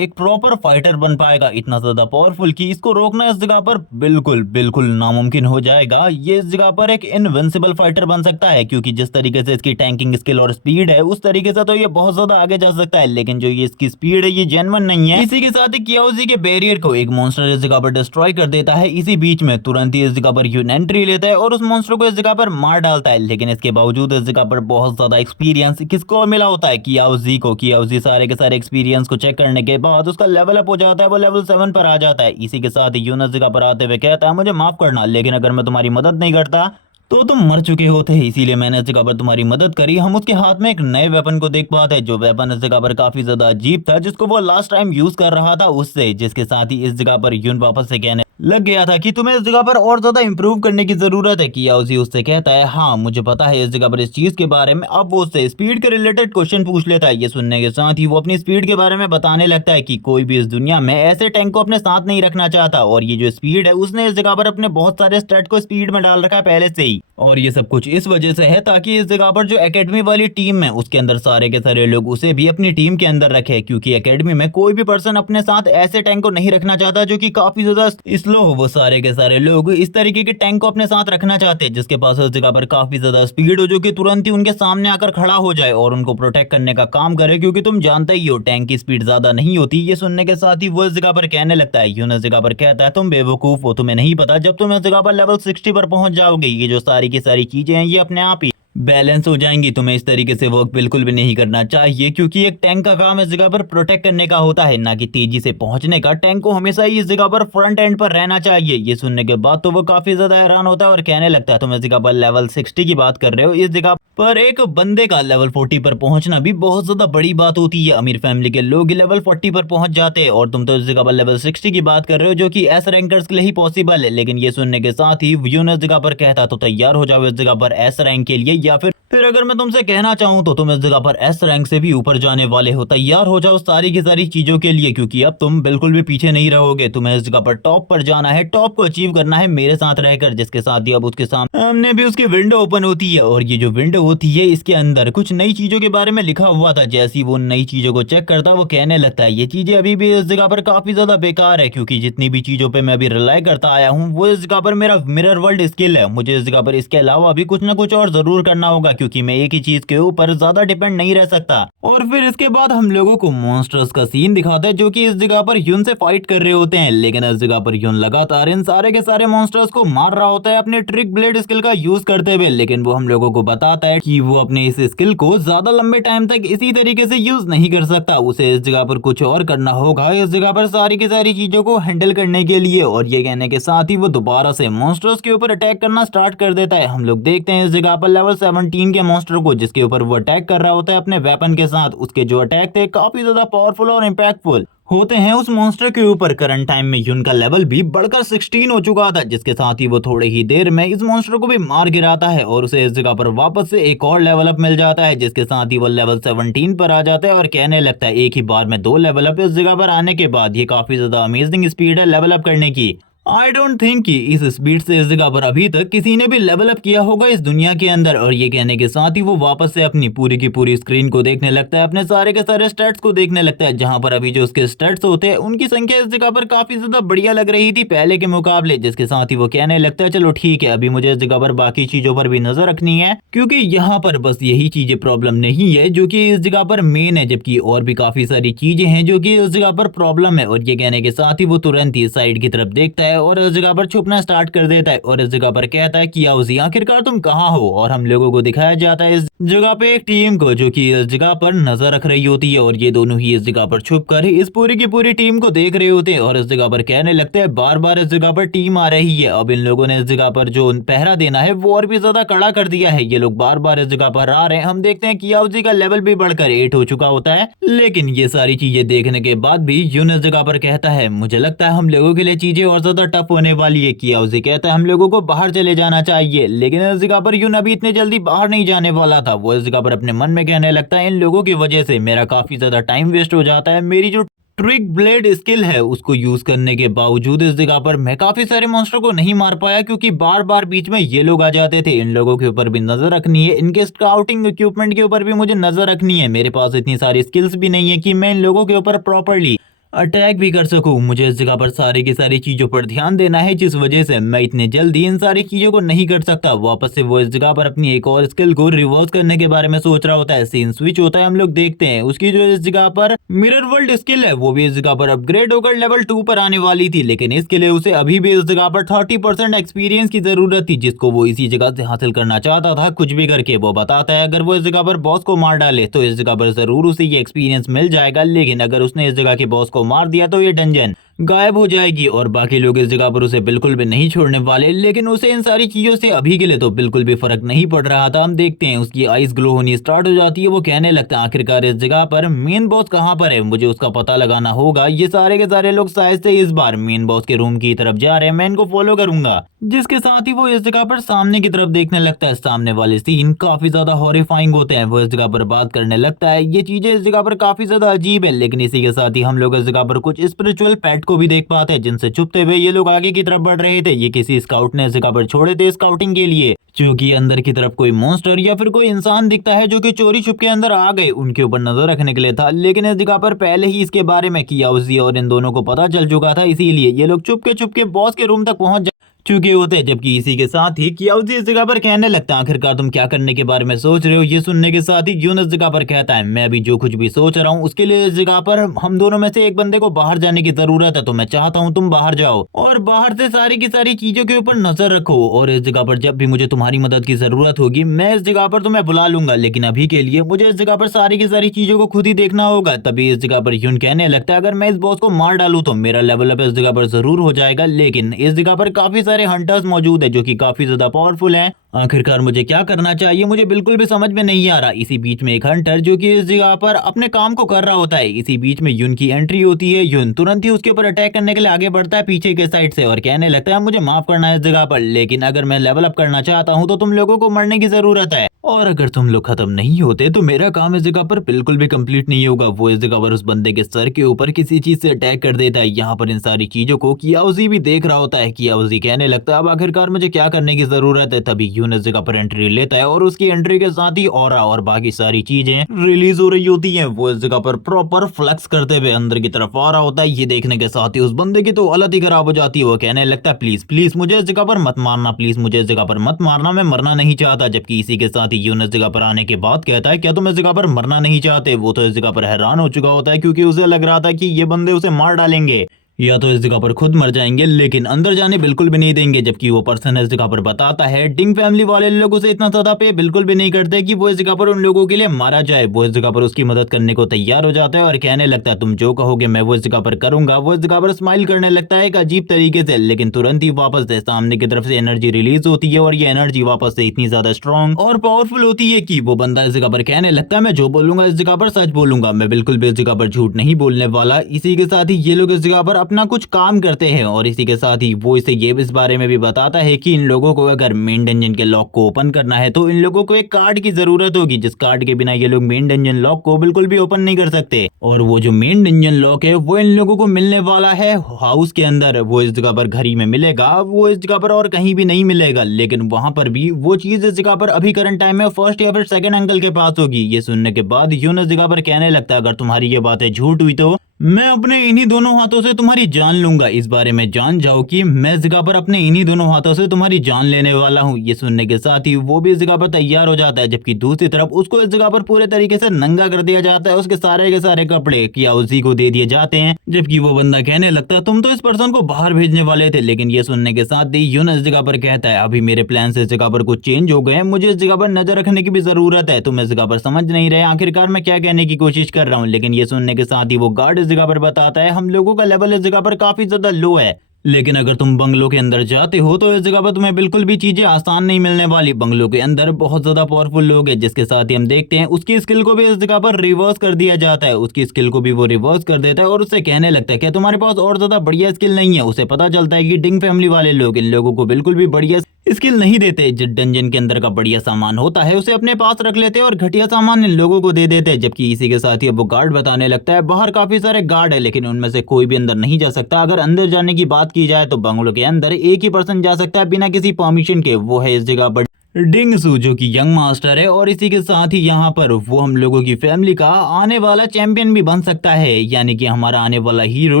प्रॉपर फाइटर बन पाएगा, इतना ज्यादा पावरफुल कि इसको रोकना इस जगह पर बिल्कुल बिल्कुल नामुमकिन हो जाएगा। ये इस जगह पर एक इनविंसिबल फाइटर बन सकता है, क्योंकि जिस तरीके से इसकी टैंकिंग स्किल और स्पीड है उस तरीके से तो ये बहुत ज्यादा आगे जा सकता है, लेकिन जो ये इसकी स्पीड है ये जेन्युइन नहीं है। इसी के साथ ही कियाओजी के बैरियर को एक मॉन्स्टर इस जगह पर डिस्ट्रॉय कर देता है। इसी बीच में तुरंत ही इस जगह पर यून एंट्री लेता है और उस मॉन्स्टर को इस जगह पर मार डालता है, लेकिन इसके बावजूद इस जगह पर बहुत ज्यादा एक्सपीरियंस किसको मिला होता है, कियाओजी को। कियाओजी सारे के सारे एक्सपीरियंस को चेक करने के बाद उसका लेवल अप हो जाता है, वो लेवल 7 पर आ जाता है। इसी के साथ यूनस जगह पर आते हुए कहता है, मुझे माफ करना, लेकिन अगर मैं तुम्हारी मदद नहीं करता तो तुम मर चुके होते, इसीलिए मैंने इस जगह पर तुम्हारी मदद करी। हम उसके हाथ में एक नए वेपन को देख पाते हैं, जो वेपन इस जगह पर काफी ज्यादा अजीब था, जिसको वो लास्ट टाइम यूज कर रहा था उससे। जिसके साथ ही इस जगह पर यून वापस से कहने लग गया था कि तुम्हें इस जगह पर और ज्यादा इंप्रूव करने की जरूरत है। कियाओजी उससे कहता है, हाँ मुझे पता है इस जगह पर इस चीज के बारे में। अब वो उससे स्पीड के रिलेटेड क्वेश्चन पूछ लेता है। ये सुनने के साथ ही वो अपनी स्पीड के बारे में बताने लगता है कि कोई भी इस दुनिया में ऐसे टैंक को अपने साथ नहीं रखना चाहता, और ये जो स्पीड है उसने इस जगह पर अपने बहुत सारे स्टैट को स्पीड में डाल रखा है पहले से ही, और ये सब कुछ इस वजह से है ताकि इस जगह पर जो एकेडमी वाली टीम है उसके अंदर सारे के सारे लोग उसे भी अपनी टीम के अंदर रखे, क्योंकि एकेडमी में कोई भी पर्सन अपने साथ ऐसे टैंक को नहीं रखना चाहता जो कि काफी ज्यादा स्लो हो। वो सारे के सारे लोग इस तरीके के टैंक को अपने साथ रखना चाहते हैं जिसके पास उस जगह पर काफी ज्यादा स्पीड हो, जो कि तुरंत ही उनके सामने आकर खड़ा हो जाए और उनको प्रोटेक्ट करने का काम करे, क्योंकि तुम जानते ही हो टैंक की स्पीड ज्यादा नहीं होती। ये सुनने के साथ ही वो इस जगह पर कहने लगता है, यूनस जगह पर कहता है, तुम बेवकूफ हो, तुम्हें नहीं पता जब तुम इस जगह पर लेवल 60 पर पहुंच जाओगे ये जो सारी की सारी चीजें हैं ये अपने आप ही बैलेंस हो जाएंगी। तुम्हें इस तरीके से वर्क बिल्कुल भी नहीं करना चाहिए, क्योंकि एक टैंक का काम इस जगह पर प्रोटेक्ट करने का होता है, ना कि तेजी से पहुंचने का। टैंक को हमेशा ही इस जगह पर फ्रंट एंड पर रहना चाहिए। ये सुनने के बाद तो वो काफी ज्यादा हैरान होता है और कहने लगता है, तुम इस जगह पर लेवल 60 की बात कर रहे हो, इस जगह पर एक बंदे का लेवल 40 पर पहुंचना भी बहुत ज्यादा बड़ी बात होती है। अमीर फैमिली के लोग लेवल 40 पर पहुंच जाते हैं और तुम तो इस जगह पर लेवल 60 की बात कर रहे हो, जो कि एस रैंकर्स के लिए ही पॉसिबल है। लेकिन ये सुनने के साथ ही यूनस जगह पर कहता, तो तैयार हो जाओ इस जगह पर एस रैंक के लिए, या फिर अगर मैं तुमसे कहना चाहूं तो तुम इस जगह पर एस रैंक से भी ऊपर जाने वाले हो। तैयार हो जाओ सारी की सारी चीजों के लिए, क्योंकि अब तुम बिल्कुल भी पीछे नहीं रहोगे। तुम्हें इस जगह पर टॉप पर जाना है, टॉप को अचीव करना है मेरे साथ रहकर। जिसके साथ ही अब उसके सामने भी उसकी विंडो ओपन होती है, और ये जो विंडो होती है इसके अंदर कुछ नई चीजों के बारे में लिखा हुआ था। जैसी वो नई चीजों को चेक करता वो कहने लगता है, ये चीजें अभी भी इस जगह पर काफी ज्यादा बेकार है, क्योंकि जितनी भी चीजों पे मैं अभी रिलाई करता आया हूँ वो इस जगह पर मेरा मिरर वर्ल्ड स्किल है। मुझे इस जगह पर इसके अलावा भी कुछ ना कुछ और जरूर करना होगा, क्योंकि मैं एक ही चीज के ऊपर ज्यादा डिपेंड नहीं रह सकता। और फिर इसके बाद हम लोगों को मॉन्स्टर्स का सीन दिखाता है, जो कि इस जगह पर यून से फाइट कर रहे होते हैं। लेकिन इस जगह पर यून लगातार इन सारे के सारे मॉन्स्टर्स को मार रहा होता है अपने ट्रिक ब्लेड स्किल का यूज करते हुए। लेकिन वो हम लोगों को बताता है कि वो अपने इस स्किल को ज्यादा लंबे टाइम तक इसी तरीके से यूज नहीं कर सकता, उसे इस जगह पर कुछ और करना होगा इस जगह पर सारी की सारी चीजों को हैंडल करने के लिए। और ये कहने के साथ ही वो दोबारा से मॉन्स्टर्स के ऊपर अटैक करना स्टार्ट कर देता है। हम लोग देखते हैं इस जगह पर लेवल 17 के मॉन्स्टर को, जिसके ऊपर वो अटैक कर रहा होता है अपने वेपन के साथ। उसके जो अटैक थे काफी ज्यादा पावरफुल और इम्पैक्टफुल होते हैं उस मॉन्स्टर के ऊपर। करंट टाइम में यून का लेवल भी बढ़कर 16 हो चुका था, जिसके साथ ही वो थोड़े ही देर में इस मॉन्स्टर को भी मार गिराता है और उसे इस जगह पर वापस से एक और लेवल अप मिल जाता है, जिसके साथ ही वो लेवल 17 पर आ जाता है और कहने लगता है एक ही बार में 2 लेवल अप इस जगह पर आने के बाद ये काफी ज्यादा अमेजिंग स्पीड है लेवल अप करने की। आई डोंट थिंक कि इस स्पीड से इस जगह पर अभी तक किसी ने भी लेवल अप किया होगा इस दुनिया के अंदर। और ये कहने के साथ ही वो वापस से अपनी पूरी की पूरी स्क्रीन को देखने लगता है, अपने सारे के सारे स्टैट्स को देखने लगता है, जहां पर अभी जो उसके स्टैट्स होते हैं उनकी संख्या इस जगह पर काफी ज्यादा बढ़िया लग रही थी पहले के मुकाबले। जिसके साथ ही वो कहने लगता है चलो ठीक है, अभी मुझे इस जगह पर बाकी चीजों पर भी नजर रखनी है, क्योंकि यहाँ पर बस यही चीजें प्रॉब्लम नहीं है जो कि इस जगह पर मेन है, जबकि और भी काफी सारी चीजें हैं जो कि इस जगह पर प्रॉब्लम है। और ये कहने के साथ ही वो तुरंत ही साइड की तरफ देखता है और इस जगह पर छुपना स्टार्ट कर देता है और इस जगह पर कहता है कि याओजी आखिरकार तुम कहाँ हो। और हम लोगों को दिखाया जाता है इस जगह पे एक टीम को जो कि इस जगह पर नजर रख रही होती है और ये दोनों ही इस जगह पर छुपकर इस पूरी की पूरी टीम को देख रहे होते हैं और इस जगह पर कहने लगते हैं बार बार इस जगह पर टीम आ रही है। अब इन लोगों ने इस जगह पर जो पहरा देना है वो और भी ज्यादा कड़ा कर दिया है, ये लोग बार बार इस जगह पर आ रहे हैं। हम देखते हैं कि याओजी का लेवल भी बढ़कर 8 हो चुका होता है, लेकिन ये सारी चीजें देखने के बाद भी यून इस जगह पर कहता है मुझे लगता है हम लोगों के लिए चीजें और ज्यादा टफ होने वाली है। कि याओजी कहता है हम लोगों को बाहर चले जाना चाहिए, लेकिन इस जगह पर यून अभी इतने जल्दी बाहर नहीं जाने वाला था। वो इस जगह पर अपने मन में कहने लगता है इन लोगों की वजह से मेरा काफी ज्यादा टाइम वेस्ट हो जाता है, मेरी जो ट्रिक ब्लेड स्किल है उसको यूज करने के बावजूद इस जगह पर मैं काफी सारे मॉन्स्टर को नहीं मार पाया, क्योंकि बार बार बीच में ये लोग आ जाते थे। इन लोगों के ऊपर भी नजर रखनी है, इनके स्काउटिंग इक्विपमेंट के ऊपर भी मुझे नजर रखनी है, मेरे पास इतनी सारी स्किल्स भी नहीं है कि मैं इन लोगों के ऊपर प्रॉपरली अटैक भी कर सकूं। मुझे इस जगह पर सारी की सारी चीजों पर ध्यान देना है, जिस वजह से मैं इतने जल्दी इन सारी चीजों को नहीं कर सकता। वापस से वो इस जगह पर अपनी एक और स्किल को रिवर्स करने के बारे में सोच रहा होता है। सीन स्विच होता है, हम लोग देखते हैं उसकी जो इस जगह पर मिरर वर्ल्ड स्किल है वो भी इस जगह पर अपग्रेड होकर लेवल 2 पर आने वाली थी, लेकिन इसके लिए उसे अभी भी इस जगह पर 30% एक्सपीरियंस की जरूरत थी, जिसको वो इसी जगह से हासिल करना चाहता था कुछ भी करके। वो बताता है अगर वो इस जगह पर बॉस को मार डाले तो इस जगह पर जरूर उसे ये एक्सपीरियंस मिल जाएगा, लेकिन अगर उसने इस जगह के बॉस को मार दिया तो ये डंजन गायब हो जाएगी और बाकी लोग इस जगह पर उसे बिल्कुल भी नहीं छोड़ने वाले। लेकिन उसे इन सारी चीजों से अभी के लिए तो बिल्कुल भी फर्क नहीं पड़ रहा था। हम देखते हैं उसकी आईज ग्लो होनी स्टार्ट हो जाती है। वो कहने लगता है आखिरकार इस जगह पर मेन बॉस कहाँ पर है, मुझे उसका पता लगाना होगा। ये सारे के सारे लोग शायद से इस बार मेन बॉस के रूम की तरफ जा रहे हैं, मैं इनको फॉलो करूंगा। जिसके साथ ही वो इस जगह पर सामने की तरफ देखने लगता है। सामने वाले सीन काफी ज्यादा हॉरिफाइंग होते हैं। वो इस जगह पर बात करने लगता है ये चीजें इस जगह पर काफी ज्यादा अजीब है, लेकिन इसी के साथ ही हम लोग इस जगह पर कुछ स्पिरिचुअल पेट को भी देख पाते हैं, जिनसे छुपते हुए ये लोग आगे की तरफ बढ़ रहे थे। ये किसी स्काउट ने इस जगह पर छोड़े थे स्काउटिंग के लिए, क्योंकि अंदर की तरफ कोई मॉन्स्टर या फिर कोई इंसान दिखता है जो कि चोरी छुप के अंदर आ गए, उनके ऊपर नजर रखने के लिए था। लेकिन इस जगह पर पहले ही इसके बारे में कियाउजी और इन दोनों को पता चल चुका था, इसीलिए ये लोग चुप के बॉस के रूम तक पहुंच चुके होते। जबकि इसी के साथ ही कियाउजी इस जगह पर कहने लगता है आखिरकार तुम क्या करने के बारे में सोच रहे हो। ये सुनने के साथ ही यून इस जगह पर कहता है मैं अभी जो कुछ भी सोच रहा हूँ उसके लिए इस जगह पर हम दोनों में से एक बंदे को बाहर जाने की जरूरत है, तो मैं चाहता हूँ तुम बाहर जाओ और बाहर से सारी की सारी चीजों के ऊपर नजर रखो, और इस जगह पर जब भी मुझे तुम्हारी मदद की जरूरत होगी मैं इस जगह पर तुम्हें बुला लूंगा, लेकिन अभी के लिए मुझे इस जगह पर सारी की सारी चीजों को खुद ही देखना होगा। तभी इस जगह पर यून कहने लगता है अगर मैं इस बॉस को मार डालूं तो मेरा लेवल अप इस जगह पर जरूर हो जाएगा, लेकिन इस जगह पर काफी सारे हंटर्स मौजूद है जो कि काफी ज्यादा पावरफुल हैं। आखिरकार मुझे क्या करना चाहिए मुझे बिल्कुल भी समझ में नहीं आ रहा। इसी बीच में एक हंटर जो कि इस जगह पर अपने काम को कर रहा होता है, इसी बीच में यून की एंट्री होती है। यून तुरंत ही उसके ऊपर अटैक करने के लिए आगे बढ़ता है पीछे के साइड से और कहने लगता है मुझे माफ करना है इस जगह पर, लेकिन अगर मैं लेवल अप करना चाहता हूँ तो तुम लोगों को मरने की जरूरत है, और अगर तुम लोग खत्म नहीं होते तो मेरा काम इस जगह पर बिल्कुल भी कंप्लीट नहीं होगा। वो इस जगह पर उस बंदे के सर के ऊपर किसी चीज से अटैक कर देता है। यहाँ पर इन सारी चीजों को कियाउजी भी देख रहा होता है। कियाउजी कहने लगता है अब आखिरकार मुझे क्या करने की जरूरत है। तभी यून इस जगह पर एंट्री लेता है और उसकी एंट्री के साथ ही ऑरा और बाकी सारी चीजें रिलीज हो रही होती है। वो इस जगह पर प्रॉपर फ्लेक्स करते हुए अंदर की तरफ आ रहा होता है। ये देखने के साथ ही उस बंदे की तो हालत ही खराब हो जाती है। वो कहने लगता है प्लीज प्लीज मुझे इस जगह पर मत मारना, प्लीज मुझे इस जगह पर मत मारना, मैं मरना नहीं चाहता। जबकि इसी के साथ ही यून इस जगह पर आने के बाद कहता है क्या तुम इस जगह पर मरना नहीं चाहते। वो तो इस जगह पर हैरान हो चुका होता है क्योंकि उसे लग रहा था कि ये बंदे उसे मार डालेंगे। या तो इस जगह पर खुद मर जाएंगे, लेकिन अंदर जाने बिल्कुल भी नहीं देंगे। जबकि वो पर्सन इस जगह पर बताता है डिंग फैमिली वाले लोगों से इतना ज्यादा पे बिल्कुल भी नहीं करते कि वो इस जगह पर उन लोगों के लिए मारा जाए। वो इस जगह पर उसकी मदद करने को तैयार हो जाता है और कहने लगता है तुम जो कहोगे मैं वो इस जगह पर करूंगा। वो इस जगह पर स्माइल करने लगता है एक अजीब तरीके से, लेकिन तुरंत ही वापस से सामने की तरफ से एनर्जी रिलीज होती है और ये एनर्जी वापस से इतनी ज्यादा स्ट्रॉन्ग और पावरफुल होती है कि वो बंदा इस जगह पर कहने लगता है मैं जो बोलूंगा इस जगह पर सच बोलूंगा, मैं बिल्कुल भी इस जगह पर झूठ नहीं बोलने वाला। इसी के साथ ही ये लोग इस जगह पर अपना कुछ काम करते हैं और इसी के साथ ही वो इसे ये इस बारे में भी बताता है कि इन लोगों को अगर मेन डंजन के लॉक को ओपन करना है तो इन लोगों को एक कार्ड की जरूरत होगी, जिस कार्ड के बिना ये लोग मेन डंजन लॉक को बिल्कुल भी ओपन नहीं कर सकते। और वो जो मेन डंजन लॉक है वो इन लोगों को मिलने वाला है हाउस के अंदर। वो इस जगह पर घड़ी में मिलेगा, वो इस जगह पर और कहीं भी नहीं मिलेगा, लेकिन वहां पर भी वो चीज इस जगह पर अभी करंट टाइम में फर्स्ट या फिर सेकंड अंकल के पास होगी। ये सुनने के बाद यून इस जगह पर कहने लगता है अगर तुम्हारी ये बातें झूठ हुई तो मैं अपने इन्हीं दोनों हाथों से तुम्हारी जान लूंगा। इस बारे में जान जाओ कि मैं इस जगह पर अपने इन्हीं दोनों हाथों से तुम्हारी जान लेने वाला हूँ। ये सुनने के साथ ही वो भी इस जगह पर तैयार हो जाता है, जबकि दूसरी तरफ उसको इस जगह पर पूरे तरीके से नंगा कर दिया जाता है। उसके सारे के सारे कपड़े किया उसी को दे दिए जाते हैं, जबकि वो बंदा कहने लगता है तुम तो इस पर्सन को बाहर भेजने वाले थे। लेकिन ये सुनने के साथ ही यून इस जगह पर कहता है अभी मेरे प्लान इस जगह पर कुछ चेंज हो गए हैं, मुझे इस जगह पर नजर रखने की भी जरूरत है। तुम इस जगह पर समझ नहीं रहे आखिरकार मैं क्या कहने की कोशिश कर रहा हूँ। लेकिन ये सुनने के साथ ही वो गार्ड इस जगह पर बताता है हम लोगों का लेवल इस जगह पर काफी ज्यादा लो है, लेकिन अगर तुम बंगलों के अंदर जाते हो तो इस जगह पर तुम्हें बिल्कुल भी चीजें आसान नहीं मिलने वाली। बंगलों के अंदर बहुत ज्यादा पावरफुल लोग हैं, जिसके साथ ही हम देखते हैं उसकी स्किल को भी इस जगह पर रिवर्स कर दिया जाता है। उसकी स्किल को भी वो रिवर्स कर देता है और उससे कहने लगता है कि तुम्हारे पास और ज्यादा बढ़िया स्किल नहीं है। उसे पता चलता है कि डिंग फैमिली वाले लोग इन लोगों को बिल्कुल भी बढ़िया स्किल नहीं देते। जो डंजन के अंदर का बढ़िया सामान होता है उसे अपने पास रख लेते हैं और घटिया सामान इन लोगों को दे देते हैं। जबकि इसी के साथ ही अब वो गार्ड बताने लगता है बाहर काफी सारे गार्ड है, लेकिन उनमें से कोई भी अंदर नहीं जा सकता। अगर अंदर जाने की बात की जाए तो बंगलों के अंदर एक ही पर्सन जा सकता है बिना किसी परमिशन के, वो है इस जगह पर डिंगसू जो कि यंग मास्टर है। और इसी के साथ ही यहाँ पर वो हम लोगों की फैमिली का आने वाला चैंपियन भी बन सकता है, यानी कि हमारा आने वाला हीरो।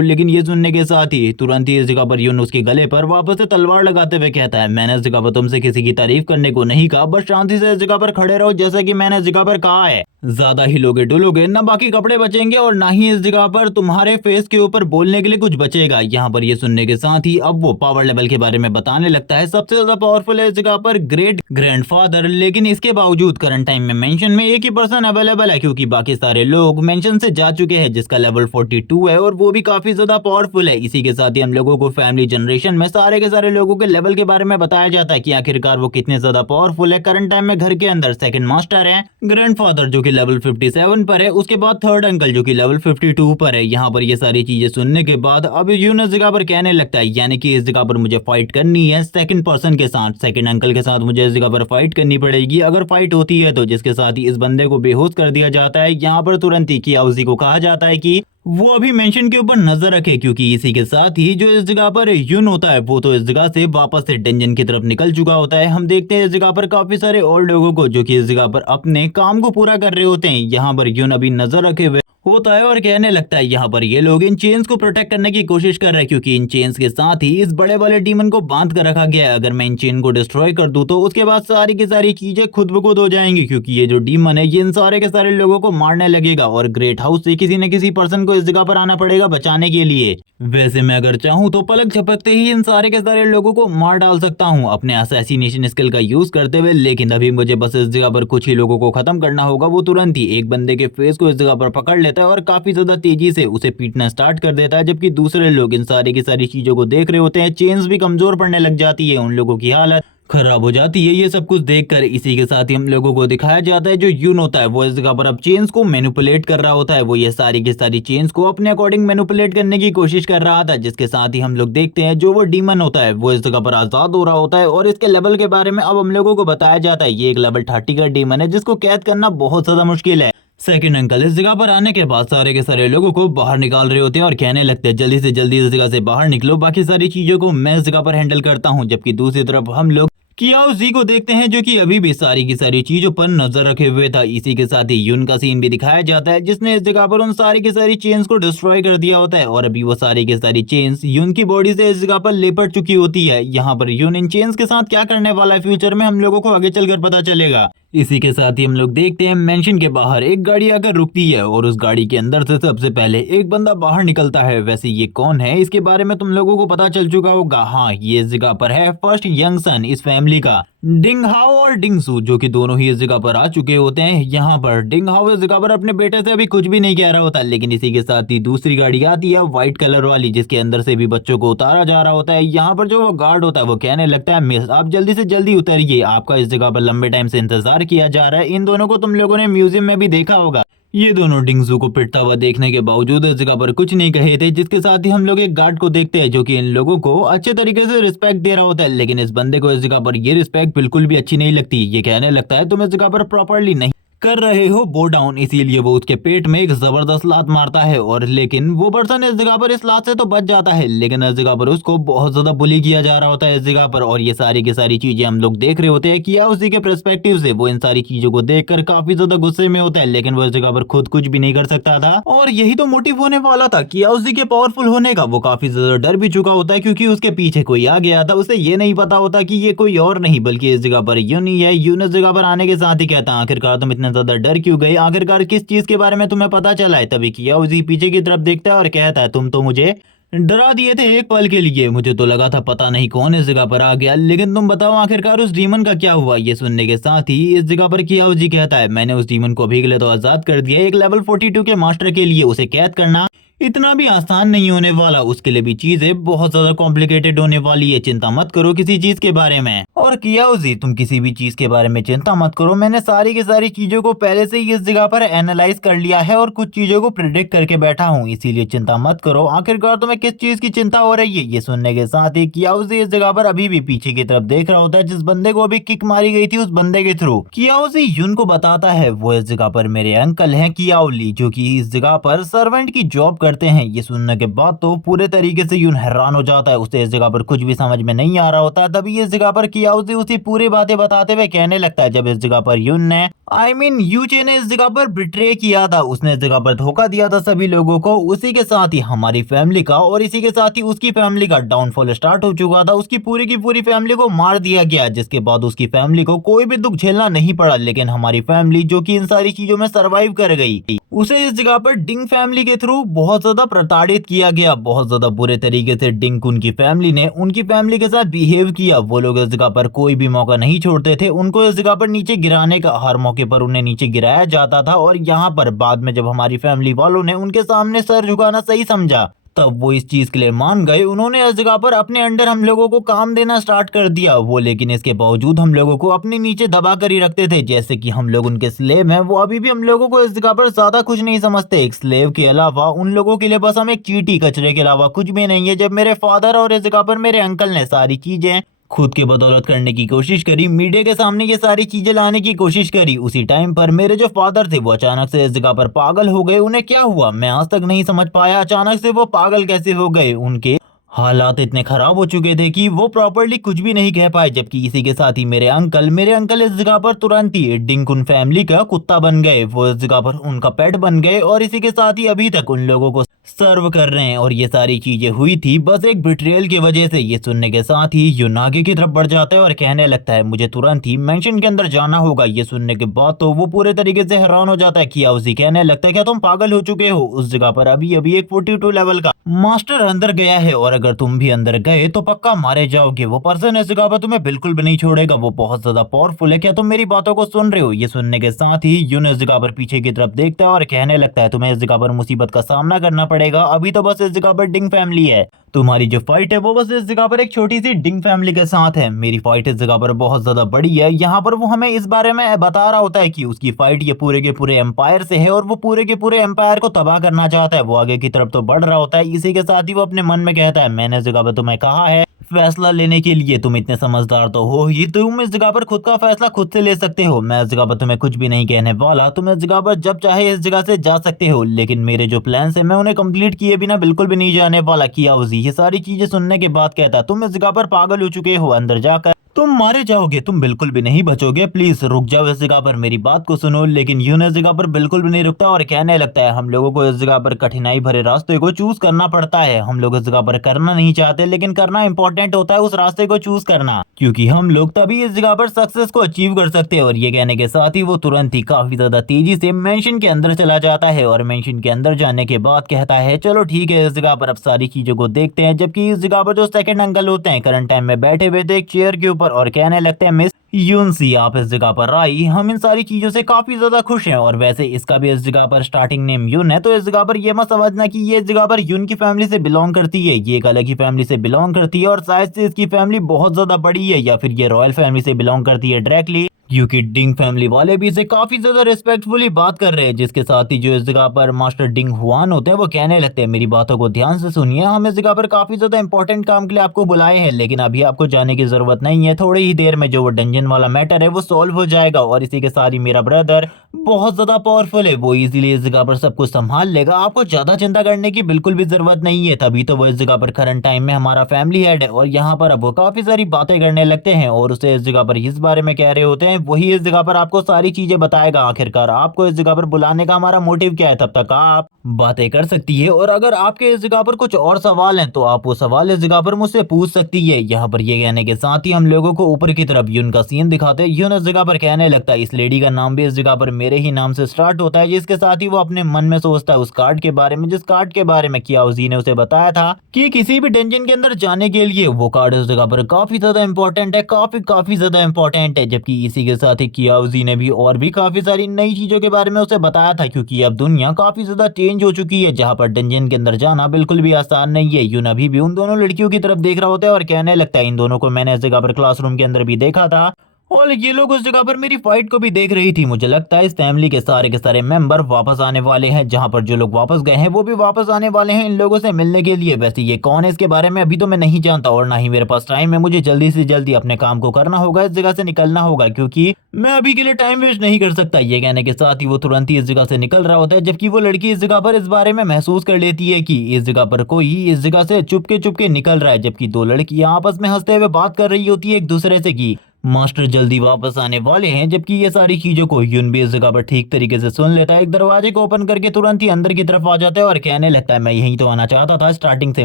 लेकिन ये सुनने के साथ ही तुरंत ही इस जगह पर यून उसके गले पर वापस से तलवार लगाते हुए कहता है मैंने इस जगह पर तुमसे किसी की तारीफ करने को नहीं कहा, बस शांति से इस जगह पर खड़े रहो जैसा कि मैंने इस जगह पर कहा है। ज्यादा हिलोगे डुलोगे ना बाकी कपड़े बचेंगे और ना ही इस जगह पर तुम्हारे फेस के ऊपर बोलने के लिए कुछ बचेगा। यहाँ पर ये सुनने के साथ ही अब वो पावर लेवल के बारे में बताने लगता है। सबसे ज्यादा पावरफुल है इस जगह पर ग्रेट ग्रैंडफादर, लेकिन इसके बावजूद करंट टाइम में मेंशन में एक ही पर्सन अवेलेबल है, क्योंकि बाकी सारे लोग मेंशन से जा चुके हैं, जिसका लेवल 42 है और वो भी काफी ज्यादा पावरफुल है। इसी के साथ ही हम लोगों को फैमिली जनरेशन में सारे के सारे लोगों के लेवल के बारे में बताया जाता है कि आखिरकार वो कितने ज्यादा पावरफुल है। करंट टाइम में घर के अंदर सेकंड मास्टर है ग्रैंडफादर जो कि लेवल 57 पर है, उसके बाद थर्ड अंकल जो कि लेवल 52 पर है। यहाँ पर ये सारी चीजें सुनने के बाद अब यून इस जगह पर कहने लगता है यानी कि इस जगह पर मुझे फाइट करनी है सेकंड पर्सन के साथ, सेकंड अंकल के साथ मुझे इस जगह पर फाइट करनी पड़ेगी। अगर फाइट होती है तो जिसके साथ ही इस बंदे को बेहोश कर दिया जाता है। यहाँ पर तुरंत ही किया उसी को कहा जाता है कि वो अभी मेंशन के ऊपर नजर रखे, क्योंकि इसी के साथ ही जो इस जगह पर यून होता है वो तो इस जगह से वापस से डंजन की तरफ निकल चुका होता है। हम देखते हैं इस जगह पर काफी सारे और लोगों को जो कि इस जगह पर अपने काम को पूरा कर रहे होते हैं। यहाँ पर यून अभी नजर रखे हुए होता है और कहने लगता है यहाँ पर ये लोग इन चेन्स को प्रोटेक्ट करने की कोशिश कर रहे हैं, क्योंकि इन चेन्स के साथ ही इस बड़े वाले डीमन को बांध कर रखा गया है। अगर मैं इन चेन को डिस्ट्रॉय कर दूं तो उसके बाद सारी की सारी चीजें खुद ब खुद हो जाएंगी, क्योंकि ये जो डीमन है ये इन सारे के सारे लोगों को मारने लगेगा और ग्रेट हाउस से किसी न किसी पर्सन को इस जगह पर आना पड़ेगा बचाने के लिए। वैसे मैं अगर चाहूँ तो पलक झपकते ही इन सारे के सारे लोगों को मार डाल सकता हूँ अपने असैसिनेशन स्किल का यूज करते हुए, लेकिन अभी मुझे बस इस जगह पर कुछ ही लोगों को खत्म करना होगा। वो तुरंत ही एक बंदे के फेस को इस जगह पर पकड़ लेता है और काफी ज्यादा तेजी से उसे पीटना स्टार्ट कर देता है, जबकि दूसरे लोग इन सारी की सारी चीजों को देख रहे होते हैं। चेन्स भी कमजोर पड़ने लग जाती है, उन लोगों की हालत खराब हो जाती है ये सब कुछ देखकर। इसी के साथ ही हम लोगों को दिखाया जाता है जो यून होता है वो इस जगह पर अब चेन्स को मैनिपुलेट कर रहा होता है। वो ये सारी की सारी चेन्स को अपने अकॉर्डिंग मैनिपुलेट करने की कोशिश कर रहा था, जिसके साथ ही हम लोग देखते हैं जो वो डीमन होता है वो इस जगह पर आजाद हो रहा होता है। और इसके लेवल के बारे में अब हम लोगों को बताया जाता है ये एक लेवल 30 का डीमन है, जिसको कैद करना बहुत ज्यादा मुश्किल है। सेकंड अंकल इस जगह पर आने के बाद सारे के सारे लोगों को बाहर निकाल रहे होते हैं और कहने लगते हैं जल्दी से जल्दी इस जगह से बाहर निकलो, बाकी सारी चीजों को मैं इस जगह पर हैंडल करता हूँ। जबकि दूसरी तरफ हम लोग कियाओ जी को देखते हैं जो कि अभी भी सारी की सारी चीजों पर नजर रखे हुए था। इसी के साथ ही यून का सीन भी दिखाया जाता है जिसने इस जगह पर उन सारी की सारी चेन्स को डिस्ट्रॉय कर दिया होता है और अभी वो सारी की सारी चेन्स यून की बॉडी से इस जगह पर लिपट चुकी होती है। यहाँ पर यून इन चेन्स के साथ क्या करने वाला है फ्यूचर में हम लोगों को आगे चलकर पता चलेगा। इसी के साथ ही हम लोग देखते हैं मेंशन के बाहर एक गाड़ी आकर रुकती है और उस गाड़ी के अंदर से सबसे पहले एक बंदा बाहर निकलता है। वैसे ये कौन है इसके बारे में तुम लोगों को पता चल चुका होगा। हाँ, ये इस जगह पर है फर्स्ट यंग सन इस फैमिली का, डिंग हाओ और डिंग सू, जो कि दोनों ही इस जगह पर आ चुके होते हैं। यहाँ पर डिंग हाओ इस जगह पर अपने बेटे से अभी कुछ भी नहीं कह रहा होता, लेकिन इसी के साथ ही दूसरी गाड़ी आती है व्हाइट कलर वाली, जिसके अंदर से भी बच्चों को उतारा जा रहा होता है। यहाँ पर जो वो गार्ड होता है वो कहने लगता है मिस आप जल्दी से जल्दी उतरिए, आपका इस जगह पर लंबे टाइम से इंतजार किया जा रहा है। इन दोनों को तुम लोगों ने म्यूजियम में भी देखा होगा। ये दोनों डिंगजू को पिटता हुआ देखने के बावजूद इस जगह पर कुछ नहीं कहे थे, जिसके साथ ही हम लोग एक गार्ड को देखते हैं जो कि इन लोगों को अच्छे तरीके से रिस्पेक्ट दे रहा होता है। लेकिन इस बंदे को इस जगह पर ये रिस्पेक्ट बिल्कुल भी अच्छी नहीं लगती। ये कहने लगता है तुम इस जगह पर प्रॉपरली नहीं कर रहे हो बो डाउन, इसीलिए वो उसके पेट में एक जबरदस्त लात मारता है। और लेकिन वो पर्सन इस जगह पर इस लात से तो बच जाता है, लेकिन इस जगह पर उसको बहुत ज्यादा बुली किया जा रहा होता है इस जगह पर। और ये सारी की सारी चीजें हम लोग देख रहे होते हैं कि उसी के पर्सपेक्टिव से वो इन सारी चीजों को देखकर काफी ज्यादा गुस्से में होता है, लेकिन वो इस जगह पर खुद कुछ भी नहीं कर सकता था। और यही तो मोटिव होने वाला था कि उसी के पावरफुल होने का। वो काफी ज्यादा डर भी चुका होता है क्योंकि उसके पीछे कोई आ गया था। उसे ये नहीं पता होता कि ये कोई और नहीं बल्कि इस जगह पर यून ही है। यून इस जगह पर आने के साथ ही कहता है आखिरकार तुम इतने ज्यादा डर क्यों गए, आखिरकार किस चीज के बारे में तुम्हें पता चला है। तभी किया उसी पीछे की तरफ देखता है और कहता है तुम तो मुझे डरा दिए थे एक पल के लिए, मुझे तो लगा था पता नहीं कौन इस जगह पर आ गया, लेकिन तुम बताओ आखिरकार उस डीमन का क्या हुआ। ये सुनने के साथ ही इस जगह पर किया जी कहता है मैंने उस डीमन को अभी के लिए तो आजाद कर दिया। एक लेवल 42 के मास्टर के लिए उसे कैद करना इतना भी आसान नहीं होने वाला, उसके लिए भी चीजें बहुत ज्यादा कॉम्प्लिकेटेड होने वाली है। चिंता मत करो किसी चीज के बारे में। और कियाओजी तुम किसी भी चीज के बारे में चिंता मत करो, मैंने सारी की सारी चीजों को पहले से ही इस जगह पर एनालाइज कर लिया है और कुछ चीजों को प्रिडिक्ट करके बैठा हूँ, इसीलिए चिंता मत करो। आखिरकार तुम्हें किस चीज की चिंता हो रही है। ये सुनने के साथ ही कियाओजी इस जगह पर अभी भी पीछे की तरफ देख रहा होता है, जिस बंदे को अभी किक मारी गई थी उस बंदे के थ्रू। कियाओजी यून को बताता है वो इस जगह पर मेरे अंकल हैं कियाओली, जो कि इस जगह पर सर्वेंट की जॉब करते हैं। ये सुनने के बाद तो पूरे तरीके से यून हैरान हो जाता है, उसे इस जगह पर कुछ भी समझ में नहीं आ रहा होता। तभी इस जगह पर कियाओजी उसी पूरी बातें बताते हुए कहने लगता है जब इस जगह पर यून ने यूचे ने इस जगह पर बिट्रे किया था, उसने इस जगह पर धोखा दिया था सभी लोगों को, उसी के साथ ही हमारी फैमिली का और इसी के साथ ही उसकी फैमिली का डाउनफॉल स्टार्ट हो चुका था। उसकी पूरी की पूरी फैमिली को मार दिया गया, जिसके बाद उसकी फैमिली को कोई भी दुख झेलना नहीं पड़ा। लेकिन हमारी फैमिली जो कि इन सारी चीजों में सरवाइव कर गई, उसे इस जगह पर डिंग फैमिली के थ्रू बहुत ज्यादा प्रताड़ित किया गया। बहुत ज्यादा बुरे तरीके से डिंग उनकी फैमिली ने उनकी फैमिली के साथ बिहेव किया। वो लोग इस जगह पर कोई भी मौका नहीं छोड़ते थे, उनको इस जगह पर नीचे गिराने का, हर मौके पर उन्हें नीचे गिराया जाता था। और यहाँ पर बाद में जब हमारी फैमिली वालों ने उनके सामने सर झुकाना सही समझा, तब वो इस चीज के लिए मान गए। उन्होंने इस जगह पर अपने अंडर हम लोगों को काम देना स्टार्ट कर दिया। वो लेकिन इसके बावजूद हम लोगों को अपने नीचे दबा कर ही रखते थे, जैसे कि हम लोग उनके स्लेव हैं। वो अभी भी हम लोगों को इस जगह पर ज्यादा कुछ नहीं समझते। एक स्लेव के अलावा उन लोगों के लिए बस हम एक चींटी कचरे के अलावा कुछ भी नहीं है। जब मेरे फादर और इस जगह पर मेरे अंकल ने सारी चीजें खुद के बदौलत करने की कोशिश करी, मीडिया के सामने ये सारी चीजें लाने की कोशिश करी, उसी टाइम पर मेरे जो फादर थे वो अचानक से इस जगह पर पागल हो गए। उन्हें क्या हुआ मैं आज तक नहीं समझ पाया, अचानक से वो पागल कैसे हो गए। उनके हालात इतने खराब हो चुके थे कि वो प्रॉपर्ली कुछ भी नहीं कह पाए। जबकि इसी के साथ ही मेरे अंकल इस जगह पर तुरंत ही डिंकुन फैमिली का कुत्ता बन गए, वो इस जगह पर उनका पेट बन गए और इसी के साथ ही अभी तक उन लोगों को सर्व कर रहे हैं। और ये सारी चीजें हुई थी बस एक बिट्रेयल की वजह से। ये सुनने के साथ ही यून आगे की तरफ बढ़ जाता है और कहने लगता है मुझे तुरंत ही मेंशन के अंदर जाना होगा। ये सुनने के बाद तो वो पूरे तरीके से हैरान हो जाता है। कियाओजी कहने लगता है क्या तुम पागल हो चुके हो, उस जगह पर अभी अभी एक 42 लेवल का मास्टर अंदर गया है और अगर तुम भी अंदर गए तो पक्का मारे जाओगे। वो पर्सन इस जगह पर तुम्हें बिल्कुल भी नहीं छोड़ेगा, वो बहुत ज्यादा पावरफुल है। क्या तुम मेरी बातों को सुन रहे हो। ये सुनने के साथ ही यून इस जगह पर पीछे की तरफ देखता है और कहने लगता है तुम्हें इस जगह पर मुसीबत का सामना करना पड़ेगा। अभी तो बस इस जगह पर डिंग फैमिली है, तुम्हारी जो फाइट है वो बस इस जगह पर एक छोटी सी डिंग फैमिली के साथ है। मेरी फाइट इस जगह पर बहुत ज्यादा बड़ी है। यहाँ पर वो हमें इस बारे में बता रहा होता है कि उसकी फाइट ये पूरे के पूरे एम्पायर से है और वो पूरे के पूरे एम्पायर को तबाह करना चाहता है। वो आगे की तरफ तो बढ़ रहा होता है, इसी के साथ ही वो अपने मन में कहता है मैंने इस जगह पर तुम्हें कहा है फैसला लेने के लिए, तुम इतने समझदार तो हो ही, तुम इस जगह पर खुद का फैसला खुद से ले सकते हो। मैं इस जगह पर तुम्हें कुछ भी नहीं कहने वाला, तुम इस जगह पर जब चाहे इस जगह से जा सकते हो, लेकिन मेरे जो प्लान है मैं उन्हें कंप्लीट किए बिना बिल्कुल भी नहीं जाने वाला। कियाओजी ये सारी चीजें सुनने के बाद कहता तुम इस जगह पर पागल हो चुके हो, अंदर जाकर तुम मारे जाओगे, तुम बिल्कुल भी नहीं बचोगे, प्लीज रुक जाओ इस जगह पर, मेरी बात को सुनो। लेकिन यून इस जगह पर बिल्कुल भी नहीं रुकता और कहने लगता है हम लोगों को इस जगह पर कठिनाई भरे रास्ते को चूज करना पड़ता है। हम लोग इस जगह पर करना नहीं चाहते लेकिन करना इंपॉर्टेंट होता है उस रास्ते को चूज करना, क्योंकि हम लोग तभी इस जगह पर सक्सेस को अचीव कर सकते हैं। और ये कहने के साथ ही वो तुरंत ही काफी ज्यादा तेजी से मेंशन के अंदर चला जाता है और मेंशन के अंदर जाने के बाद कहता है चलो ठीक है, इस जगह पर अब सारी चीजों को देखते हैं। जबकि इस जगह पर जो सेकंड अंकल होते हैं करंट टाइम में बैठे हुए थे एक चेयर के ऊपर और कहने लगते हैं मिस यूनसी आप इस जगह पर आई, हम इन सारी चीजों से काफी ज्यादा खुश हैं। और वैसे इसका भी इस जगह पर स्टार्टिंग नेम यून है, तो इस जगह पर ये मत समझना कि ये इस जगह पर यून की फैमिली से बिलोंग करती है, ये एक अलग ही फैमिली से बिलोंग करती है और शायद से इसकी फैमिली बहुत ज्यादा बड़ी है या फिर ये रॉयल फैमिली से बिलोंग करती है डायरेक्टली, क्योंकि डिंग फैमिली वाले भी इसे काफी ज्यादा रिस्पेक्टफुली बात कर रहे हैं। जिसके साथ ही जो इस जगह पर मास्टर डिंग हुआन होते हैं वो कहने लगते हैं मेरी बातों को ध्यान से सुनिए, हम इस जगह पर काफी ज्यादा इंपॉर्टेंट काम के लिए आपको बुलाए हैं, लेकिन अभी आपको जाने की जरूरत नहीं है, थोड़ी ही देर में जो वो डंजन वाला मैटर है वो सॉल्व हो जाएगा। और इसी के साथ ही मेरा ब्रदर बहुत ज्यादा पावरफुल है, वो इजीली इस जगह पर सब कुछ संभाल लेगा, आपको ज्यादा चिंता करने की बिल्कुल भी जरूरत नहीं है। तभी तो वो इस जगह पर करंट टाइम में हमारा फैमिली हेड है और यहाँ पर अब वो काफी सारी बातें करने लगते हैं और उसे इस जगह पर इस बारे में कह रहे होते हैं, वही इस जगह पर आपको सारी चीजें बताएगा आखिरकार आपको इस जगह पर बुलाने का हमारा मोटिव क्या है। तब तक आप बातें कर सकती है और अगर आपके इस जगह पर कुछ और सवाल हैं तो आप वो सवाल इस जगह पर मुझसे पूछ सकती है। यहाँ पर ये कहने के साथ ही हम लोगों को ऊपर की तरफ यून का सीन दिखाते हैं। यून इस जगह पर कहने लगता है इस लेडी का नाम भी इस जगह पर मेरे ही नाम से स्टार्ट होता है, जिसके साथ ही वो अपने मन में सोचता है उस कार्ड के बारे में, जिस कार्ड के बारे में कियाओजी ने उसे बताया था कि किसी भी डंजन के अंदर जाने के लिए वो कार्ड इस जगह पर काफी ज्यादा इंपॉर्टेंट है, काफी ज्यादा इंपॉर्टेंट है। जबकि इसी के साथ ही कियाओजी ने भी और भी काफी सारी नई चीजों के बारे में उसे बताया था, क्योंकि अब दुनिया काफी ज्यादा चेंज हो चुकी है जहां पर डंजन के अंदर जाना बिल्कुल भी आसान नहीं है। यून अभी भी उन दोनों लड़कियों की तरफ देख रहा होता है और कहने लगता है इन दोनों को मैंने इस जगह पर क्लासरूम के अंदर भी देखा था और ये लोग उस जगह पर मेरी फाइट को भी देख रही थी। मुझे लगता है इस फैमिली के सारे मेंबर वापस आने वाले हैं, जहां पर जो लोग वापस गए हैं वो भी वापस आने वाले हैं इन लोगों से मिलने के लिए। वैसे ये कौन है इसके बारे में अभी तो मैं नहीं जानता और ना ही मेरे पास टाइम है, मुझे जल्दी से जल्दी अपने काम को करना होगा, इस जगह से निकलना होगा, क्योंकि मैं अभी के लिए टाइम वेस्ट नहीं कर सकता। ये कहने के साथ ही वो तुरंत ही इस जगह से निकल रहा होता है, जबकि वो लड़की इस जगह पर इस बारे में महसूस कर लेती है कि इस जगह पर कोई इस जगह से चुपके निकल रहा है। जबकि दो लड़कियां आपस में हंसते हुए बात कर रही होती है एक दूसरे से कि मास्टर जल्दी वापस आने वाले हैं। जबकि ये सारी चीजों को यून भी इस जगह पर ठीक तरीके से सुन लेता है, एक दरवाजे को ओपन करके तुरंत ही अंदर की तरफ आ जाता है और कहने लगता है मैं यही तो आना चाहता था स्टार्टिंग से,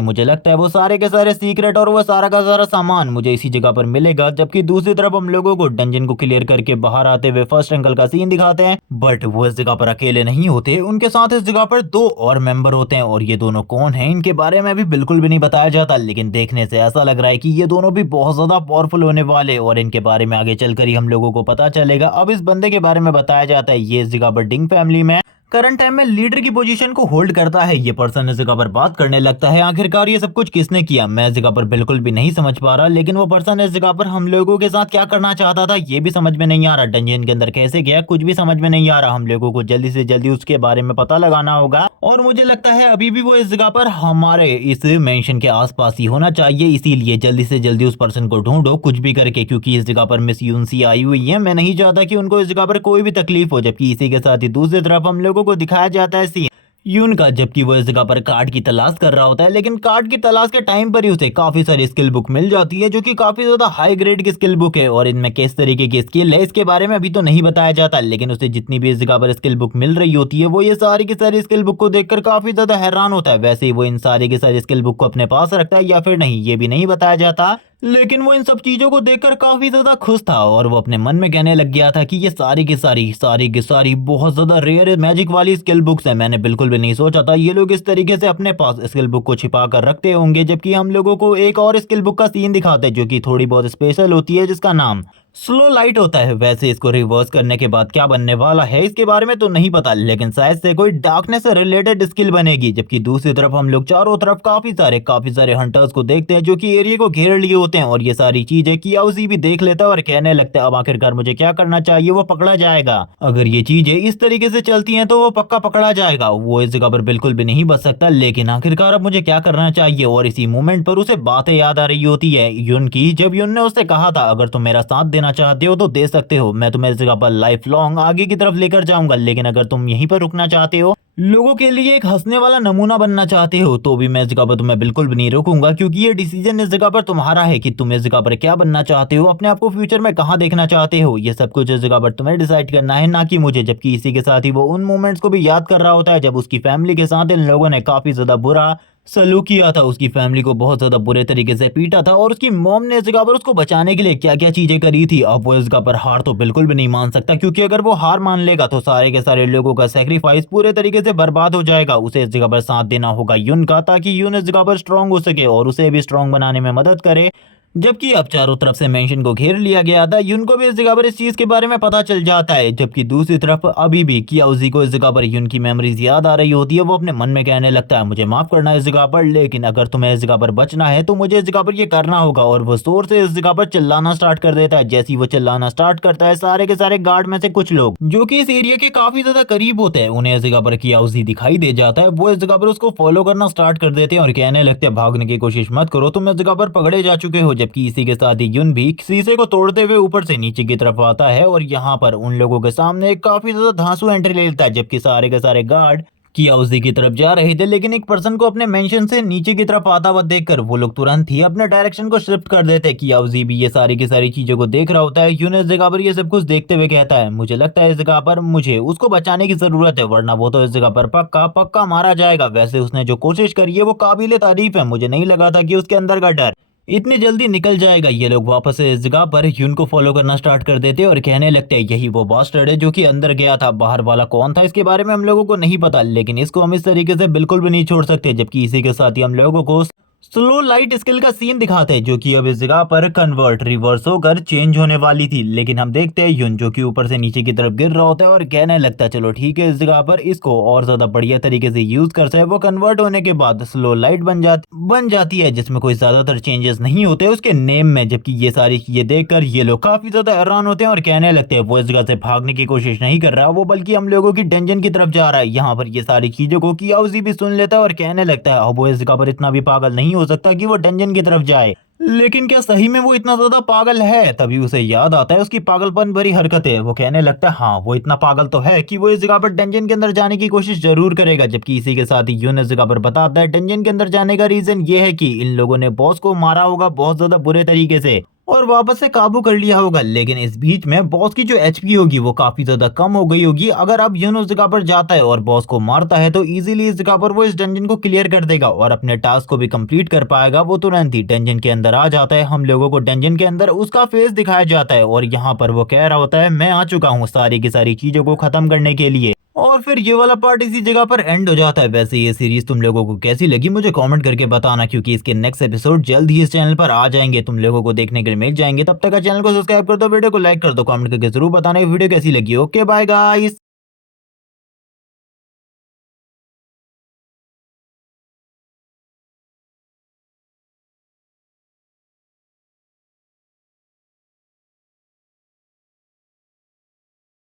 मुझे लगता है वो सारे के सारे सीक्रेट और वो सारा का सारा सामान मुझे इसी जगह पर मिलेगा। जबकि दूसरी तरफ हम लोगों को डंजन को क्लियर करके बाहर आते हुए फर्स्ट अंकल का सीन दिखाते हैं, बट वो इस जगह पर अकेले नहीं होते, उनके साथ इस जगह पर दो और मेंबर होते हैं और ये दोनों कौन है इनके बारे में अभी बिल्कुल भी नहीं बताया जाता, लेकिन देखने से ऐसा लग रहा है कि ये दोनों भी बहुत ज्यादा पावरफुल होने वाले और इनके बारे में आगे चलकर ही हम लोगों को पता चलेगा। अब इस बंदे के बारे में बताया जाता है ये इस जगह पर डिंग फैमिली में करंट टाइम में लीडर की पोजीशन को होल्ड करता है। ये पर्सन इस जगह पर बात करने लगता है आखिरकार ये सब कुछ किसने किया, मैं इस जगह पर बिल्कुल भी नहीं समझ पा रहा, लेकिन वो पर्सन इस जगह पर हम लोगों के साथ क्या करना चाहता था ये भी समझ में नहीं आ रहा, डंजन के अंदर कैसे गया कुछ भी समझ में नहीं आ रहा। हम लोगों को जल्दी से जल्दी उसके बारे में पता लगाना होगा और मुझे लगता है अभी भी वो इस जगह पर हमारे इस मेंशन के आसपास ही होना चाहिए, इसीलिए जल्दी से जल्दी उस पर्सन को ढूंढो कुछ भी करके, क्योंकि इस जगह पर मिस यूनसी आई हुई है, मैं नहीं चाहता कि उनको इस जगह पर कोई भी तकलीफ हो। जबकि इसी के साथ ही दूसरी तरफ हम लोगों को दिखाया जाता है यून का, जबकि वो इस जगह पर कार्ड की तलाश कर रहा होता है, लेकिन कार्ड की तलाश के टाइम पर ही उसे काफी सारी स्किल बुक मिल जाती है जो कि काफी ज्यादा हाई ग्रेड की स्किल बुक है और इनमें किस तरीके की स्किल है इसके बारे में अभी तो नहीं बताया जाता, लेकिन उसे जितनी भी इस जगह पर स्किल बुक मिल रही होती है वो ये सारी की सारी स्किल बुक को देखकर काफी ज्यादा हैरान होता है। वैसे ही वो इन सारी की सारी स्किल बुक को अपने पास रखता है या फिर नहीं ये भी नहीं बताया जाता, लेकिन वो इन सब चीजों को देखकर काफी ज्यादा खुश था और वो अपने मन में कहने लग गया था कि ये सारी की सारी बहुत ज्यादा रेयर मैजिक वाली स्किल बुक्स है, मैंने बिल्कुल भी नहीं सोचा था ये लोग इस तरीके से अपने पास स्किल बुक को छिपा कर रखते होंगे। जबकि हम लोगों को एक और स्किल बुक का सीन दिखाते हैं जो कि थोड़ी बहुत स्पेशल होती है, जिसका नाम स्लो लाइट होता है। वैसे इसको रिवर्स करने के बाद क्या बनने वाला है इसके बारे में तो नहीं पता, लेकिन शायद से कोई डार्कनेस से रिलेटेड स्किल बनेगी। जबकि दूसरी तरफ हम लोग चारों तरफ काफी सारे हंटर्स को देखते हैं जो कि एरिया को घेर लिए होते हैं और ये सारी चीजें कियाओजी भी देख लेता है और कहने लगता है अब आखिरकार मुझे क्या करना चाहिए, वो पकड़ा जाएगा, अगर ये चीजें इस तरीके से चलती हैं तो वो पक्का पकड़ा जाएगा, वो इस जगह पर बिल्कुल भी नहीं बच सकता, लेकिन आखिरकार अब मुझे क्या करना चाहिए। और इसी मोमेंट पर उसे बातें याद आ रही होती है यून की, जब यून ने उससे कहा था अगर तुम मेरा साथ देना चाहते हो तो दे सकते हो, मैं तुम्हें इस जगह पर लाइफ लॉन्ग आगे की तरफ लेकर जाऊंगा, लेकिन अगर तुम यहीं पर रुकना चाहते हो लोगों के लिए एक हंसने वाला नमूना बनना चाहते हो तो भी मैं इस जगह पर तुम्हें बिल्कुल भी नहीं रोकूंगा, क्योंकि ये डिसीजन इस जगह पर तुम्हारा है कि तुम इस जगह पर क्या बनना चाहते हो, अपने आप को फ्यूचर में कहाँ देखना चाहते हो। ये सब कुछ इस जगह पर तुम्हें डिसाइड करना है, ना कि मुझे। जबकि इसी के साथ ही वो उन मोमेंट्स को भी याद कर रहा होता है जब उसकी फैमिली के साथ इन लोगों ने काफी ज्यादा बुरा सलूक किया था, उसकी फैमिली को बहुत ज्यादा बुरे तरीके से पीटा था और उसकी मॉम ने इस जगह पर उसको बचाने के लिए क्या क्या चीजें करी थी। अब वो इस जगह पर हार तो बिल्कुल भी नहीं मान सकता, क्योंकि अगर वो हार मान लेगा तो सारे के सारे लोगों का सेक्रीफाइस पूरे तरीके से बर्बाद हो जाएगा। उसे इस जगह पर साथ देना होगा युन का, ताकि युन इस जगह पर स्ट्रांग हो सके और उसे भी स्ट्रांग बनाने में मदद करे। जबकि अब चारों तरफ से मेंशन को घेर लिया गया था, युन को भी इस जगह पर इस चीज के बारे में पता चल जाता है। जबकि दूसरी तरफ अभी भी कियाउजी को इस जगह पर युन की मेमोरीज याद आ रही होती है। वो अपने मन में कहने लगता है मुझे माफ करना इस जगह पर, लेकिन अगर तुम्हें इस जगह पर बचना है तो मुझे इस जगह पर ये करना होगा। और वो जोर से इस जगह पर चिल्लाना स्टार्ट कर देता है। जैसे ही वो चिल्लाना स्टार्ट करता है, सारे के सारे गार्ड में से कुछ लोग जो कि इस एरिया के काफी ज्यादा करीब होते हैं, उन्हें इस जगह पर कियाउजी दिखाई दे जाता है। वो इस जगह पर उसको फॉलो करना स्टार्ट कर देते हैं और कहने लगते हैं भागने की कोशिश मत करो, तुम इस जगह पर पकड़े जा चुके हो। जबकि इसी के साथ ही युन भी शीशे को तोड़ते हुए ऊपर से नीचे की तरफ आता है और यहाँ पर उन लोगों के सामने एक काफी ज्यादा धांसू एंट्री ले लेता है। जबकि सारे के सारे गार्ड कियाउजी की तरफ जा रहे थे, लेकिन एक पर्सन को अपने मेंशन से नीचे की तरफ आता हुआ देखकर वो लोग तुरंत ही अपने डायरेक्शन को शिफ्ट कर देते हैं। कियाउजी भी ये सारी की सारी चीजों को देख रहा होता है। यून इस जगह पर ये सब कुछ देखते हुए कहता है मुझे लगता है इस जगह पर मुझे उसको बचाने की जरूरत है, वरना वो तो इस जगह पर पक्का पक्का मारा जाएगा। वैसे उसने जो कोशिश करी है वो काबिले तारीफ है, मुझे नहीं लगा था कि उसके अंदर का डर इतनी जल्दी निकल जाएगा। ये लोग वापस से इस जगह पर ह्यून को फॉलो करना स्टार्ट कर देते हैं और कहने लगते हैं यही वो बास्टर्ड है जो कि अंदर गया था। बाहर वाला कौन था इसके बारे में हम लोगों को नहीं पता, लेकिन इसको हम इस तरीके से बिल्कुल भी नहीं छोड़ सकते। जबकि इसी के साथ ही हम लोगों को स्लो लाइट स्किल का सीन दिखाते हैं, जो कि अब इस जगह पर कन्वर्ट रिवर्स होकर चेंज होने वाली थी। लेकिन हम देखते हैं युन जो कि ऊपर से नीचे की तरफ गिर रहा होता है और कहने लगता है चलो ठीक है, इस जगह पर इसको और ज्यादा बढ़िया तरीके से यूज कर सके। वो कन्वर्ट होने के बाद स्लो लाइट बन जाती है, जिसमें कोई ज्यादातर चेंजेस नहीं होते उसके नेम में। जबकि ये सारी चीजें देखकर ये लोग काफी ज्यादा हैरान होते हैं और कहने लगते हैं वो इस जगह से भागने की कोशिश नहीं कर रहा, वो बल्कि हम लोगों की डंजन की तरफ जा रहा है। यहाँ पर ये सारी चीजों को कियाउजी भी सुन लेता है और कहने लगता है अब वो इस जगह पर इतना भी पागल नहीं हो सकता कि वो डंजन की तरफ जाए। लेकिन क्या सही में वो इतना ज्यादा पागल है? तभी उसे याद आता है उसकी पागलपन भरी हरकतें। वो कहने लगता है हाँ वो इतना पागल तो है कि वो इस जगह पर डंजन के अंदर जाने की कोशिश जरूर करेगा। जबकि इसी के साथ ही यून इस जगह पर बताता है डंजन के अंदर जाने का रीजन ये है कि इन लोगों ने बॉस को मारा होगा बहुत ज्यादा बुरे तरीके से और वापस से काबू कर लिया होगा। लेकिन इस बीच में बॉस की जो एचपी होगी वो काफी ज्यादा कम हो गई होगी। अगर अब यून उस जगह पर जाता है और बॉस को मारता है तो इजीली इस जगह पर वो इस डंजन को क्लियर कर देगा और अपने टास्क को भी कंप्लीट कर पाएगा। वो तुरंत ही डंजन के अंदर आ जाता है। हम लोगों को डंजन के अंदर उसका फेस दिखाया जाता है और यहाँ पर वो कह रहा होता है मैं आ चुका हूँ सारी की सारी चीजों को खत्म करने के लिए। और फिर ये वाला पार्ट इसी जगह पर एंड हो जाता है। वैसे ये सीरीज तुम लोगों को कैसी लगी मुझे कमेंट करके बताना, क्योंकि इसके नेक्स्ट एपिसोड जल्द ही इस चैनल पर आ जाएंगे, तुम लोगों को देखने के लिए मिल जाएंगे। तब तक का चैनल को सब्सक्राइब कर दो, वीडियो को लाइक कर दो, कमेंट करके जरूर बताना वीडियो कैसी लगी। Okay bye guys.